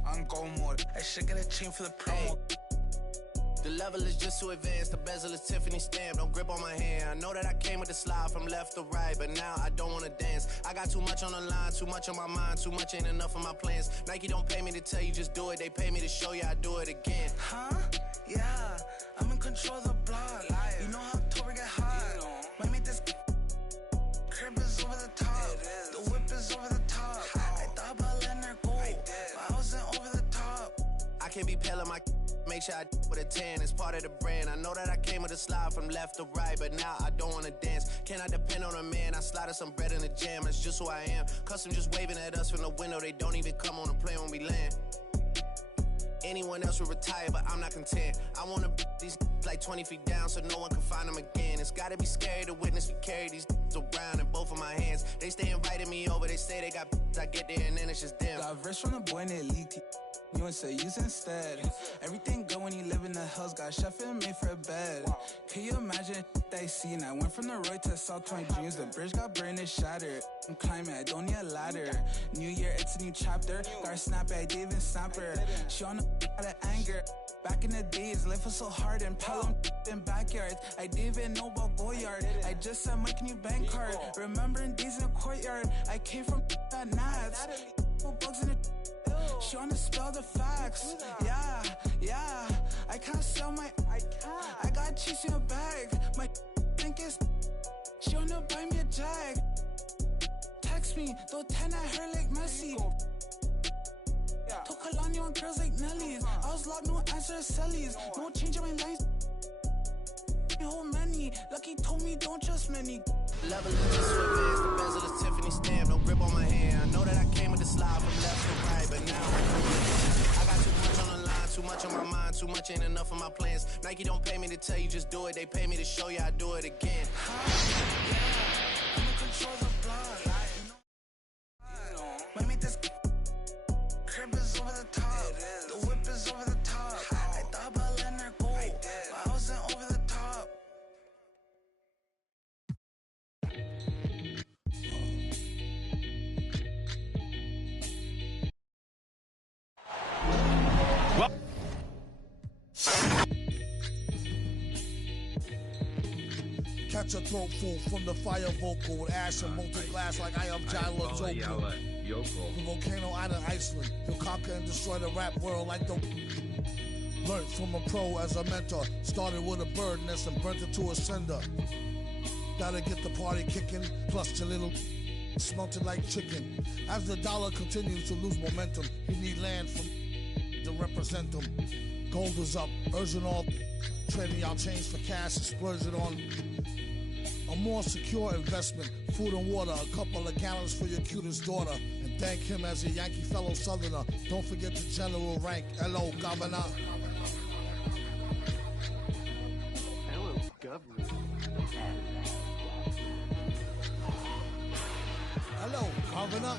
I'm go mode. I should get a chain for the promo. The level is just too advanced. The bezel is Tiffany stamped. Don't grip on my hand. I know that I came with the slide from left to right, but now I don't want to dance. I got too much on the line, too much on my mind, too much ain't enough of my plans. Nike don't pay me to tell you just do it. They pay me to show you I do it again. Huh? Yeah, I'm in control of the block. You know how October get hot. Might make this crib is over the top. The whip is over the top. I thought about letting her go, but I wasn't over the top. I can't be pale on my make sure I with a 10. It's part of the brand. I know that I came with a slide from left to right, but now I don't want to dance. Can I depend on a man? I slided some bread in the jam. That's just who I am. Custom just waving at us from the window. They don't even come on the plane when we land. Anyone else would retire, but I'm not content. I want to these like 20 feet down so no one can find them again. It's gotta be scary to witness me carry these around in both of my hands. They stay inviting me over. They say they got I get there and then it's just them. Got verse from the boy and they leaked. You and say use instead. Everything good when you live in the hills. Got chef and made for a bed. Can you imagine they seen? I went from the road to South 20 dreams. The bridge got burned and shattered. I'm climbing, I don't need a ladder. New year, it's a new chapter. Got a snap at David Snapper. She on the out of anger. Back in the days, life was so hard and Pelham in backyards. I didn't even know about Goyard. I just said, Mike, new bank card. Remembering days in the courtyard. I came from at Nats. Bugs in the. She wanna spell the facts. Yeah. I can't sell my. I got cheese in a bag. My think is. She wanna buy me a jag. Text me, throw 10 at her like Messi. Took Kalani on girls like Nelly's. I was locked, no answer to Sellies. No change in my lines. Whole many. Lucky told me don't trust many. Level is just what it is. The bezel is Tiffany stamp. No grip on my hand. I know that I came with the slide from left to right, but now I got too much on the line, too much on my mind, too much ain't enough of my plans. Nike don't pay me to tell you just do it. They pay me to show you I do it again. I'm in control of the block. When me this crib is over the top. The whip is over the top. I thought about letting her go, but I wasn't over the top. Catch a throat full from the fire vocal with ash and molten glass like I am Jala Joker. The volcano out of Iceland. He'll conquer and destroy the rap world like the. Learned from a pro as a mentor. Started with a bird nest and burnt it to a cinder. Gotta get the party kicking. Plus your little smelted like chicken. As the dollar continues to lose momentum, he need land from to represent him. Gold is up, urging all trading y'all change for cash and splurge it on a more secure investment. Food and water, a couple of gallons for your cutest daughter. And thank him as a Yankee fellow Southerner. Don't forget the general rank. Hello, Governor. Hello, Governor. Hello, Governor.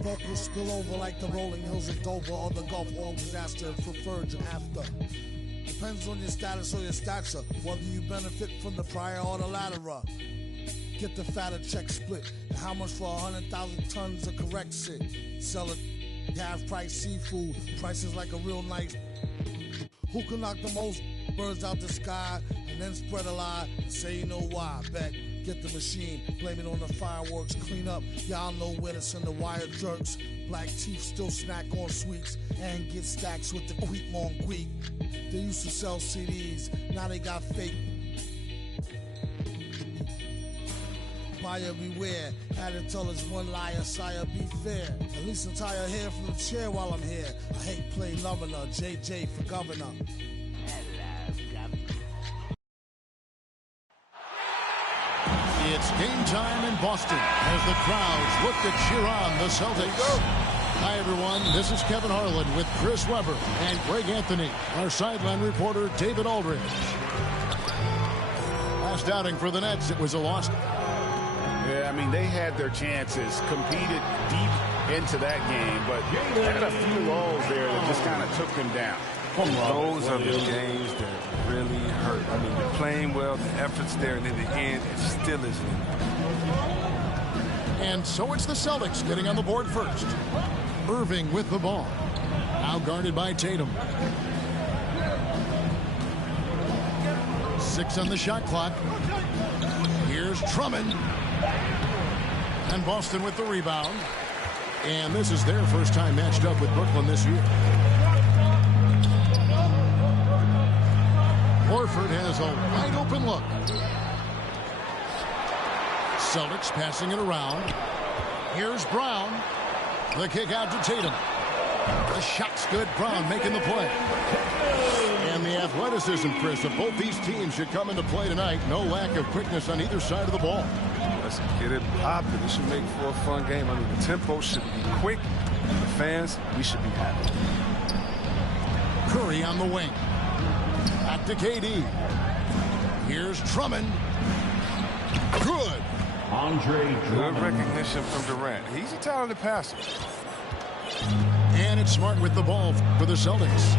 Vocals spill over like the rolling hills of Dover or the Gulf Oil disaster for Virgin after. Depends on your status or your stature, whether you benefit from the prior or the latter. Get the fatter check split. And how much for 100,000 tons of correct shit? Sell it half price seafood, prices like a real nice. Who can knock the most birds out the sky and then spread a lie and say you know why? Bet. Get the machine, blame it on the fireworks, clean up. Y'all know where to send the wire jerks. Black teeth still snack on sweets and get stacks with the quick long quick. They used to sell CDs, now they got fake. Buyer beware, had to tell us one liar, sire, be fair. At least untie her hair from the chair while I'm here. I hate play loving her, JJ for governor. It's game time in Boston as the crowds look to cheer on the Celtics. Hi, everyone. This is Kevin Harlan with Chris Webber and Greg Anthony, our sideline reporter, David Aldridge. Last outing for the Nets, it was a loss. Yeah, I mean, they had their chances, competed deep into that game, but had a few lulls there that just kind of took them down. Those are the games that really hurt. I mean, they're playing well, the effort's there, and in the end, it still isn't enough. And so it's the Celtics getting on the board first. Irving with the ball. Now guarded by Tatum. 6 on the shot clock. Here's Drummond. And Boston with the rebound. And this is their first time matched up with Brooklyn this year. Horford has a wide open look. Celtics passing it around. Here's Brown. The kick out to Tatum. The shot's good. Brown making the play. And the athleticism, Chris, of both these teams should come into play tonight. No lack of quickness on either side of the ball. Let's get it popping. This should make for a fun game. I mean, the tempo should be quick. And the fans, we should be happy. Curry on the wing. Back to KD. Here's Drummond. Good. Good recognition from Durant. He's a talented passer. And it's Smart with the ball for the Celtics.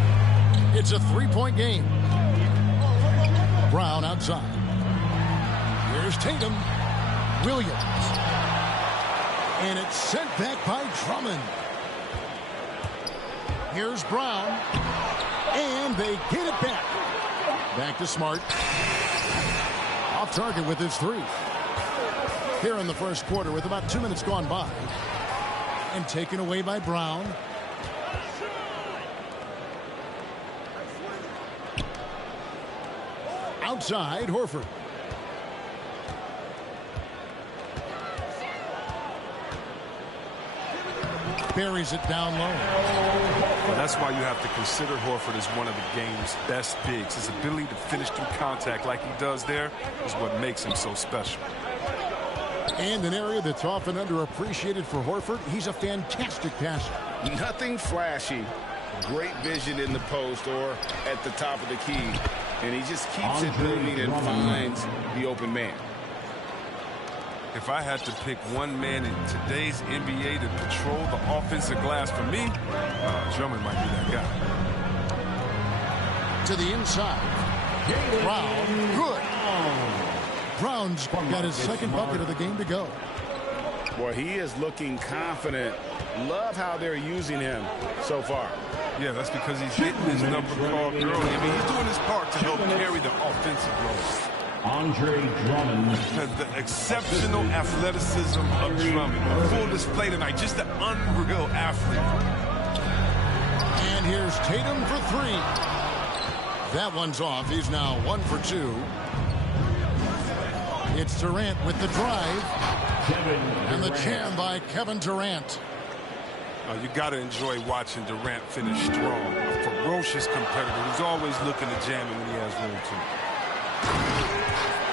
It's a three-point game. Brown outside. Here's Tatum. Williams. And it's sent back by Drummond. Here's Brown. And they get it back. Back to Smart. Off target with his three. Here in the first quarter with about 2 minutes gone by. And taken away by Brown. Outside, Horford. Buries it down low. Well, that's why you have to consider Horford as one of the game's best bigs. His ability to finish through contact like he does there is what makes him so special. And an area that's often underappreciated for Horford, he's a fantastic passer. Nothing flashy. Great vision in the post or at the top of the key. And he just keeps it moving and finds the open man. If I had to pick one man in today's NBA to patrol the offensive glass for me, Drummond might be that guy. To the inside. Brown. Good. Brown's got his second bucket of the game to go. Boy, he is looking confident. Love how they're using him so far. Yeah, that's because he's hitting his number called early. I mean, he's doing his part to help carry the offensive load. Drummond. The exceptional athleticism of Drummond. A full display tonight. Just an unreal athlete. And here's Tatum for three. That one's off. He's now 1 for 2. It's Durant with the drive. And the jam by Kevin Durant. You got to enjoy watching Durant finish strong. A ferocious competitor who's always looking to jam it when he has room to.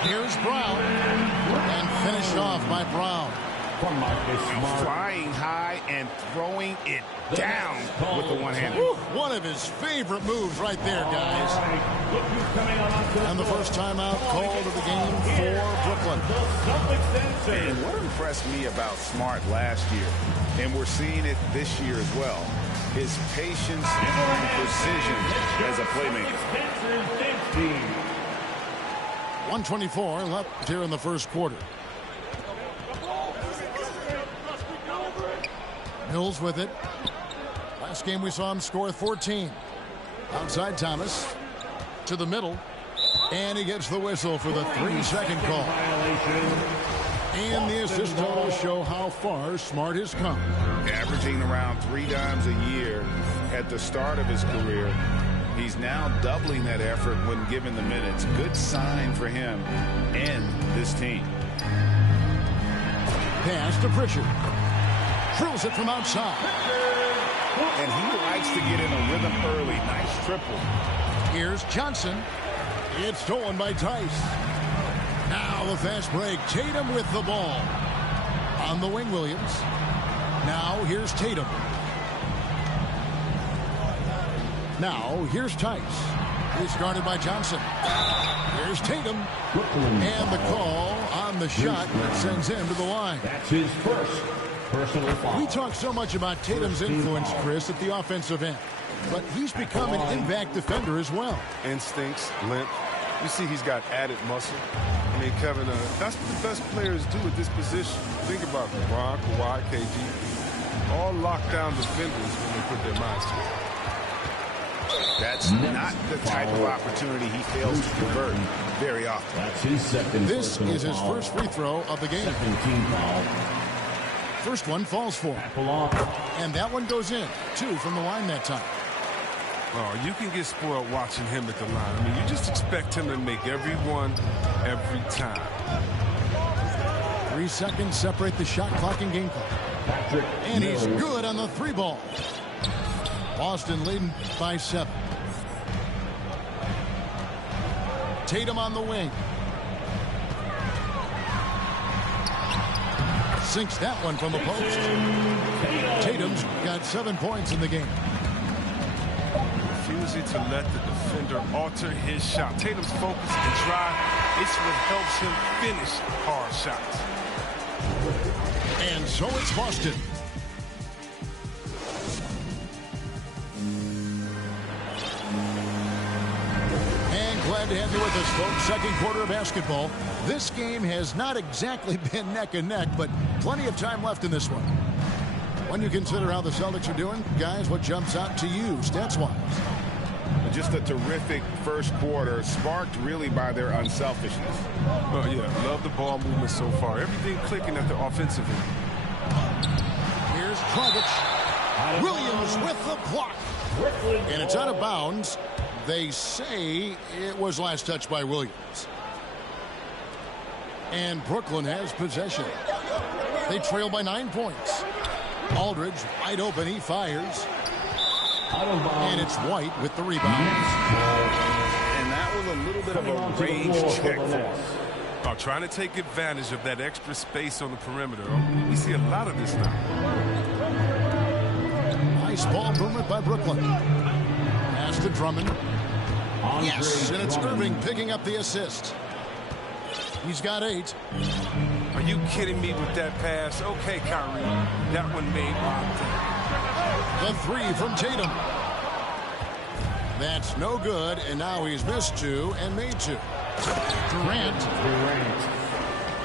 Here's Brown. And finished off by Brown. Flying high and throwing it down with the one-hander. One of his favorite moves right there, guys. And the first timeout called of the game for Brooklyn. And what impressed me about Smart last year, and we're seeing it this year as well, is patience and precision as a playmaker. 1:24 left here in the first quarter. Mills with it. Last game we saw him score 14. Outside Thomas. To the middle. And he gets the whistle for the 3-second call. And the assist total show how far Smart has come. Averaging around 3 dimes a year at the start of his career. He's now doubling that effort when given the minutes. Good sign for him and this team. Pass to Pritchard. Drills it from outside. And he likes to get in a rhythm early. Nice triple. Here's Johnson. It's stolen by Tice. Now the fast break. Tatum with the ball. On the wing, Williams. Now here's Tatum. Now here's Tice. He's guarded by Johnson. Here's Tatum. And the call on the shot that sends him to the line. That's his first personal foul. We talk so much about Tatum's influence, Chris, at the offensive end. But he's become an impact defender as well. Instincts, length. You see he's got added muscle. I mean, Kevin, that's what the best players do at this position. Think about LeBron, Kawhi, KG. All lockdown defenders when they put their minds to it. That's not the type of opportunity he fails to convert very often. That's his second. This is his first free throw of the game. Second team foul. First one falls for him. And that one goes in. 2 from the line that time. Oh, you can get spoiled watching him at the line. I mean, you just expect him to make every one, every time. 3 seconds separate the shot clock and game clock. And he's good on the 3 ball. Boston leading by 7. Tatum on the wing. Sinks that one from the post. Tatum's got 7 points in the game. Refusing to let the defender alter his shot. Tatum's focus and drive, it's what helps him finish hard shots. And so it's Boston. And glad to have you with us, folks. Second quarter of basketball. This game has not exactly been neck and neck, but plenty of time left in this one. When you consider how the Celtics are doing, guys, what jumps out to you stats-wise? Just a terrific first quarter, sparked really by their unselfishness. Oh, yeah, love the ball movement so far. Everything clicking at the offensive end. Here's Dragic. Williams with the block. And it's out of bounds. They say it was last touched by Williams. And Brooklyn has possession. They trail by 9 points. Aldridge wide open, he fires. And it's White with the rebound. And that was a little bit of a range check for him. Trying to take advantage of that extra space on the perimeter. We see a lot of this now. Nice ball movement by Brooklyn. Pass to Drummond. Yes, and it's Irving picking up the assist. He's got 8. Are you kidding me with that pass? Okay, Kyrie. That one made my thing. The 3 from Tatum. That's no good, and now he's missed 2 and made 2. Durant.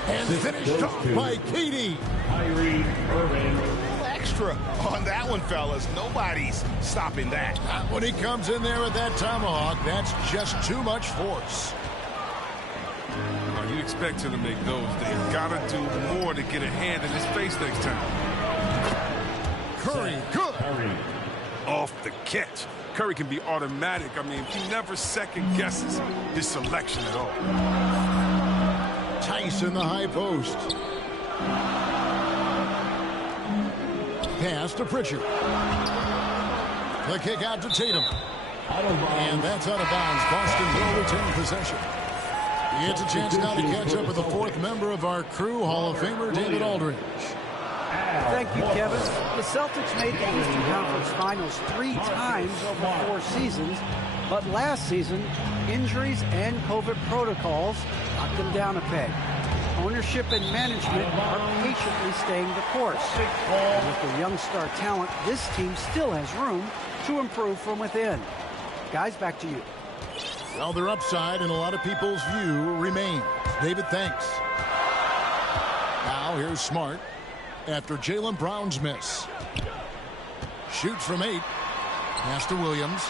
And finished off by Katie. Kyrie Irving. Extra on that one, fellas. Nobody's stopping that. Not when he comes in there with that tomahawk. That's just too much force. You expect him to make those. They've got to do more to get a hand in his face next time. Curry, good. Off the catch. Curry can be automatic. I mean, he never second guesses his selection at all. Tice in the high post. Pass to Pritchard. The kick out to Tatum. And that's out of bounds. Boston will retain possession. It's a chance now to catch up with the 4th member of our crew, Hall of Famer David Aldridge. Thank you, Kevin. The Celtics made the Eastern Conference Finals 3 times over 4 seasons, but last season, injuries and COVID protocols knocked them down a peg. Ownership and management are patiently staying the course. With the young star talent, this team still has room to improve from within. Guys, back to you. Well, their upside in a lot of people's view remains. David, thanks. Now here's Smart after Jaylen Brown's miss. Shoots from 8. Pass to Williams.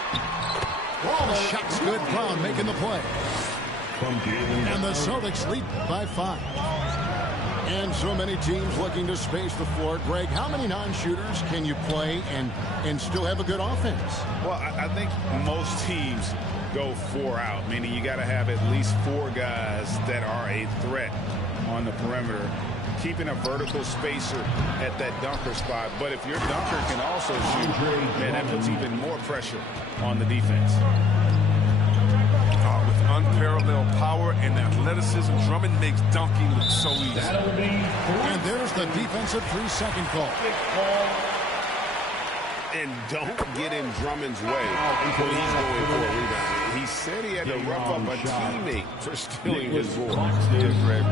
The shot's good. Brown making the play. And the Celtics lead by 5. And so many teams looking to space the floor. Greg, how many non-shooters can you play and still have a good offense? Well, I think most teams go 4 out, meaning you got to have at least 4 guys that are a threat on the perimeter, keeping a vertical spacer at that dunker spot. But if your dunker can also shoot, man, that puts even more pressure on the defense. With unparalleled power and athleticism, Drummond makes dunking look so easy. And there's the defensive 3-second call. And don't get in Drummond's way when he's going for a rebound. He said he had to rough up a teammate for stealing his board. Yeah, Greg,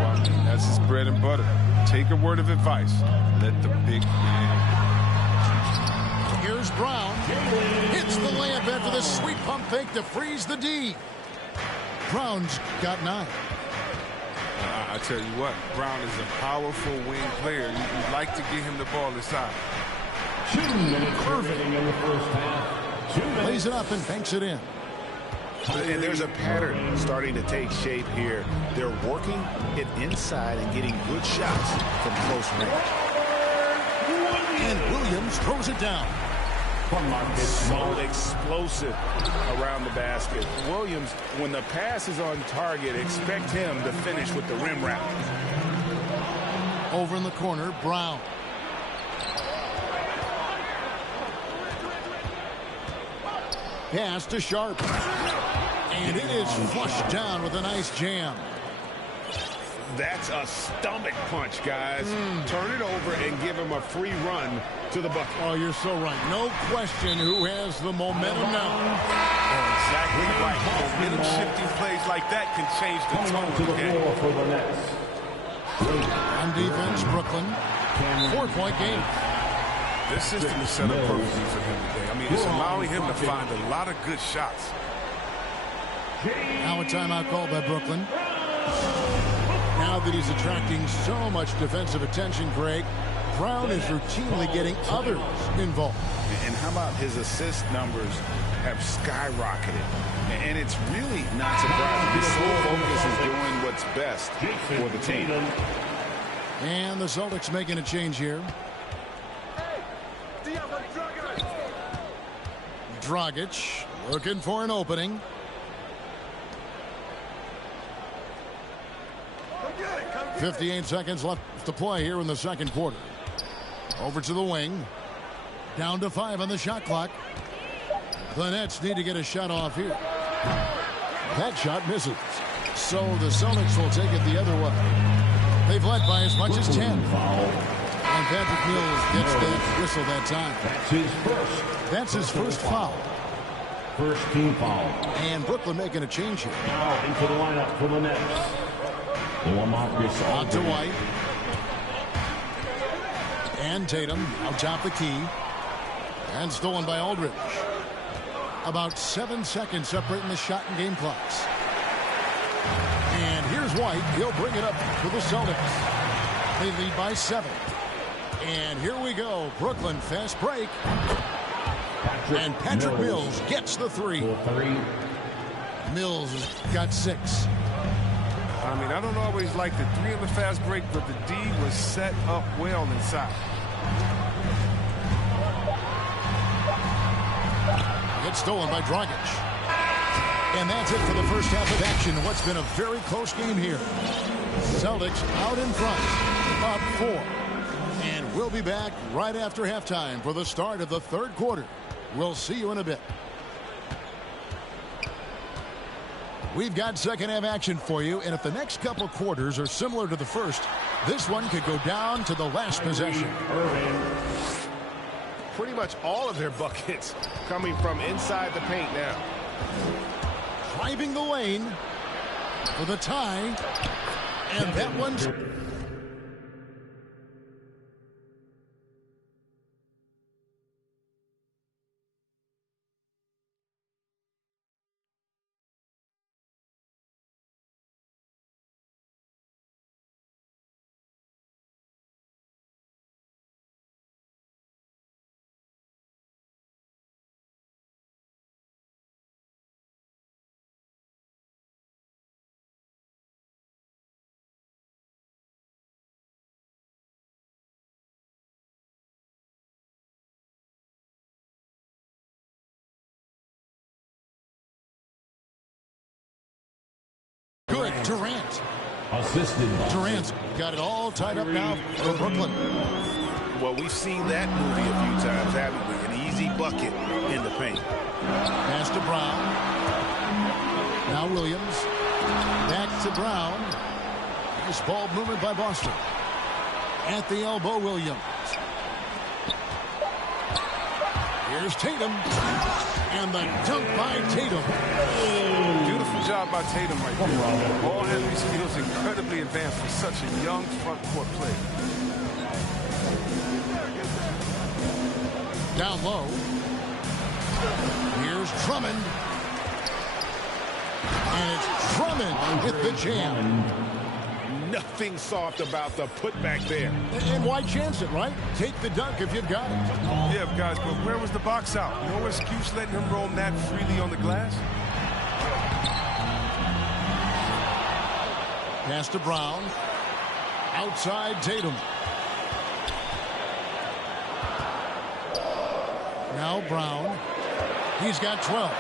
that's his bread and butter. Take a word of advice. Let the big man. Here's Brown. Hits the layup after the sweet pump fake to freeze the D. Brown's got 9. I tell you what, Brown is a powerful wing player. You'd like to get him the ball inside. 2 minutes remaining in the first half. Plays it up and banks it in. And there's a pattern starting to take shape here. They're working it inside and getting good shots from close range. And Williams throws it down. So explosive around the basket. Williams, when the pass is on target, expect him to finish with the rim wrap. Over in the corner, Brown. Pass to Sharp. And it is flushed down with a nice jam. That's a stomach punch, guys. Turn it over and give him a free run to the bucket. Oh, you're so right. No question who has the momentum now. Exactly right. Momentum shifting plays like that can change the tone of the game. On defense, Brooklyn. 4-point game. This system is set up perfectly for him today. I mean, it's allowing him to find a lot of good shots. Now a timeout called by Brooklyn. Now that he's attracting so much defensive attention, Greg, Brown is routinely getting others involved. And how about his assist numbers have skyrocketed? And it's really not surprising. His sole focus is doing what's best for the team. And the Celtics making a change here. Dragic looking for an opening. .58 seconds left to play here in the second quarter. Over to the wing. Down to 5 on the shot clock. The Nets need to get a shot off here. That shot misses. So the Celtics will take it the other way. They've led by as much as 10. And Patrick Mills gets that whistle that time. That's his first foul. First team foul. And Brooklyn making a change here. Now into the lineup for the Nets. Out to White. And Tatum out top the key. And stolen by Aldridge. About 7 seconds separating the shot and game clocks. And here's White. He'll bring it up for the Celtics. They lead by 7. And here we go. Brooklyn fast break. And Patrick Mills gets the 3. Mills has got 6. I mean, I don't always like the 3 on the fast break, but the D was set up well inside. It's stolen by Dragic. And that's it for the first half of action. What's been a very close game here. Celtics out in front, up 4. And we'll be back right after halftime for the start of the third quarter. We'll see you in a bit. We've got second half action for you, and if the next couple quarters are similar to the first, this one could go down to the last possession. Pretty much all of their buckets coming from inside the paint now. Driving the lane for the tie, and that one's... Good, Durant. Assisted by Durant's got it all tied up now for Brooklyn. Well, we've seen that movie a few times, haven't we? An easy bucket in the paint. Pass to Brown. Now Williams. Back to Brown. Nice ball movement by Boston. At the elbow, Williams. Here's Tatum. And the dunk by Tatum. Beautiful job by Tatum right there. Ball handling skills incredibly advanced for such a young front court player. Down low. Here's Drummond. And it's Drummond with the jam. Nothing soft about the putback there. And why chance it, right? Take the dunk if you've got it. Yeah, guys, but where was the box out? No excuse letting him roam that freely on the glass. Pass to Brown. Outside Tatum. Now Brown. He's got 12.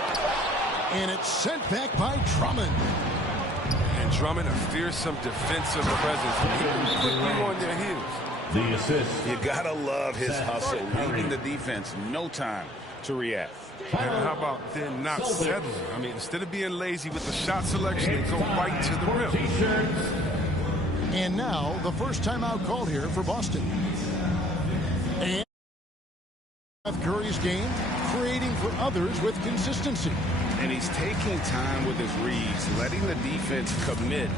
And it's sent back by Drummond. And Drummond, a fearsome defensive presence. He can quickly on their heels. the assist. You gotta love his hustle, reading the defense, no time to react. And how about then not settling? I mean, instead of being lazy with the shot selection, they go right to the rim. And now the first timeout called here for Boston. And Curry's game, creating for others with consistency. And he's taking time with his reads, letting the defense commit,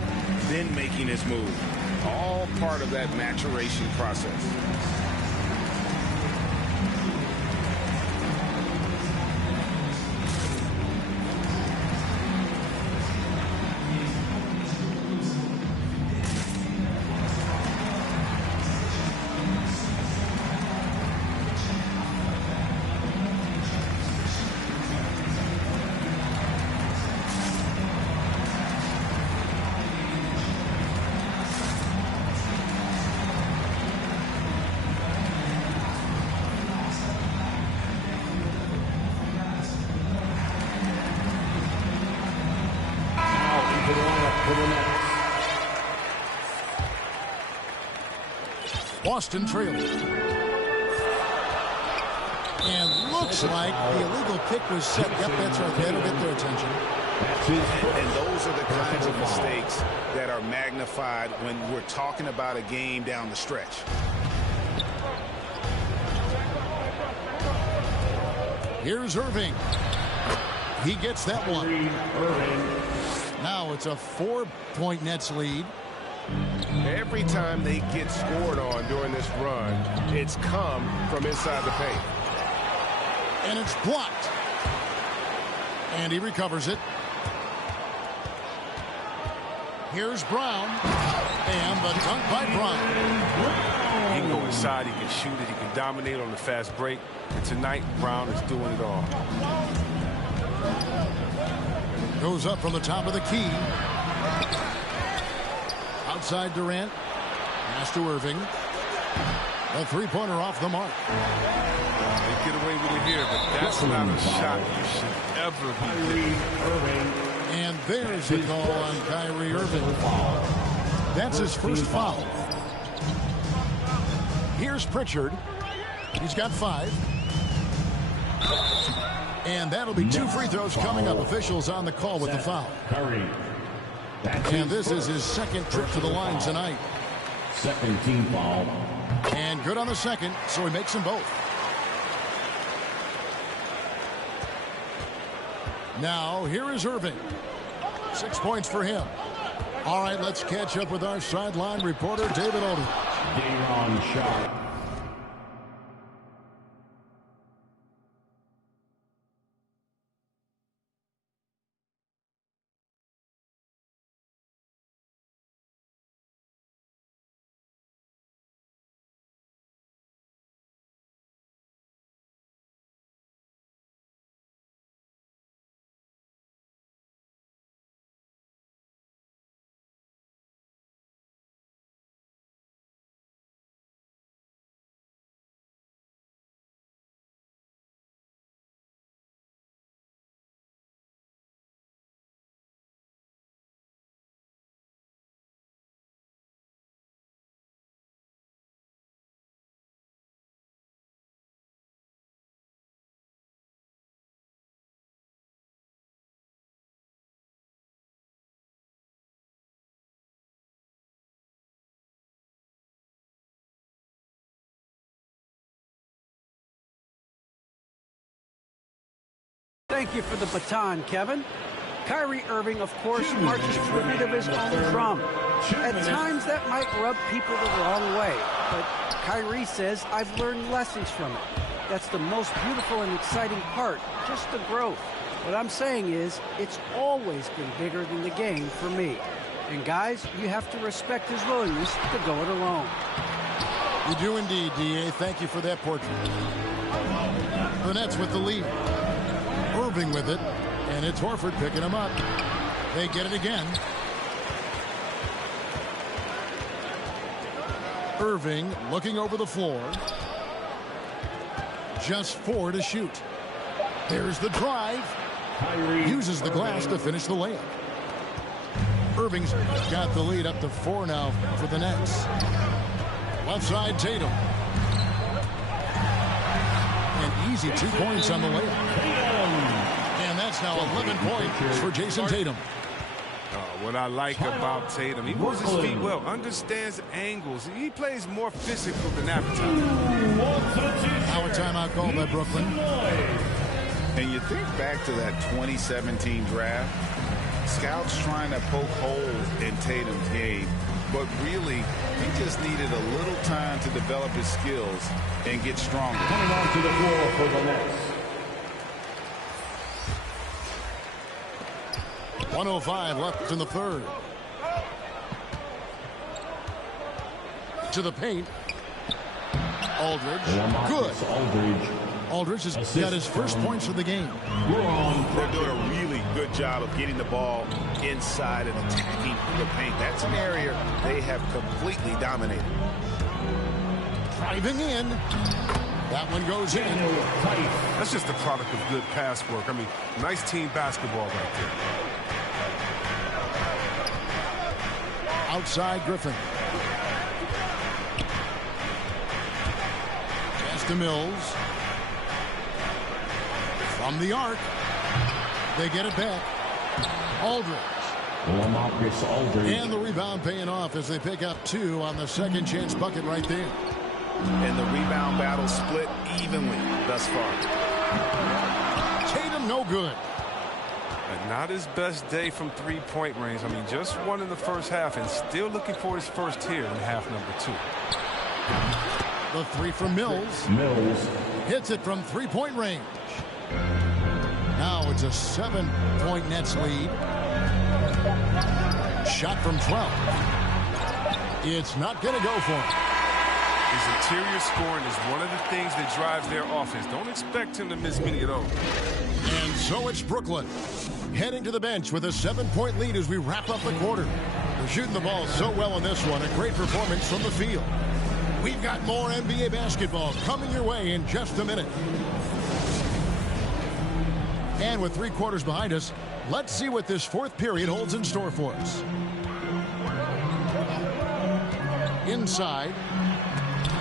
then making his move. All part of that maturation process. Boston trails. And looks like the illegal kick was set. Yep, that's right. That'll get their attention. And those are the kinds of mistakes that are magnified when we're talking about a game down the stretch. Here's Irving. He gets that one. Now it's a 4-point Nets lead. Every time they get scored on during this run, it's come from inside the paint. And it's blocked. And he recovers it. Here's Brown. And the dunk by Brown. He can go inside, he can shoot it, he can dominate on the fast break. And tonight, Brown is doing it all. Goes up from the top of the key. Outside Durant. Pass to Irving. A three-pointer off the mark. They get away with it here, but that's not a shot you should ever be getting. And there's the call on Kyrie Irving. That's his first foul. Here's Pritchard. He's got 5. And that'll be 2 free throws coming up. Officials on the call with the foul. And this is his second trip to the line tonight. Second team foul. And good on the second, so he makes them both. Now, here is Irving. 6 points for him. All right, let's catch up with our sideline reporter, David Odom. Daron Sharp. Thank you for the baton, Kevin. Kyrie Irving, of course, marches to the beat of his own drum. At times, that might rub people the wrong way, but Kyrie says, I've learned lessons from it. That's the most beautiful and exciting part, just the growth. What I'm saying is, it's always been bigger than the game for me. And guys, you have to respect his willingness to go it alone. You do indeed, D.A. Thank you for that portrait. The Nets with the lead. Irving with it, and it's Horford picking him up. They get it again. Irving looking over the floor. Just 4 to shoot. There's the drive. Uses the glass to finish the layup. Irving's got the lead up to 4 now for the Nets. Left side, Tatum. An easy 2 points on the layup. And that's now 11 points for Jason Tatum. What I like about Tatum, he moves his feet well, understands angles. He plays more physical than advertised. Now a timeout called by Brooklyn. And you think back to that 2017 draft, scouts trying to poke holes in Tatum's game, but really he just needed a little time to develop his skills and get stronger. Coming onto the floor for the Nets. 1:05 left in the third. To the paint. Aldridge. Good. Aldridge has got his first points of the game. They're doing a really good job of getting the ball inside and attacking the paint. That's an area they have completely dominated. Driving in. That one goes in. That's just the product of good pass work. I mean, nice team basketball right there. Outside Griffin. Pass to Mills. From the arc. They get it back. Aldridge. And the rebound paying off as they pick up 2 on the second chance bucket right there. And the rebound battle split evenly thus far. Tatum no good. And not his best day from three-point range. I mean, just one in the first half and still looking for his first here in half number 2. The three from Mills. Hits it from three-point range. Now it's a 7-point Nets lead. Shot from 12. It's not going to go for him. His interior scoring is one of the things that drives their offense. Don't expect him to miss many of those. And so it's Brooklyn heading to the bench with a 7-point lead as we wrap up the quarter. They're shooting the ball so well in this one. A great performance from the field. We've got more NBA basketball coming your way in just a minute. And with 3 quarters behind us, let's see what this fourth period holds in store for us. Inside.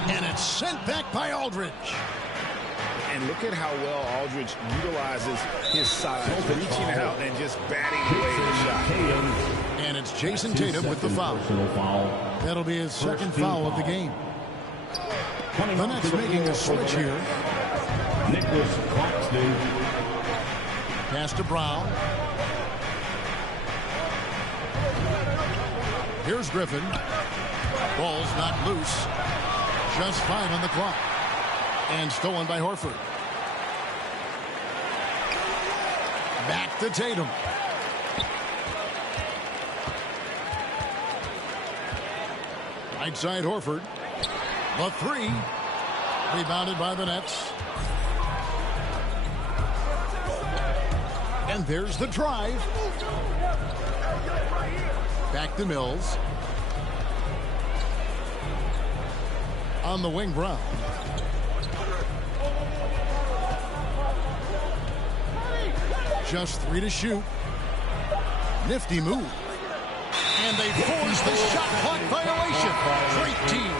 And it's sent back by Aldridge. And look at how well Aldridge utilizes his size, reaching out and just batting away the shot. And it's Jason Tatum with the foul. That'll be his second foul of the game. The Nets making a switch here. Pass to Brown. Here's Griffin. Ball's not loose. Just 5 on the clock. And stolen by Horford. Back to Tatum. Right side Horford. The 3. Rebounded by the Nets. And there's the drive. Back to Mills. On the wing, Brown. Just 3 to shoot. Nifty move. And they force the shot clock violation. Great team.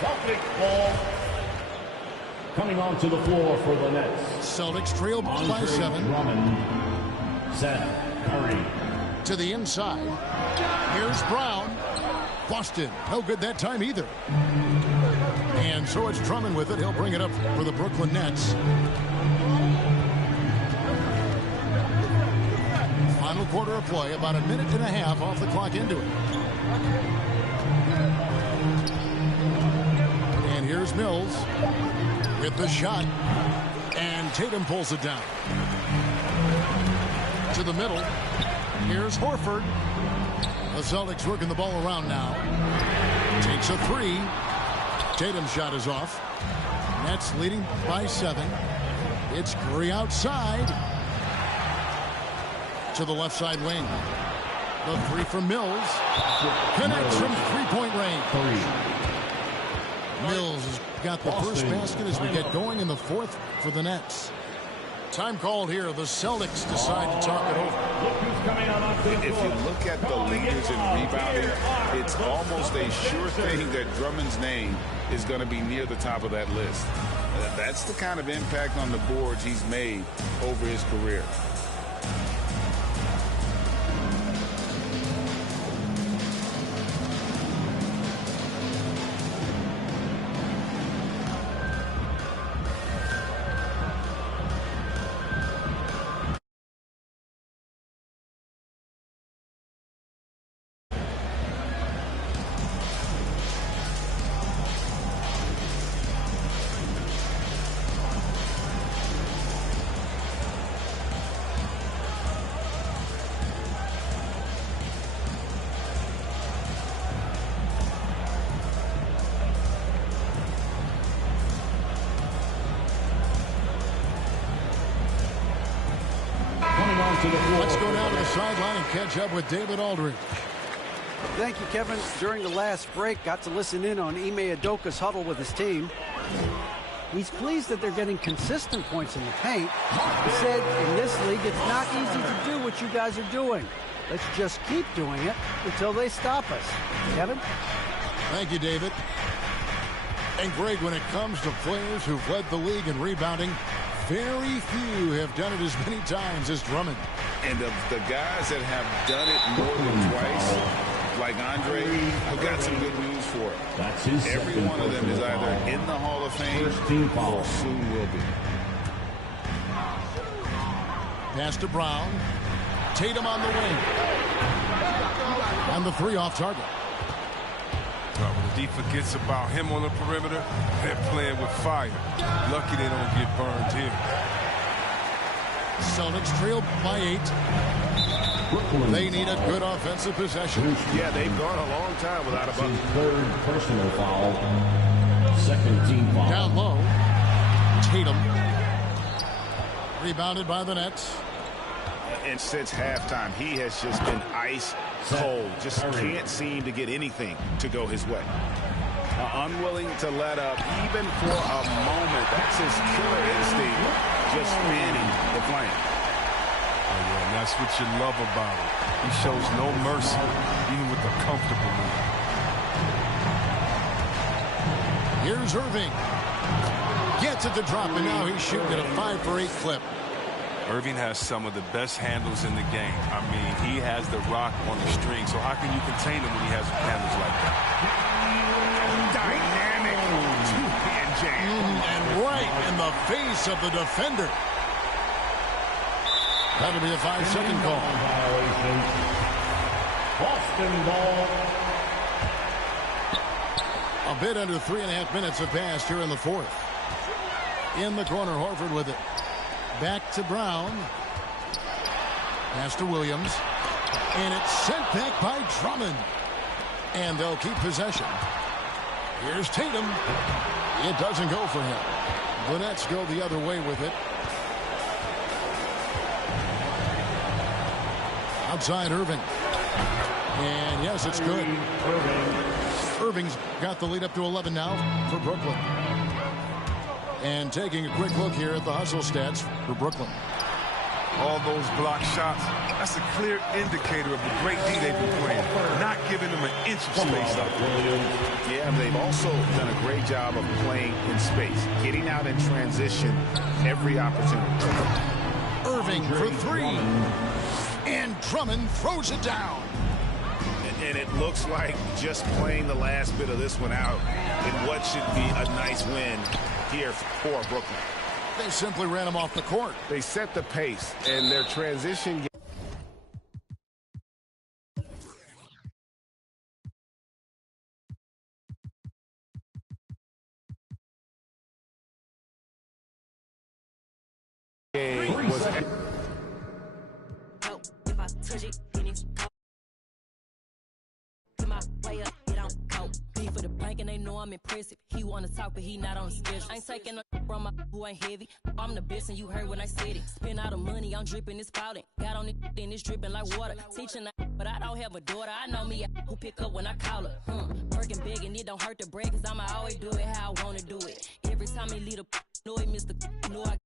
Celtic ball. Coming onto the floor for the Nets. Celtics trail by 7. Drummond. Seth Curry. To the inside. Here's Brown. Busted. No good that time either. And so it's Drummond with it. He'll bring it up for the Brooklyn Nets. Final quarter of play. About a minute and a half off the clock into it. And here's Mills with the shot. And Tatum pulls it down. To the middle. Here's Horford. The Celtics working the ball around now. Takes a 3. Tatum's shot is off. Nets leading by 7. It's Curry outside. To the left side wing. The 3 from Mills. Connects from three-point range. Mills has got the first basket as we get going in the fourth for the Nets. Time called here. The Celtics decide to talk it over. If you look at the leaders in rebounding, it's almost a sure thing that Drummond's name is going to be near the top of that list. That's the kind of impact on the boards he's made over his career. to the floor. Let's go now to the sideline and catch up with David Aldridge. Thank you, Kevin. During the last break, got to listen in on Ime Udoka's huddle with his team. He's pleased that they're getting consistent points in the paint. He said, in this league, it's not easy to do what you guys are doing. Let's just keep doing it until they stop us. Kevin? Thank you, David. And Greg, when it comes to players who've led the league in rebounding, very few have done it as many times as Drummond. And of the guys that have done it more than twice, like Andre, I've got some good news for it. That's his Every one of them is either in the Hall of Fame or soon will be. Pass to Brown. Tatum on the wing. And the three off target. When the D forgets about him on the perimeter, they're playing with fire. Lucky they don't get burned here. Celtics trail by 8. They need a good offensive possession. Yeah, they've gone a long time without a bucket. Third personal foul. Second team foul. Down low. Tatum. Rebounded by the Nets. And since halftime, he has just been ice cold. Just can't seem to get anything to go his way. Unwilling to let up even for a moment. That's his killer instinct, just fanning the flame. Oh, yeah, and that's what you love about him. He shows no mercy, even with the comfortable lead. Here's Irving. Gets it to drop, and now he's shooting at a 5 for 8 clip. Irving has some of the best handles in the game. I mean, he has the rock on the string, so how can you contain him when he has handles like that? Dynamic two-hand jam. And right in the face of the defender. That'll be a 5-second call. Boston ball. A bit under 3.5 minutes have passed here in the fourth. In the corner, Horford with it. Back to Brown. Pass to Williams. And it's sent back by Drummond. And they'll keep possession. Here's Tatum. It doesn't go for him. The Nets go the other way with it. Outside Irving. And yes, it's good. Irving's got the lead up to 11 now for Brooklyn. And taking a quick look here at the hustle stats for Brooklyn. All those block shots, that's a clear indicator of the great D they've been playing. Not giving them an inch of space out there. Yeah, they've also done a great job of playing in space, getting out in transition every opportunity. Irving for 3. And Drummond throws it down. And it looks like just playing the last bit of this one out in what should be a nice win here for Brooklyn. They simply ran him off the court. They set the pace, and their transition game was... If I touch it, then it's cold. My way up, it don't go. Beef for the bank and they know I'm impressive. He wanna talk, but he not on the schedule. I ain't taking no from my who ain't heavy. I'm the best and you heard when I said it. Spend all the money, I'm dripping, it's spouting. Got on it, then it's dripping like water. Teaching, but I don't have a daughter. I know me, who pick up when I call her. Working big and it don't hurt to break, cause I'ma always do it how I wanna do it. Every time he lead a know it, Mr. Know I